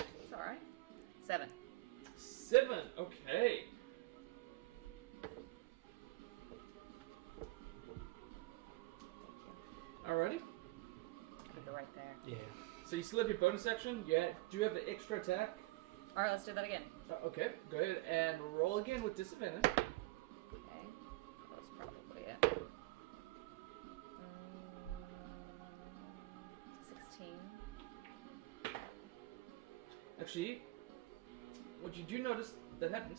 It's alright. 7. 7, okay. Alrighty. Put it right there. Yeah. So you still have your bonus action. Yeah. Do you have the extra attack? Alright, let's do that again. Okay. Go ahead and roll again with disadvantage. Okay. That's probably it. 16. Actually, what you do notice that happens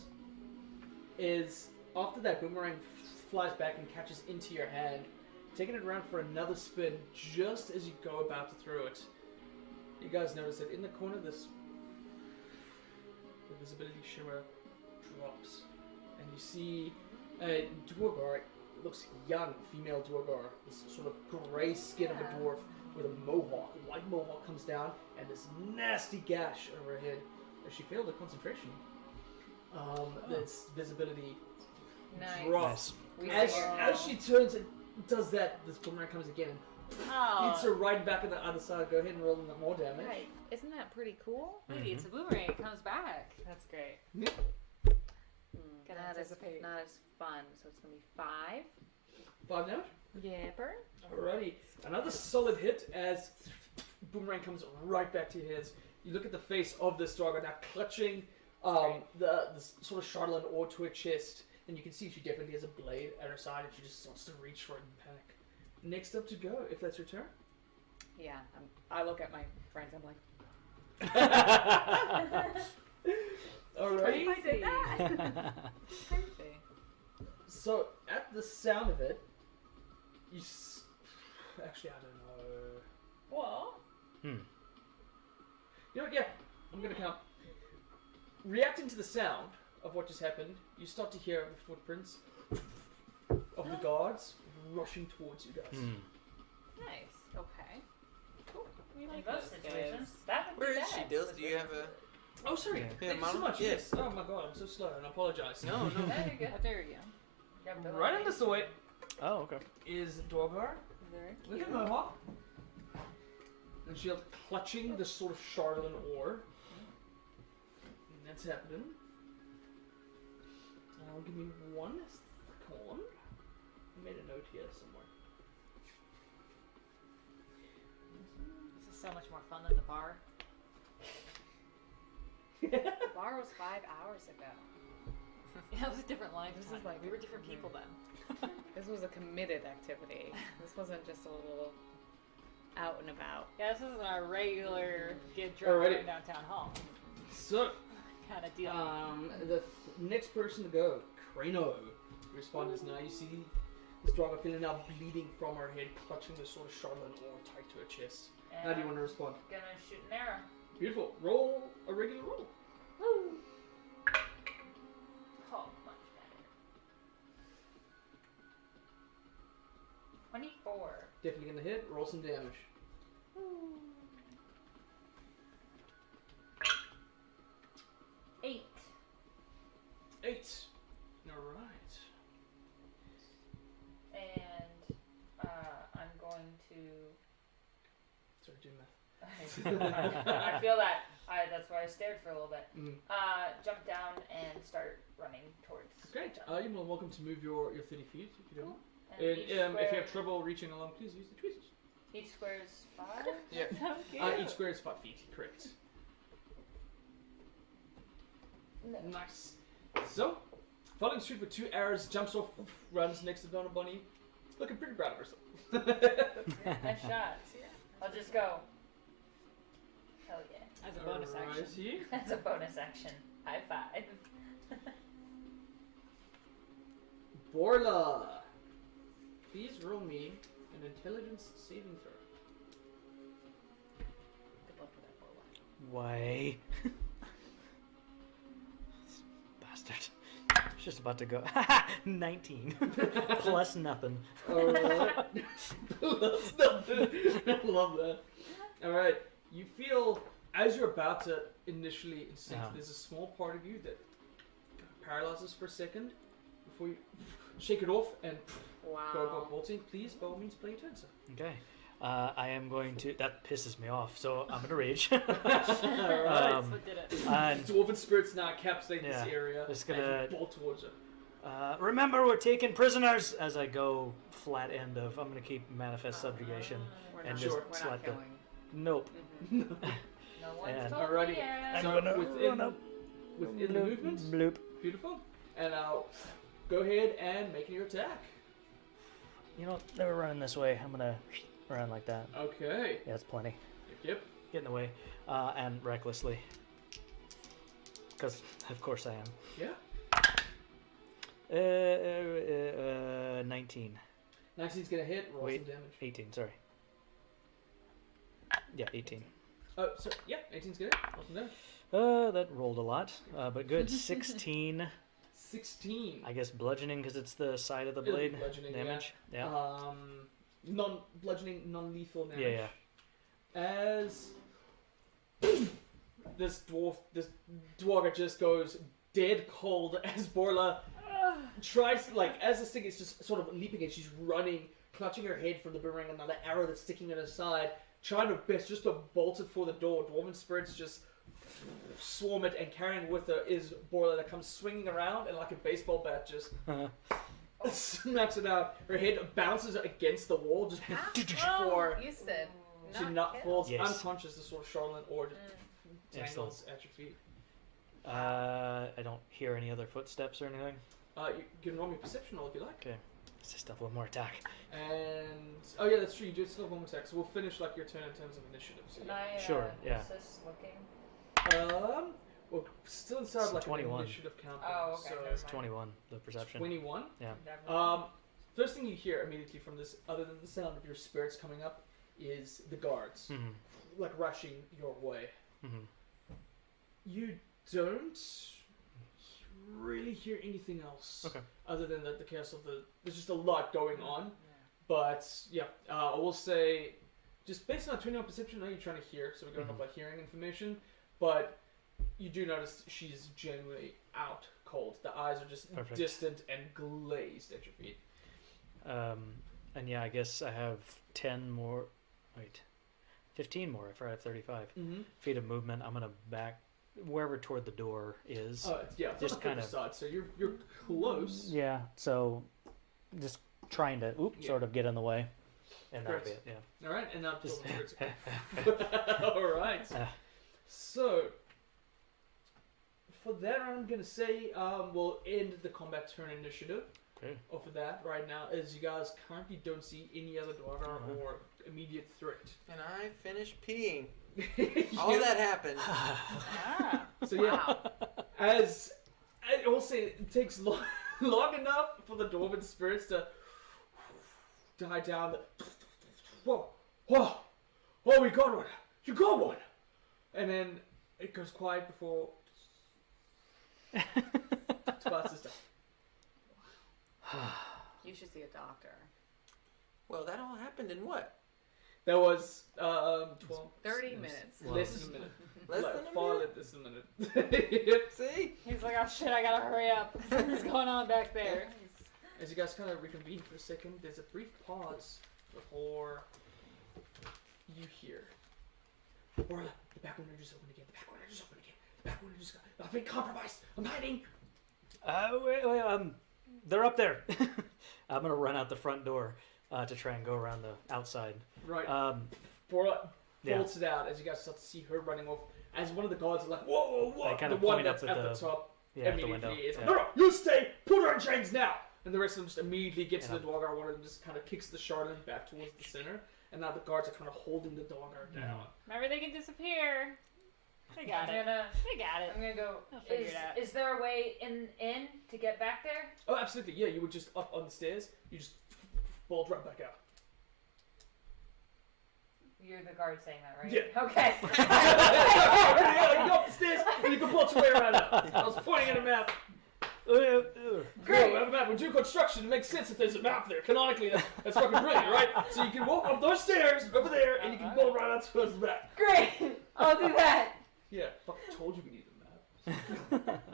is after that boomerang flies back and catches into your hand, taking it around for another spin just as you go about to throw it. You guys notice that in the corner the visibility shimmer drops and you see a Dwargar. It looks young, female Dwargar. This sort of grey skin of a dwarf with a mohawk. A white mohawk comes down and this nasty gash over her head as she failed her concentration. This visibility drops. We As see her. she turns and does that, this boomerang comes again. Oh. Hits her right back on the other side. Go ahead and roll more damage. Right. Isn't that pretty cool? Maybe it's a boomerang. It comes back. That's great. Gotta That is anticipate. not as fun. So it's going to be 5. 5 damage? Yepper. Alrighty. Another solid hit as boomerang comes right back to your heads. You look at the face of this dog now clutching the sort of Chardalyn ore to her chest, and you can see she definitely has a blade at her side and she just wants to reach for it in panic. Next up to go, if that's your turn. Yeah. I look at my friends. I'm like, Alright. I did that. crazy. So, at the sound of it, you actually, I don't know. What? You know what, yeah, I'm gonna count. Reacting to the sound of what just happened, you start to hear the footprints of the guards rushing towards you guys. Nice. Okay. Cool. We In like those those situations, guys. that would Where be is she, bad. Dills? Do you have a... Oh, sorry. Yeah, Thank you so Mom? much. Yeah. Yes. Oh my god, I'm so slow, and I apologize. No, no. There you go. There you go. Grab the Right on this way Oh, okay. is Dwargar Very with cute. a mohawk, and she's clutching the sort of Chardalyn ore. And that's happening. Give me 1 second. I made a note here somewhere. This is so much more fun than the bar. The bar was 5 hours ago. Yeah, it was a different life. This is like- we were different people then. This was a committed activity. This wasn't just a little out and about. Yeah, this isn't our regular get drunk Alrighty. in downtown hall So, kind of deal. the next person to go, Crano. Respond is now. You see this Dwargar feeling now bleeding from her head, clutching the sort of Chardalyn ore tight to her chest. How do you want to respond? Gonna shoot an arrow. Beautiful. Roll a regular roll. Woo! Oh, much better. 24. Definitely gonna hit. Roll some damage. Eight. 8. Alright. And I'm going to. Sorry, do math. I feel that. That's why I stared for a little bit. Mm. Jump down and start running towards. Great. You're more welcome to move your 30 feet if you don't. Cool. And And each if you square- have trouble reaching along, please use the tweezers. Each square is 5. Yeah. So cute. Each square is 5 feet, correct. Nice. So, following suit with 2 arrows, jumps off, runs next to Donna Bunny, looking pretty proud of herself. Nice shot. I'll just go. Hell yeah. As a bonus action. Alrighty. That's a bonus action. High five. Borla, please roll me an intelligence saving throw. Good luck with that Borla. Why? Bastard. It's just about to go. 19. Plus nothing. Alright. That's nothing. I love that. Alright. You feel, as you're about to initially instinct, there's a small part of you that paralyzes for a second before you shake it off and go bolting. Please, by all means, play your turn, sir. Okay. I am going to. That pisses me off, so I'm gonna rage. Alright. That's what did it. And Dwarven spirits now encapsulate this area. just and gonna- you bolt towards it. remember, we're taking prisoners. As I go flat end of, I'm gonna keep manifest subjugation We're and not, just we're not slap the. killing. Nope. No one's And- told Alrighty. me yet. I'm So gonna within- run up. Within the movement, Bloop. beautiful. And I'll go ahead and make your attack. You know, they were running this way. I'm gonna run like that. Okay. Yeah, that's plenty. Yep. Get in the way, and recklessly. Because of course I am. Yeah. 19. 19's gonna hit. Roll Wait. some damage. 18. Sorry. Yeah, 18. Oh, so yeah, 18's good. Roll some damage. That rolled a lot, but good. 16. 16. I guess bludgeoning because it's the side of the It'll be blade bludgeoning, damage. Yeah. Non-bludgeoning, non-lethal damage. Yeah. As this dwarf just goes dead cold as Borla tries, like, as this thing is just sort of leaping and she's running, clutching her head from the boomerang, another arrow that's sticking in her side, trying her best just to bolt it for the door. Dwarven spirits just swarm it, and carrying with her is Borla that comes swinging around and like a baseball bat just smacks it out. Her head bounces against the wall just before You said she not kill. falls Yes. unconscious to sort of Chardalyn or just tangles at your feet. I don't hear any other footsteps or anything. You can roll me a perception roll if you like. Okay. Let's just have one more attack. And oh yeah, that's true. You do still have one more attack, so we'll finish like your turn in terms of initiative. So, Can I, Sure, yeah. assist looking? we're still inside It's like 21. an initiative countdown. Oh, okay, So never It's mind. 21, the perception. 21. Yeah. First thing you hear immediately from this, other than the sound of your spirits coming up, is the guards Mm-hmm. like rushing your way. Mm-hmm. You don't really hear anything else. Okay. Other than the chaos of the. There's just a lot going on. But yeah, I will say, just based on 21 perception, I know you're trying to hear, so we're going off by hearing information. But you do notice she's genuinely out cold. The eyes are just Perfect. distant and glazed at your feet. And yeah, I guess I have 10 more. Wait. 15 more if I have 35 Mm-hmm. feet of movement. I'm gonna back wherever toward the door is. Yeah, it's Just on the kinda- side, so you're close. Yeah, so just trying to sort of get in the way. And that'll be Great. it, yeah. All right, and now Just- all right. Ah. So for that, I'm gonna say we'll end the combat turn initiative. Okay. Off of that right now, as you guys currently don't see any other dwarf Uh-huh. or immediate threat. And I finished peeing. All that happened. Ah. So yeah, Wow. as I will say, it takes long enough for the dwarven spirits to die down. Whoa, we got one. You got one. And then it goes quiet before Tobias is done. You should see a doctor. Well, that all happened in what? That was 12. 30 minutes. Less than a minute. Less Like, than a far minute? less than a minute. Yep. See? He's like, oh shit, I gotta hurry up. What's going on back there? As you guys kind of reconvene for a second, there's a brief pause before you hear. Orla, the back window just opened again. The back window just opened again. The back window just got. I've been compromised. I'm hiding. Wait, they're up there. I'm gonna run out the front door to try and go around the outside. Right. Um, Orla yeah. bolts it out as you guys start to see her running off. As one of the guards are like, whoa, I kind the of one point up that's at at the the top yeah, at the window. immediately is Yeah. no, you stay. Put her in chains now. And the rest of them just immediately get to Yeah. the dogger. One of them just kind of kicks the Chardalyn back towards the center, and now the guards are kind of holding the dogger down. Remember, they can disappear. They got it. They got it. I'm gonna go. I'll figure it out. Is there a way in to get back there? Oh, absolutely. Yeah, you would just up on the stairs. You just bolt right back out. You're the guard saying that, right? Yeah. Okay. Yeah, you go up the stairs and you can bolt your way around out. I was pointing at a map. Great. No, we have a map. We do construction. It makes sense if there's a map there. Canonically, that's fucking brilliant, right? So you can walk up those stairs over there, and you can bolt right out towards the back. Great. I'll do that. Yeah, fucking told you we needed a map.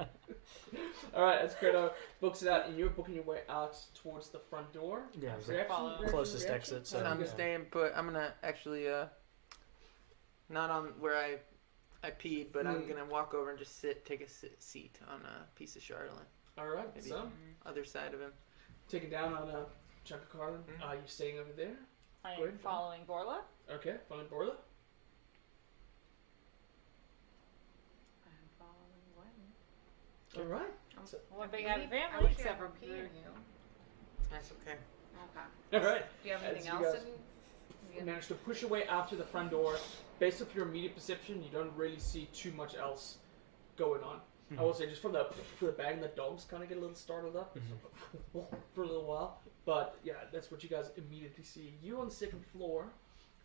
Alright, as Credo books it out, and you're booking your way out towards the front door. Yeah, Reaction? closest exit. So I'm yeah. staying put. I'm gonna actually, not on where I peed, but I'm gonna walk over and just take a seat on a piece of Chardalyn. Alright, Maybe so other side of him. take it down on a chunk of Carlin. You're staying over there. I Good. am following Borla. Okay, following Borla. I'm following Gwen. Alright. One big happy I family, wish except I for had Peter. you. That's okay. Okay. Alright. Do you have anything As you else? guys Yeah. manage to push your way out to the front door. Based off your immediate perception, you don't really see too much else going on. I will say, just from the bang, the dogs kind of get a little startled up for a little while. But yeah, that's what you guys immediately see. You on the second floor,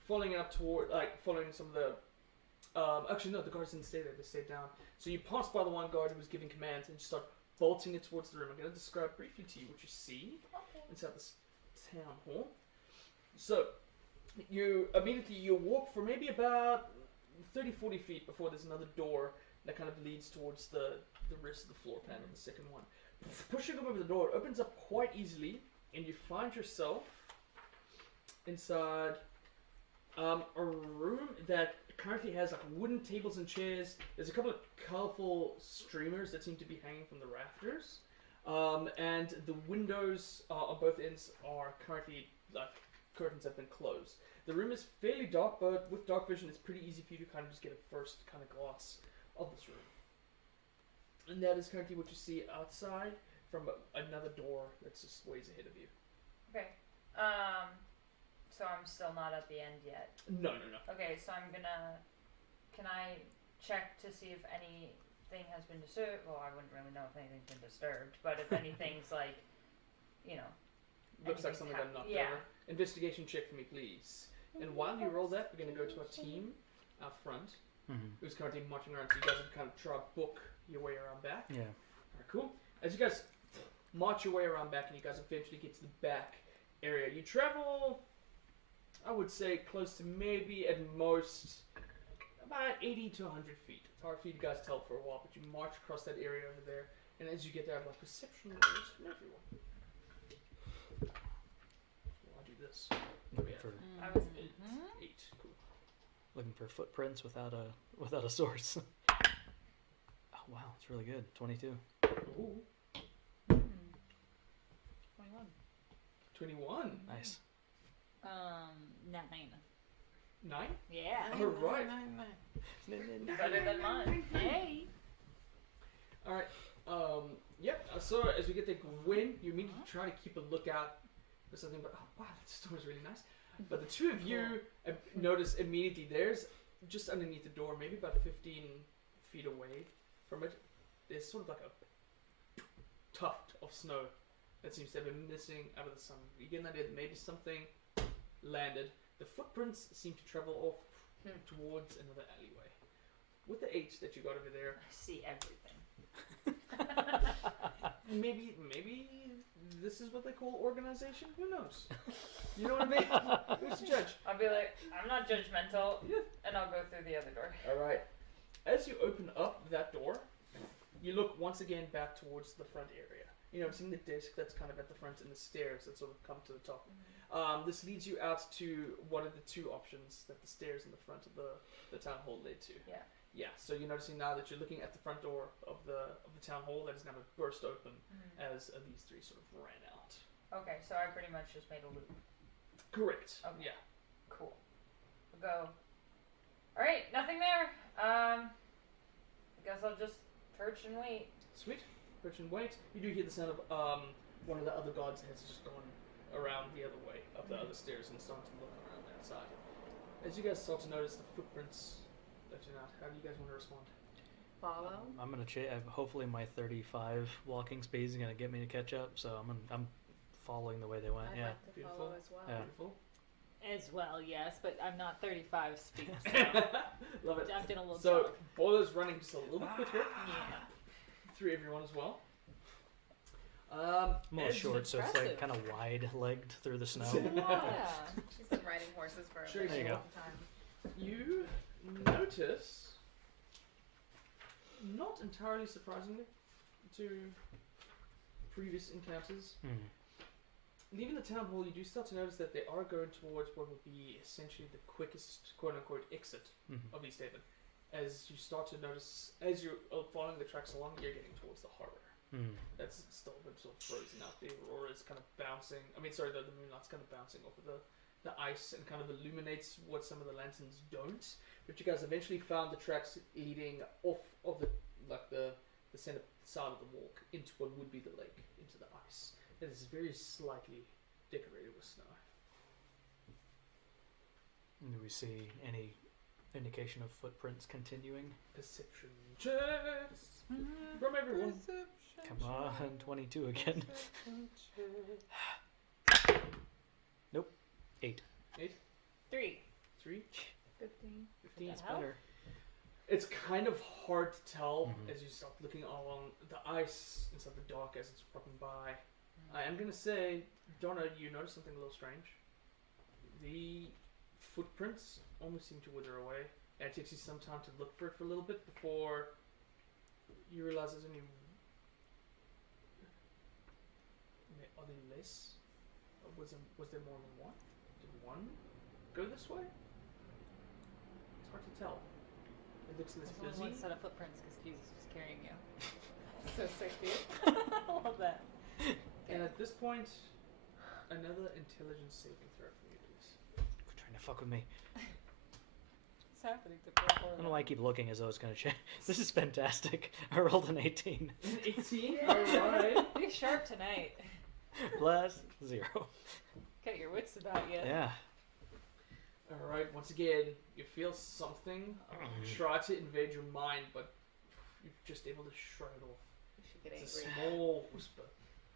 following up toward, following some of the. Actually, no, the guards didn't stay there; they stayed down. So you pass by the one guard who was giving commands, and you start bolting it towards the room. I'm going to describe briefly to you what you see inside this town hall. So you walk for maybe about 30-40 feet before there's another door that kind of leads towards the rest of the floor plan of the second one. Pushing up over the door, it opens up quite easily, and you find yourself inside a room that currently has like wooden tables and chairs. There's a couple of colorful streamers that seem to be hanging from the rafters, and the windows on both ends are currently curtains have been closed. The room is fairly dark, but with dark vision, it's pretty easy for you to kind of just get a first kind of glance of this room. And that is currently what you see outside from another door that's just ways ahead of you. Okay. So I'm still not at the end yet. No. Okay, so I'm gonna. Can I check to see if anything has been disturbed? Well, I wouldn't really know if anything's been disturbed, but if anything's Looks like anything's something got knocked yeah. over. Investigation check for me, please. And while you roll that, we're going to go to our team out front, who's currently marching around. So you guys have kind of try to book your way around back. Yeah. Alright, cool. As you guys march your way around back, and you guys eventually get to the back area, you travel, I would say, close to maybe at most about 80 to 100 feet. It's hard for you guys to tell for a while, but you march across that area over there, and as you get there, I have perception rolls from everyone. I'll do this. Looking for I was 8. Cool. looking for footprints without a source. Oh wow, it's really good. 22. Ooh, 21. 21. Nice. 9. 9? Yeah. Alright. better than mine. Hey. Alright. Yep. So as we get there, Gwen, you immediately try to keep a lookout for something, but oh wow, that store is really nice. But the two of you notice immediately there's just underneath the door, maybe about 15 feet away from it, there's sort of like a tuft of snow that seems to have been missing out of the sun. You get an idea that maybe something landed. The footprints seem to travel off towards another alleyway. With the H that you got over there, I see everything. maybe this is what they call organization. Who knows? You know what I mean? Who's the judge? I'll be like, I'm not judgmental, Yeah. and I'll go through the other door. All right. As you open up that door, you look once again back towards the front area. You know, seeing the desk that's kind of at the front and the stairs that sort of come to the top. This leads you out to one of the two options that the stairs in the front of the town hall lead to. Yeah. Yeah. So you're noticing now that you're looking at the front door of the town hall that is now burst open as these three sort of ran out. Okay, so I pretty much just made a loop. Correct. Okay. Yeah. Cool. We'll go. Alright, nothing there. I guess I'll just perch and wait. Sweet. Perch and wait. You do hear the sound of one of the other guards has just gone around the other way, up the other stairs, and starting to look around that side. As you guys start to notice the footprints let you know. How do you guys want to respond? Follow. I'm gonna hopefully my 35 walking speed is gonna get me to catch up. So I'm following the way they went. I'd Yeah. like to Beautiful. follow as well. Yeah. Beautiful. As well, yes, but I'm not 35 speed, so Love it. I'm doing a little So jog. Boiler's running just a little bit quicker. Yeah. Through everyone as well. I'm a little Ed's short, so it's like impressive. kind of wide-legged through the snow. Yeah. She's been riding horses for a Sure, there you very go. long time. You notice, not entirely surprisingly, to previous encounters, leaving the town hall, you do start to notice that they are going towards what would be essentially the quickest quote-unquote exit of Easthaven. As you start to notice, as you're following the tracks along, you're getting towards the harbor. That's still a bit sort of frozen out. The aurora is kind of bouncing. I mean, sorry, the moonlight's kind of bouncing off of the ice and kind of illuminates what some of the lanterns don't. But you guys eventually found the tracks leading off of the center side of the walk into what would be the lake, into the ice. It is very slightly decorated with snow. Do we see any indication of footprints continuing? Perception checks from everyone. Come on, 22 again. Nope. 8. 3. 3, 15. 15. That's hell? better. It's kind of hard to tell as you start looking along the ice inside the dark as it's dropping by. I am going to say, Donna, you notice something a little strange. The footprints almost seem to wither away. It takes you some time to look for it for a little bit before you realize there's only... Are there less? Was there more than one? Did one go this way? It's hard to tell. It looks less There's only one busy. set of footprints because Jesus was carrying you. So sexy. I love that. And at this point, another intelligence saving throw for you, please. Quit trying to fuck with me. What's happening to I don't know why I keep looking as though it's gonna change. This is fantastic. I rolled an 18. 18? Alright. Be sharp tonight. Plus 0. Got your wits about you. Yeah. Alright, once again, you feel something try to invade your mind, but you're just able to shrug it off. You should get It's a angry. small whisper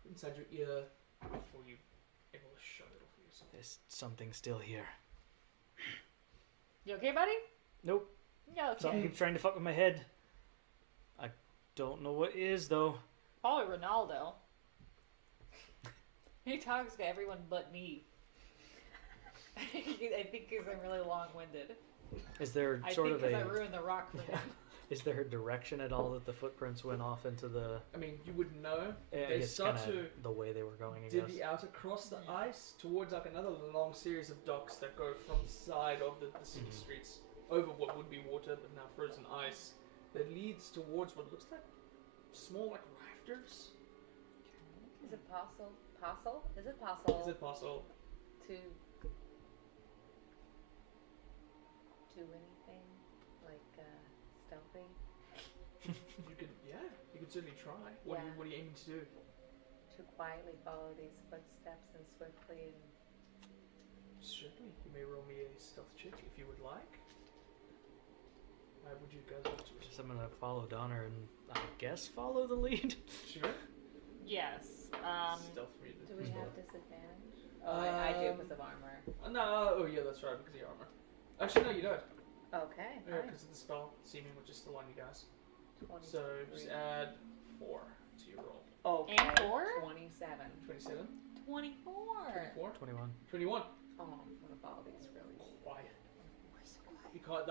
inside your ear before you're able to shut it off yourself. There's something still here. You okay, buddy? Nope. Yeah, okay. Something keeps trying to fuck with my head. I don't know what it is though. Probably Ronaldo. He talks to everyone but me. I think because I'm really long-winded. Is there I sort think of because a I ruined the rock for him. is there a direction at all that the footprints went off into the I mean, you wouldn't know. I They guess start kinda to the way they were going, I guess. divvy out across the ice towards like another long series of docks that go from the side of the city streets over what would be water but now frozen ice that leads towards what looks like small like rafters. Is it possible? Is it possible Is it possible? to do anything like stealthy? You could, you could certainly try. What Yeah. are you aiming to do? To quietly follow these footsteps and swiftly and Certainly, you may roll me a stealth check if you would like. Would you guys like to? Just I'm gonna follow Donner and I guess follow the lead. Sure. Yes. Stealth for you. do we have disadvantage? Oh, I do because of armor. No. Oh yeah, that's right because of your armor. Actually, no, you don't. Okay, Yeah, nice. because of the spell seeming, which is still on you guys. 23. So just add 4 to your roll. Okay. And 4? 27. 27, 24. 24, 21. 21. Oh, I'm gonna follow these really. Quiet. You can't.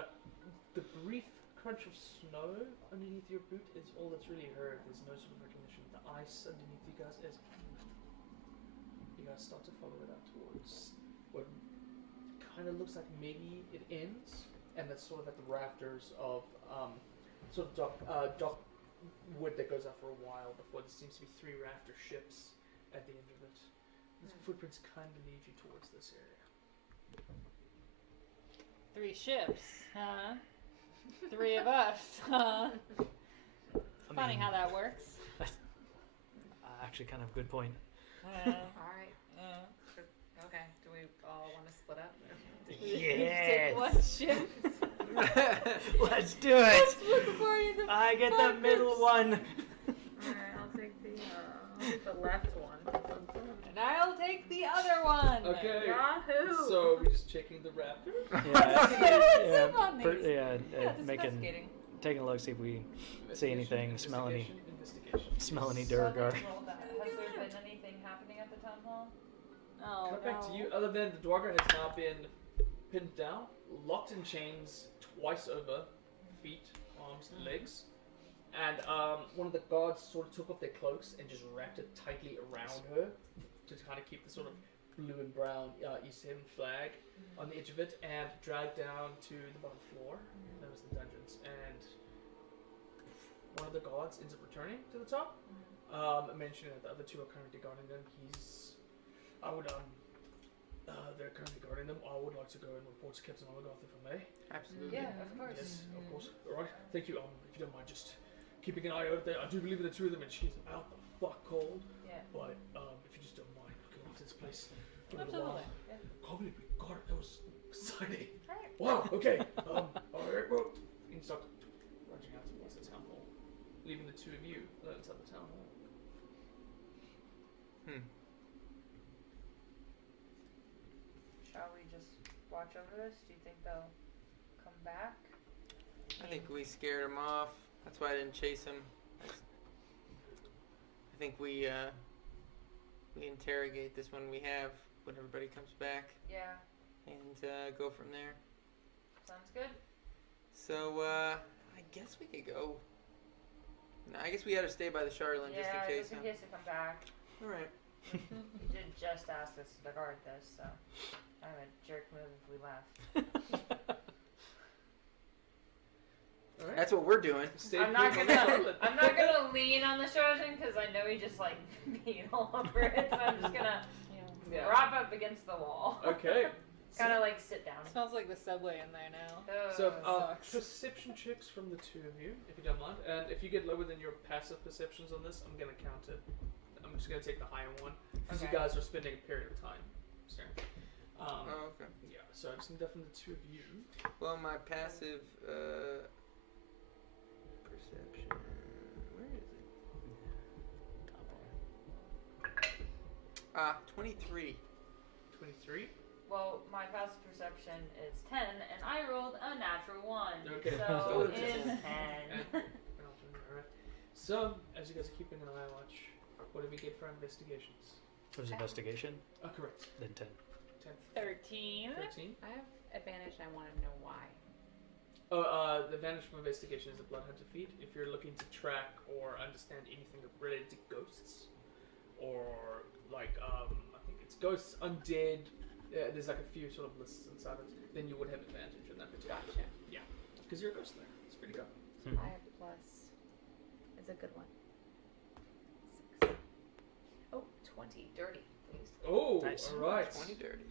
The brief crunch of snow underneath your boot is all that's really heard. There's no sort of recognition. The ice underneath you guys is. You guys start to follow it out towards what kind of looks like maybe it ends, and that's sort of at the rafters of sort of dock wood that goes out for a while before there seems to be 3 rafter ships at the end of it. These footprints kind of lead you towards this area. 3 ships, huh? 3 of us, huh? Funny how that works. Actually, kind of good point. Alright. Okay. Do we all want to split up? Take one ship. Let's do it. I get the middle one. Alright, I'll take the left one. And I'll take the other one. Okay. Yahoo! So we're just checking the raptors. Sip on these. Just investigating. Taking a look, see if we see anything, smell any Durgar. Has there been anything happening at the town hall? Oh, Cut back to you. Other than the Dwargar has now been pinned down, locked in chains twice over, feet, arms, legs, and one of the guards sort of took off their cloaks and just wrapped it tightly around her to kind of keep the sort of blue and brown Easthaven flag on the edge of it, and dragged down to the bottom floor. That was the dungeons, and one of the guards ends up returning to the top, mentioning that the other two are currently guarding them. They're currently guarding them. I would like to go and report to Captain Oligarth if I may. Absolutely. Yeah, of course. Yes, of course. All right. Thank you. If you don't mind, just keeping an eye out there. I do believe in the two of them, and she's out the fuck cold. Yeah. But if you just don't mind looking after this place for a little Absolutely. while. Yeah. Can't believe we got it. That was exciting. Alright. Wow. Okay. All right. Well, you can start rushing out towards the town hall, leaving the two of you inside the town hall. Shall we just watch over this? Do you think they'll come back? I think we scared him off. That's why I didn't chase him. I think we interrogate this one we have when everybody comes back Yeah. and go from there. Sounds good. So I guess we could go. No, I guess we had to stay by the Chardalyn just in Yeah, case. just in case they come back. All right. You did just ask us to guard this, so I'm a jerk move if we left. All right. That's what we're doing. Stay I'm not put on the gonna toilet. I'm not gonna lean on the Chardalyn because I know he just like beat all over it, so I'm just gonna Yeah. prop up against the wall. Okay. Kind of like sit down. Smells like the subway in there now. So, sucks. perception checks from the two of you, if you don't mind. And if you get lower than your passive perceptions on this, I'm going to count it. I'm just going to take the higher one. Because you Okay. guys are spending a period of time staring. Oh, okay. Yeah, so I just need that from the two of you. Well, my passive perception. Where is it? 23. 23. Well, my passive perception is 10, and I rolled a natural 1. Okay. So So it's it's 10. Alright. So, as you guys are keeping an eye on watch, what do we get for investigations? What was investigation? Correct. Then 10. 13. 13. I have advantage. I want to know why. Oh, the advantage from investigation is a blood hunter feat. If you're looking to track or understand anything related to ghosts, or like I think it's ghosts, undead. There's like a few sort of lists inside it. Then you would have advantage in that particular. Gotcha. Yeah, because you're a ghost there. It's pretty good. I have plus. It's a good one. 6. Oh, 20. Dirty, please. Oh, Nice. all right. 20 dirty.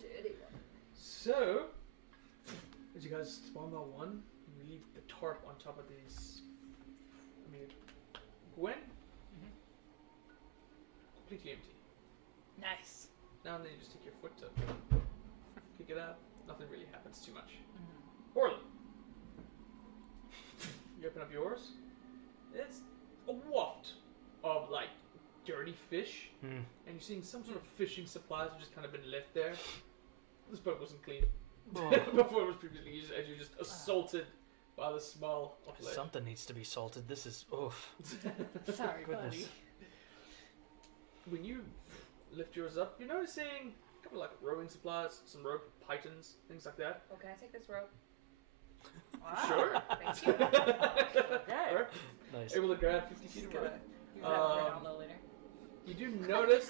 Dirty one. So, as you guys spawn by one, you leave the tarp on top of these. I mean, Gwen, completely empty. Nice. Now and then you just take your foot to kick it out. Nothing really happens too much. Orlin, you open up yours. It's a waft of like dirty fish, and you're seeing some sort of fishing supplies have just kind of been left there. This boat wasn't clean before it was previously used, as you're just assaulted by the smell of lead. Something needs to be salted. This is oof. Sorry, Goodness. buddy. When you lift yours up, you're noticing a couple of like rowing supplies, some rope, pythons, things like that. Oh, can I take this rope? Wow. Sure. Thank you. Okay. Alright. Nice. Able to grab 50 feet of rope. Use that for Ronaldo later. You do notice,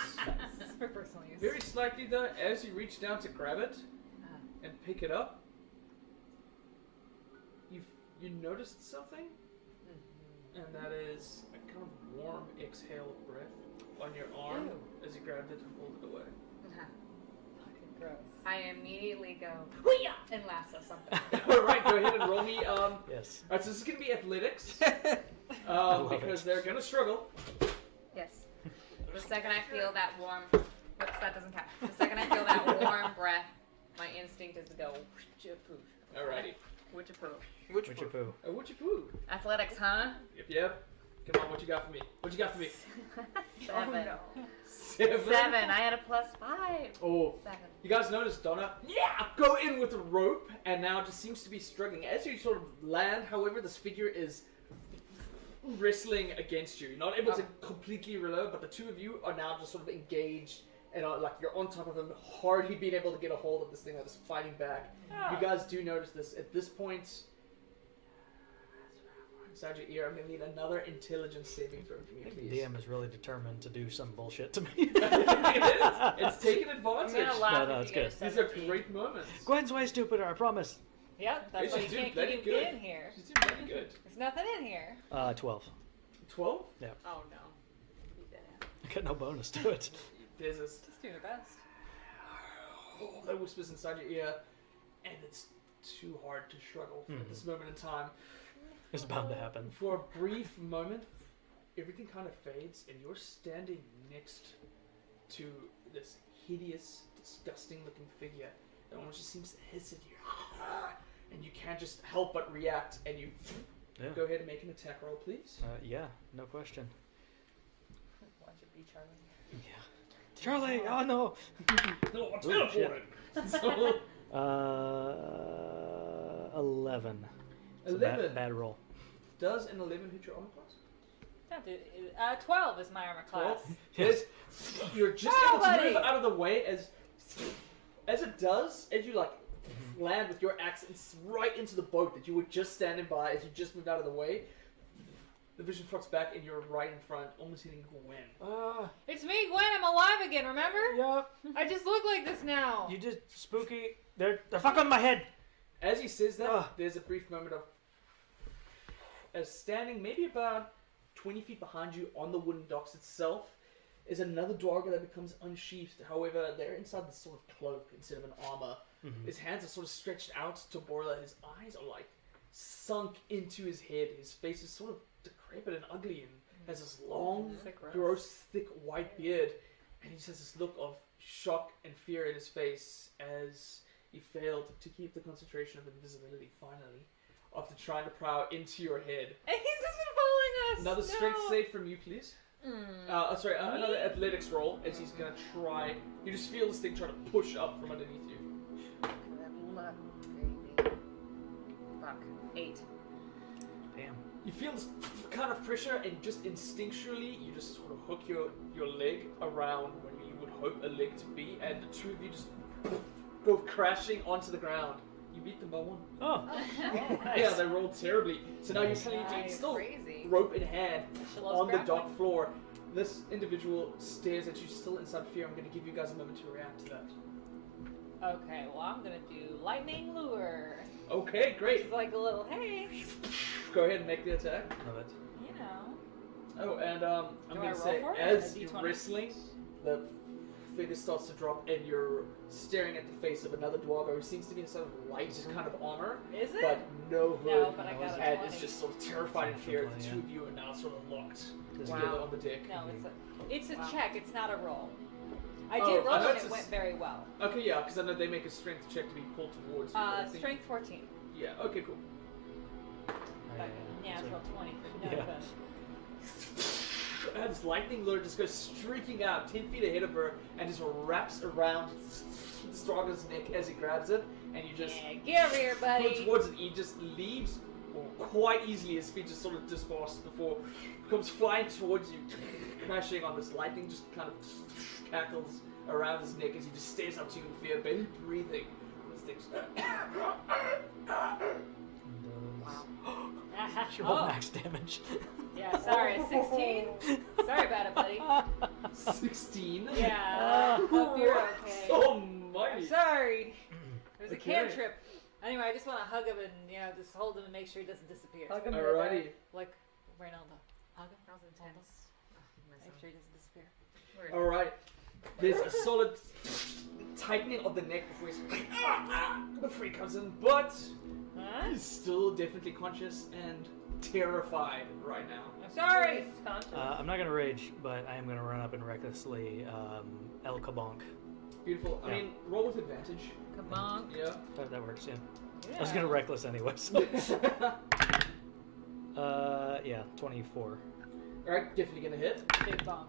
For personal use. very slightly though, as you reach down to grab it and pick it up, you noticed something, and that is a kind of warm exhale of breath on your arm as you grabbed it and pulled it away. Fucking gross. I immediately go hoo-yah, and lasso something. Alright, go ahead and roll me. Yes. Alright, so this is going to be athletics. love Because it. they're going to struggle. Yes. The second I feel that warm, whoops, that doesn't count. The second I feel that warm breath, my instinct is to go poof. Alrighty. Witchapoo. Witchapoo. A witchy poo. Athletics, huh? Yep. Come on, what you got for me? What you got for me? 7. 7. 7. I had a +5. Oh. 7. You guys notice Donna, go in with a rope, and now just seems to be struggling. As you sort of land, however, this figure is wrestling against you. You're not able to completely reload, but the two of you are now just sort of engaged, and like you're on top of them, hardly being able to get a hold of this thing that is fighting back. You guys do notice this. At this point, inside your ear, I'm going to need another intelligence saving throw from you, The please. DM is really determined to do some bullshit to me. It's taking I'm advantage. gonna laugh No, if it's you get a good. These are 17. great moments. Gwen's way stupider, I promise. Yep, that's Yes, why you you do. can't Bloody get good. in here. She's doing really good. There's nothing in here. 12. 12? Oh no. I got no bonus to it. There's this. Just do the best. That whispers inside your ear, and it's too hard to struggle at this moment in time. It's bound to happen. For a brief moment, everything kind of fades, and you're standing next to this hideous, disgusting-looking figure that almost just seems to hiss at you, and you can't just help but react. And you go ahead and make an attack roll, please. Yeah, no question. Watch it be Charlie. Yeah. Charlie! Oh no! No, I'm Oh, shit. teleporting. 11. It's a 11. bad roll. Does an 11 hit your armor class? Don't do, 12 is my armor class. 12. Yes. You're just Wow, able to buddy. move out of the way as it does, as you like land with your axe right into the boat that you were just standing by as you just moved out of the way. The vision frogs back and you're right in front, almost hitting Gwen. It's me, Gwen. I'm alive again. Remember? Yep. I just look like this now. You just spooky. They're fucking on my head. As he says that, Ugh. there's a brief moment of as standing maybe about 20 feet behind you on the wooden docks itself is another dwarf that becomes unsheathed. However, they're inside this sort of cloak instead of an armor. His hands are sort of stretched out to Borla. His eyes are like sunk into his head. His face is sort of decrepit and ugly and has this long, gross, thick white beard. And he just has this look of shock and fear in his face as he failed to keep the concentration of invisibility finally after trying to prowl into your head. And he's just been following us. Another strength No. save from you, please. Sorry, another athletics roll as he's gonna try. You just feel this thing try to push up from underneath you. Luck, baby. Fuck. 8. Damn. You feel this kind of pressure, and just instinctually, you just sort of hook your leg around where you would hope a leg to be, and the two of you just go crashing onto the ground. You beat them by 1. Oh. Yeah, they rolled terribly. So now you're kind of Nice. still Crazy. rope in hand She loves on the grappling. dock floor. This individual stares at you, still inside fear. I'm going to give you guys a moment to react to that. Okay, well, I'm going to do lightning lure. Okay, great. It's like a little, hey, Go ahead and make the attack. Love it. you know. Oh, and I'm Do going I to roll say, for it? as A you're D20? wrestling, the figure starts to drop, and you're staring at the face of another dwargo who seems to be in some light kind of armor, Is it? but no hood. No, but I got a And 20. is just sort of terrified in fear. The Yeah. two of you are now sort of locked Wow. together on the deck. No, it's a Wow. check. It's not a roll. I Oh, did roll I know and it's it a went very well. Okay, yeah, because I know they make a strength check to be pulled towards you. but I think- Strength 14. Yeah, okay, cool. Like natural 20 for no Yeah. bonus. And this lightning lure just goes streaking out 10 feet ahead of her and just wraps around Straga's neck as he grabs it, and you just Yeah, get over here, go buddy. towards it. He just leaves quite easily. His feet just sort of disperse before comes flying towards you, crashing on this lightning. Just kind of cackles around his neck as he just stares up to you in fear, barely breathing. This thing's Your Oh, max damage. yeah, sorry, 16? Sorry about it, buddy. 16. Yeah, hope you're okay. I'm Almighty. sorry. It was a Okay. cantrip. Anyway, I just want to hug him and, just hold him and make sure he doesn't disappear. Hug him. Alrighty. Like Reynaldo. Hug him. That was intense. Make sure he doesn't disappear. Alright. There's a solid tightening of the neck before he comes in, but Huh? he's still definitely conscious and terrified right now. I'm sorry. I'm not gonna rage, but I am gonna run up and recklessly El Kabonk. Beautiful. I Yeah. mean, roll with advantage. Kabonk. Yeah. That works, yeah. I was gonna reckless anyway. So. Yeah, 24. Alright, definitely gonna hit. Big bonk.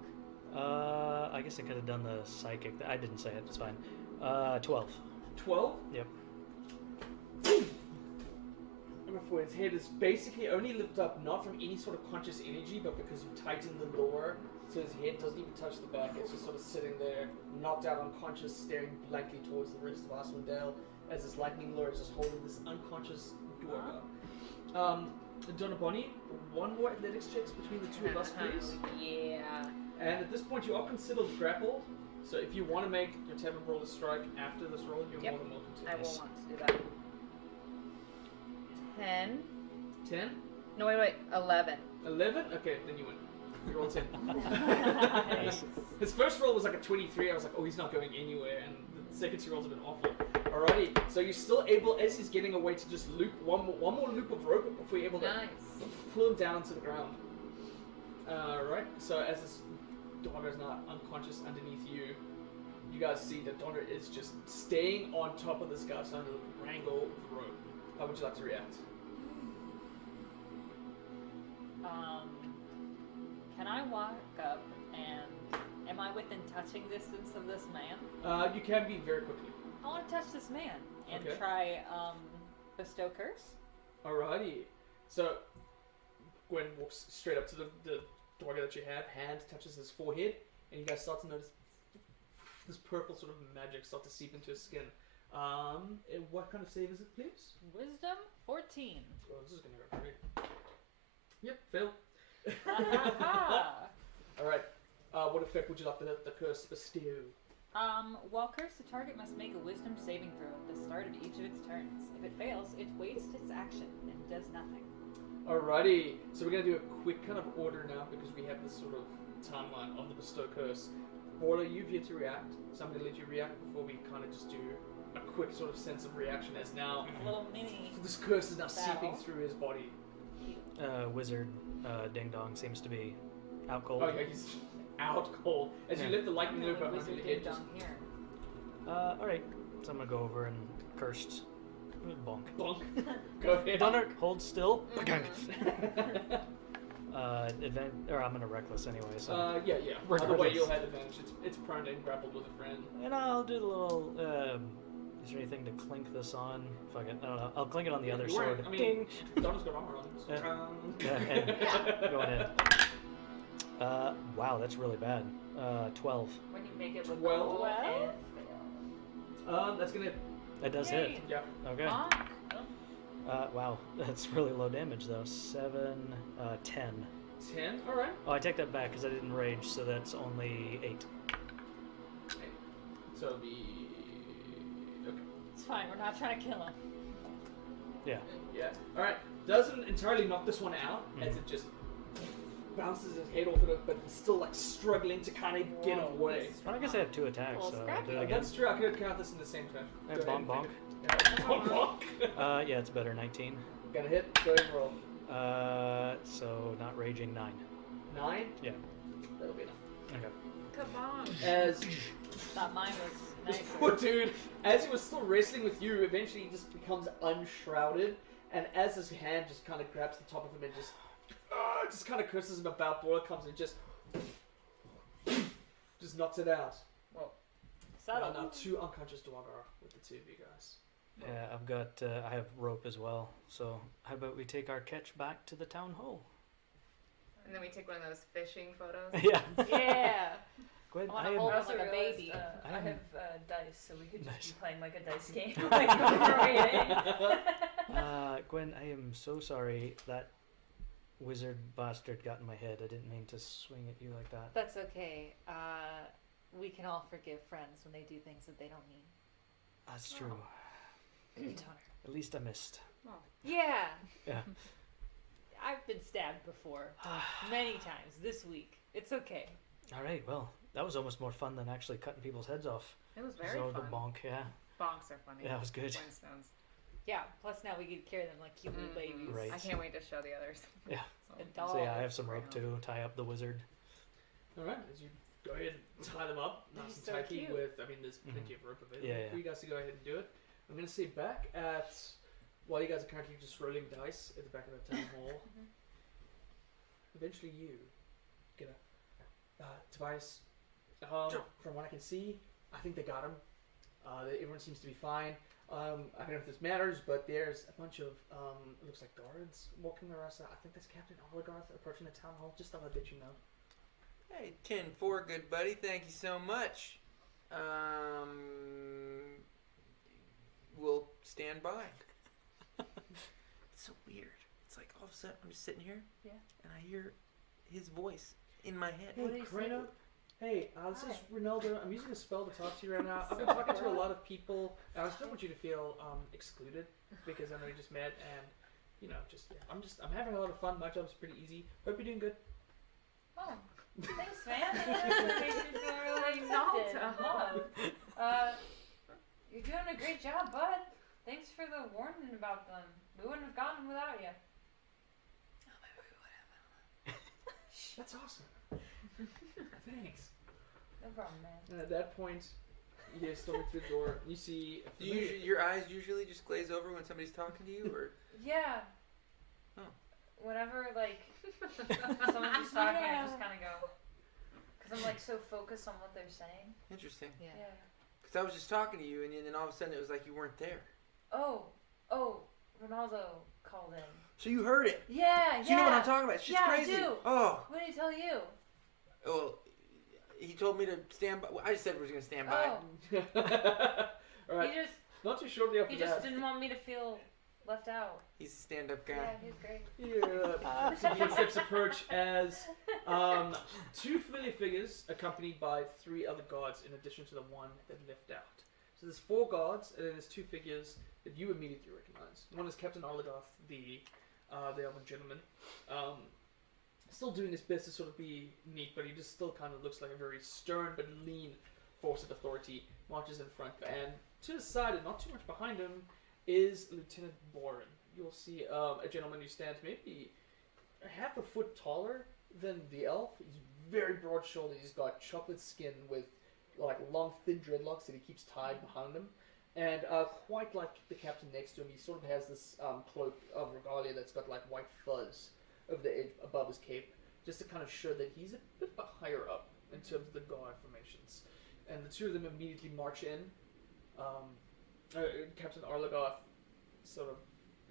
I guess I could have done the psychic. I didn't say it. It's fine. 12. 12? Yep. For his head is basically only lifted up not from any sort of conscious energy, but because you tightened the lure, so his head doesn't even touch the back. It's just sort of sitting there, knocked out unconscious, staring blankly towards the rest of Icewind Dale as this lightning lure is just holding this unconscious dwarf. Donna Bonnie, one more athletics checks between the two of us, please. Yeah. And at this point, you are considered grappled. So if you want to make your tavern roll a strike after this roll, you're more than welcome to. I will want to do that. 10. 10? No, wait. 11. 11? Okay, then you win. You roll 10. Nice. His first roll was like a 23. I was like, oh, he's not going anywhere. And the second two rolls have been awful. Alrighty, so you're still able, as he's getting away, to just loop one more loop of rope before you're able to pull him down to the ground. Right, so as this Donna is not unconscious underneath you, you guys see that Donna is just staying on top of this guy, trying to wrangle the rope. How would you like to react? Can I walk up and am I within touching distance of this man? You can be very quickly. I want to touch this man and Okay. try bestow curse. Alrighty. So Gwen walks straight up to the dogger that you have, hand touches his forehead, and you guys start to notice this purple sort of magic start to seep into his skin. And what kind of save is it, please? Wisdom 14. Oh, this is gonna go great. Yep, fail. Alright. What effect would you like the curse bestow? While cursed, the target must make a wisdom saving throw at the start of each of its turns. If it fails, it wastes its action and does nothing. Alrighty, so we're going to do a quick kind of order now because we have this sort of timeline of the bestow curse. Borla, you've yet to react, so I'm going to let you react before we kind of just do a quick sort of sense of reaction as now A little mini. this curse is now seeping battle. through his body. Wizard Ding Dong seems to be out cold. Oh yeah, he's out cold. As you lift the lightning loop up onto the head, just here. Alright, so I'm gonna go over and cursed. Bonk. bonk. Go ahead. Donner, hold still. Mm-hmm. I'm gonna reckless anyway, so. Yeah. Either way, Regardless. you'll have advantage. It's prone and grappled with a friend. And I'll do the little. Is there anything to clink this on? Fuck it. I don't know. I'll clink it on the other You weren't- sword. I mean, Ding. Donna's got armor on. So Yeah, and go ahead. Wow, that's really bad. 12. When you make it look 12? cool and That's gonna. That does Yay. hit. Yeah. Okay. Wow, that's really low damage though. 7, 10. 10. All right. Oh, I take that back because I didn't rage, so that's only 8. So it'll be. Okay. It's fine, we're not trying to kill him. Yeah. Yeah. All right. Doesn't entirely knock this one out as it just bounces his head off of it, but it's still like struggling to kind of get away. Well, I guess I have 2 attacks, Well, so I'll scrappy. do it again. That's true. I could count this in the same turn. Yeah, Go ahead bonk, and make it. Yeah, bonk bonk. Yeah, it's better. 19. Gonna hit. Go ahead and roll. So not raging 9. 9. Yeah. That'll be enough. Okay. Kabong. As Thought mine was this nicer. poor dude, as he was still wrestling with you, eventually he just becomes unshrouded, and as his hand just kind of grabs the top of him and just kind of curses him about, Boyle comes and just knocks it out. Subtle. Now 2 unconscious Dwagar with the 2 of you guys. Yeah, I've got. I have rope as well. So how about we take our catch back to the town hall? And then we take one of those fishing photos. Yeah. Yeah. Gwen, I wanna I am. hold I him also like a realized, baby. I I'm- have dice, so we could just Nice. be playing like a dice game. Like, overrating. Gwen, I am so sorry that wizard bastard got in my head. I didn't mean to swing at you like that. That's okay. We can all forgive friends when they do things that they don't mean. That's true. Donner. At least I missed. Yeah. Yeah. I've been stabbed before. Many times this week. It's okay. All right. Well, that was almost more fun than actually cutting people's heads off. It was very so fun. the bonk, yeah. Bonks are funny. Yeah, it was good. Flintstones. Yeah, plus now we can carry them like cute little babies. Right. I can't wait to show the others. Yeah. A So, So yeah, I doll. have some rope too. Tie up the wizard. Alright, as you go ahead and tie them up nice and so tightly cute. with, I mean, there's plenty of rope available Yeah, for you guys to go ahead and do it. I'm going to say back at while you guys are currently just rolling dice at the back of the town hall, eventually you get a Tobias. From what I can see, I think they got him. Everyone seems to be fine. I don't know if this matters, but there's a bunch of it looks like guards walking around. So I think that's Captain Oligarth approaching the town hall. Just thought I'd let you know. Hey, 10-4, good buddy. Thank you so much. We'll stand by. It's so weird. It's like all of a sudden I'm just sitting here, and I hear his voice in my head. Hey, Karina. Hey, this is Ronaldo. I'm using a spell to talk to you right now. I've been talking to a lot of people, and I just don't want you to feel excluded because I know you just met, and you know, I'm having a lot of fun. My job's pretty easy. Hope you're doing good. Oh, thanks, man. Makes me feel really accepted and loved. You're doing a great job, bud. Thanks for the warning about them. We wouldn't have gotten them without you. That's awesome. Thanks. No problem, man. And at that point, you're storming through the door. You see. Your eyes usually just glaze over when somebody's talking to you, or Yeah. Oh. Whenever like someone's just talking, I just kind of go, because I'm like so focused on what they're saying. interesting. Yeah. Because I was just talking to you, and then all of a sudden it was like you weren't there. Oh, Ronaldo called in. So you heard it. Yeah. So you know what I'm talking about. It's just crazy. I do. Oh. What did he tell you? Well, he told me to stand by. Well, I just said we were going to stand by. Oh. All right. Not too shortly after He that. just didn't want me to feel left out. He's a stand-up guy. Yeah, he's great. Some footsteps approach as two familiar figures accompanied by three other guards in addition to the one that left out. So there's four guards and then there's two figures that you immediately recognize. One is Captain Oligarth, the elven gentleman. Still doing his best to sort of be neat, but he just still kind of looks like a very stern but lean force of authority. Marches in front, and to the side and not too much behind him is Lieutenant Boren. You'll see a gentleman who stands maybe half a foot taller than the elf. He's very broad-shouldered. He's got chocolate skin with like long, thin dreadlocks that he keeps tied behind him. And quite like the captain next to him, he sort of has this cloak of regalia that's got like white fuzz over the edge above his cape, just to kind of show that he's a bit higher up in terms of the guard formations. And the two of them immediately march in. Captain Arlagoth sort of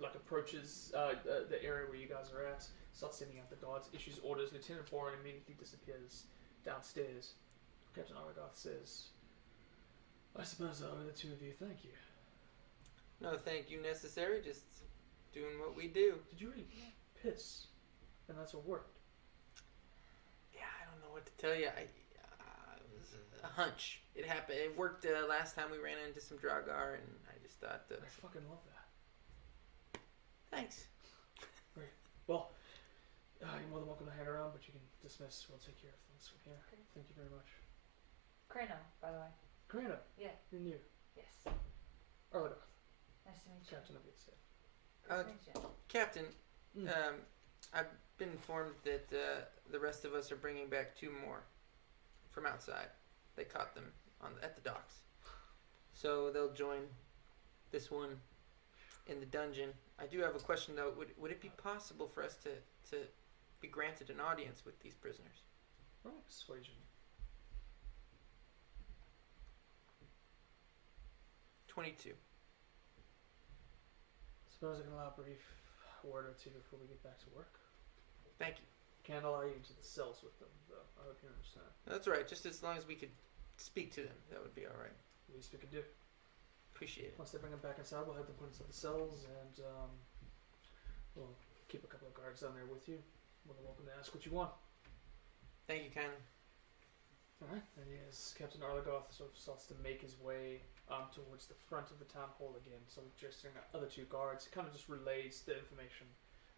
like approaches the area where you guys are at, starts sending out the guards, issues orders. Lieutenant Boren immediately disappears downstairs. Captain Arlagoth says, I suppose I owe the two of you thank you. No, thank you necessary. Just doing what we do. Did you really piss? And that's what worked. Yeah, I don't know what to tell you. It was a hunch. It happened. It worked last time we ran into some Dragar, and I just thought. I fucking love that. Thanks. Great. Well, you're more than welcome to hang around, but you can dismiss. We'll take care of things from here. Thank you very much. Krano, by the way. Karina. Yeah. You're new. Yes. Arlagoth. Nice to meet you. Captain of Easthaven. Thanks, Jen. Captain, I've been informed that the rest of us are bringing back two more from outside. They caught them at the docks. So they'll join this one in the dungeon. I do have a question, though. Would it be possible for us to be granted an audience with these prisoners? Roll persuasion. 22. Suppose I can allow a brief word or two before we get back to work. Thank you. Can't allow you into the cells with them, though. I hope you understand. That's right. Just as long as we could speak to them, that would be all right. Least we can do. Appreciate it. Once they bring them back inside, we'll have them put inside the cells, and we'll keep a couple of guards down there with you. More than welcome to ask what you want. Thank you kindly. Alright, and as Captain Arlagoth sort of starts to make his way towards the front of the town hall again, so gesturing at other two guards, kind of just relays the information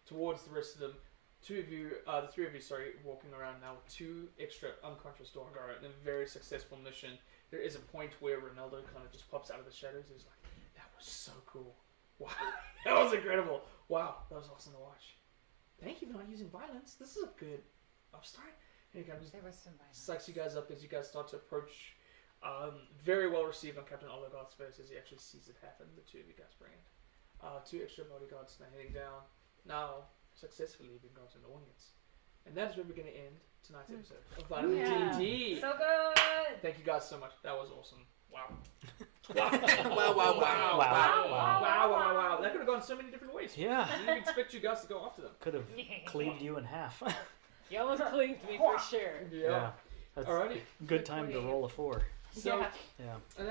towards the rest of them. The three of you, walking around now with two extra unconscious Dorgar in a very successful mission. There is a point where Ronaldo kind of just pops out of the shadows. He's like, that was so cool. Wow, that was incredible. Wow, that was awesome to watch. Thank you for not using violence. This is a good upstart. And he kind of just There was some violence. sucks you guys up as you guys start to approach. Very well received on Captain Oligoth's face as he actually sees it happen. The two of you guys bring it. 2 extra bodyguards now heading down. Now successfully being got an audience. And that's where we're going to end tonight's episode of Vitamin D&D. So good. Thank you guys so much. That was awesome. Wow. Wow. That could have gone so many different ways. Yeah. I didn't expect you guys to go after them. Could have cleaved you in half. You almost cleaved me for sure. Yeah. That's Alrighty. good time to roll a 4. So, Yeah. and